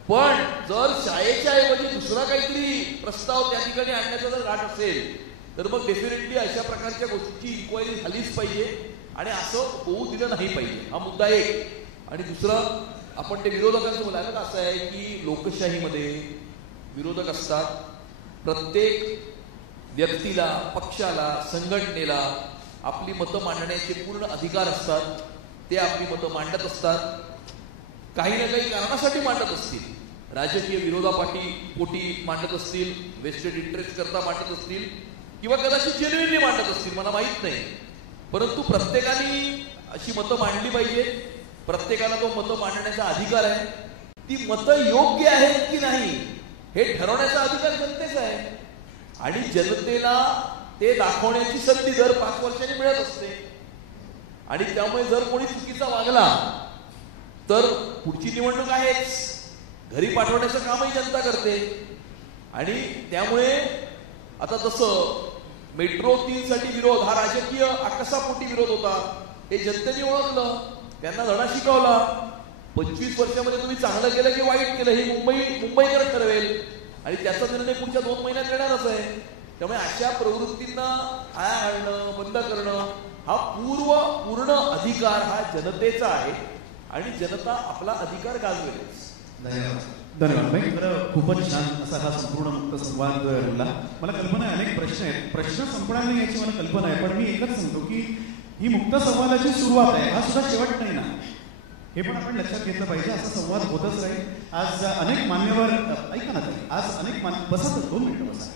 पण जर शाळेच्या ऐवजी दुसरा काहीतरी प्रस्ताव त्या ठिकाणी आणण्याचा जर घाट असेल तर मग डेफिनेटली अशा प्रकारच्या गोष्टीची इन्क्वायरी झालीच पाहिजे आणि असं होऊ दिलं नाही पाहिजे. हा मुद्दा एक. आणि दुसरं, आपण ते विरोधकांचं बोलायला का असं आहे की लोकशाहीमध्ये विरोधक असतात, प्रत्येक व्यक्तीला, पक्षाला, संघटनेला आपली मतं मांडण्याचे पूर्ण अधिकार असतात. ते आपली मतं मांडत असतात, काही ना काही कारणासाठी मांडत असतील, राजकीय विरोधापोटी मांडत असतील, वेस्टेड इंटरेस्ट करता मांडत असतील किंवा कदाचित जेन्युइनली मांडत असतील, मला माहित नाही. परंतु प्रत्येकाने अशी मतं मांडली पाहिजे. प्रत्येकाला तो मतं मांडण्याचा अधिकार आहे. ती मतं योग्य आहेत की नाही हे ठरवण्याचा अधिकार जनतेचा आहे आणि जनतेला ते दाखवण्याची संधी दर 5 वर्षांनी मिळत असते. आणि त्यामुळे जर कोणी चुकीचा वागला तर पुढची निवडणूक आहेच, घरी पाठवण्याचं कामही जनता करते. आणि त्यामुळे आता जसं मेट्रो 3 साठी विरोध हा राजकीय आकसापोटी विरोध होता, हे जनतेने ओळखलं, त्यांना धडा शिकवला. 25 वर्षामध्ये तुम्ही चांगलं केलं की वाईट केलं हे मुंबईकर ठरवेल आणि त्याचा निर्णय पुढच्या 2 महिन्यात येणारच आहे. त्यामुळे अशा प्रवृत्तींना आळा घालणं, बंद करणं हा पूर्ण अधिकार हा जनतेचा आहे आणि जनता आपला अधिकार गाजवेलच. धन्यवाद भाई. खरं खूपच छान असा हा संपूर्ण मुक्त संवाद घडला. मला कल्पना आहे, अनेक प्रश्न आहेत, प्रश्न संपणार नाही याची मला कल्पना आहे, पण मी एकच सांगतो की ही मुक्त संवादाची सुरुवात आहे, हा सुद्धा शेवट नाही ना, हे पण आपण लक्षात घेतलं पाहिजे. असा संवाद होतच राहील. आज अनेक मान्यवर, ऐका ना ताई, आज अनेक बसा, 2 मिनिटं बसा.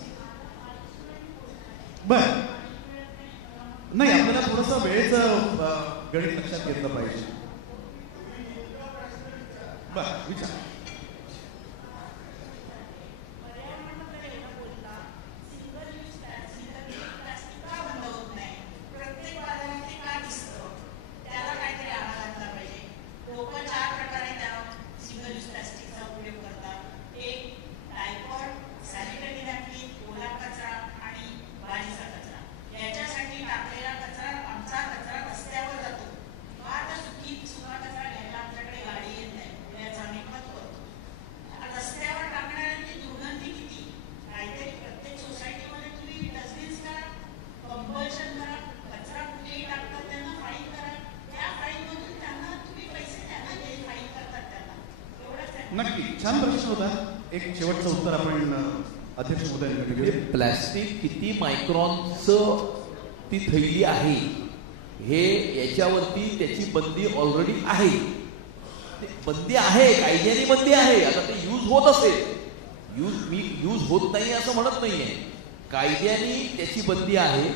बर नाही, आपल्याला थोडंसं वेळेचं गणित लक्षात घेतलं पाहिजे. बर विचार. प्रत्येक बाजारात का दिसतं, त्याला नक्की छान प्रश्न होता. एक शेवटचं उत्तर आपण अध्यक्ष महोदयांकडे घेऊ. प्लॅस्टिक किती मायक्रॉनचं ती थैली आहे हे याच्यावरती त्याची बंदी ऑलरेडी आहे. बंदी आहे, कायद्याने बंदी आहे. आता ते यूज होत असेल, मी यूज होत नाही असं म्हणत नाहीये, कायद्याने त्याची बंदी आहे,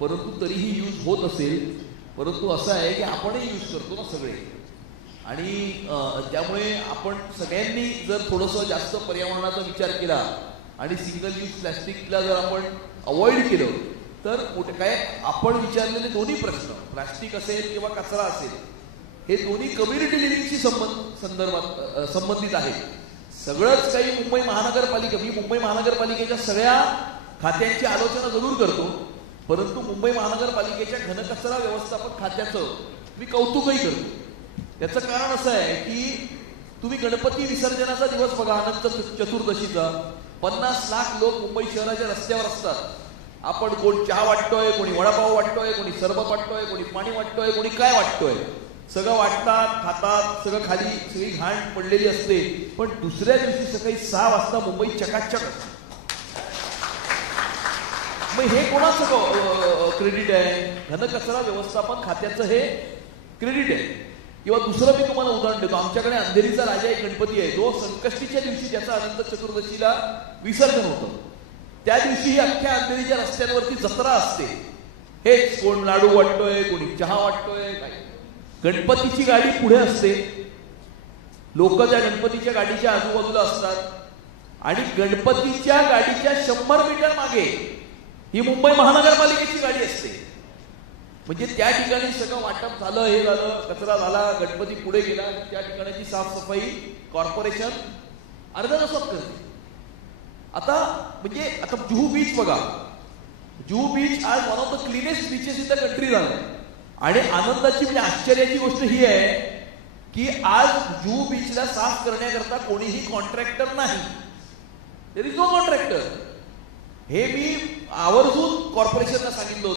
परंतु तरीही यूज होत असेल. परंतु असं आहे की आपणही यूज करतो ना सगळे, आणि त्यामुळे आपण सगळ्यांनी जर थोडंसं जास्त पर्यावरणाचा विचार केला आणि सिंगल यूज प्लॅस्टिकला जर आपण अवॉइड केलं तर मोठे काय आपण विचारलेले दोन्ही प्रश्न, प्लॅस्टिक असेल किंवा कचरा असेल, हे दोन्ही कम्युनिटी लिव्हिंगशी संबंधित आहेत. सगळंच काही मुंबई महानगरपालिका, मी मुंबई महानगरपालिकेच्या सगळ्या खात्यांची आलोचना जरूर करतो, परंतु मुंबई महानगरपालिकेच्या घनकचरा व्यवस्थापन खात्याचं मी कौतुकही करतो. त्याचं कारण असं आहे की तुम्ही गणपती विसर्जनाचा दिवस बघा, अनंत चतुर्दशीचा 50 लाख लोक मुंबई शहराच्या रस्त्यावर असतात. आपण कोण चहा वाटतोय, कोणी वडापाव वाटतोय, कोणी सरबत वाटतोय, कोणी पाणी वाटतोय, कोणी काय वाटतोय, सगळं वाटतात, खातात, सगळं खाली सगळी घाण पडलेली असते. पण दुसऱ्या दिवशी सकाळी 6 वाजता मुंबई चकाचक असते. मग हे कोणाचं क्रेडिट आहे? घनकचरा व्यवस्थापन खात्याचं हे क्रेडिट आहे. किंवा दुसरं मी तुम्हाला उदाहरण देतो, आमच्याकडे अंधेरीचा राजा एक गणपती आहे, जो संकष्टीच्या दिवशी त्याचा अनंत चतुर्दशीला विसर्जन होतं. त्या दिवशी अख्ख्या अंधेरीच्या रस्त्यांवरती जत्रा असते. हेच कोण लाडू वाटतोय, कोणी चहा वाटतोय, काय. गणपतीची गाडी पुढे असते, लोक त्या गणपतीच्या गाडीच्या आजूबाजूला असतात, आणि गणपतीच्या गाडीच्या 100 मीटर मागे ही मुंबई महानगरपालिकेची गाडी असते. म्हणजे त्या ठिकाणी सगळं वाटप झालं, हे झालं, कचरा झाला, गणपती पुढे गेला, त्या ठिकाणाची साफसफाई कॉर्पोरेशन अर्ध्या तासात करते. आता म्हणजे आता जुहू बीच बघा, जुहू बीच आज one of the cleanest beaches in the country झालं. आणि आनंदाची म्हणजे आश्चर्याची गोष्ट ही आहे की आज जुहू बीचला साफ करण्याकरता कोणीही कॉन्ट्रॅक्टर नाही. There is no contractor. हे मी आवर्जून कॉर्पोरेशनला सांगितलं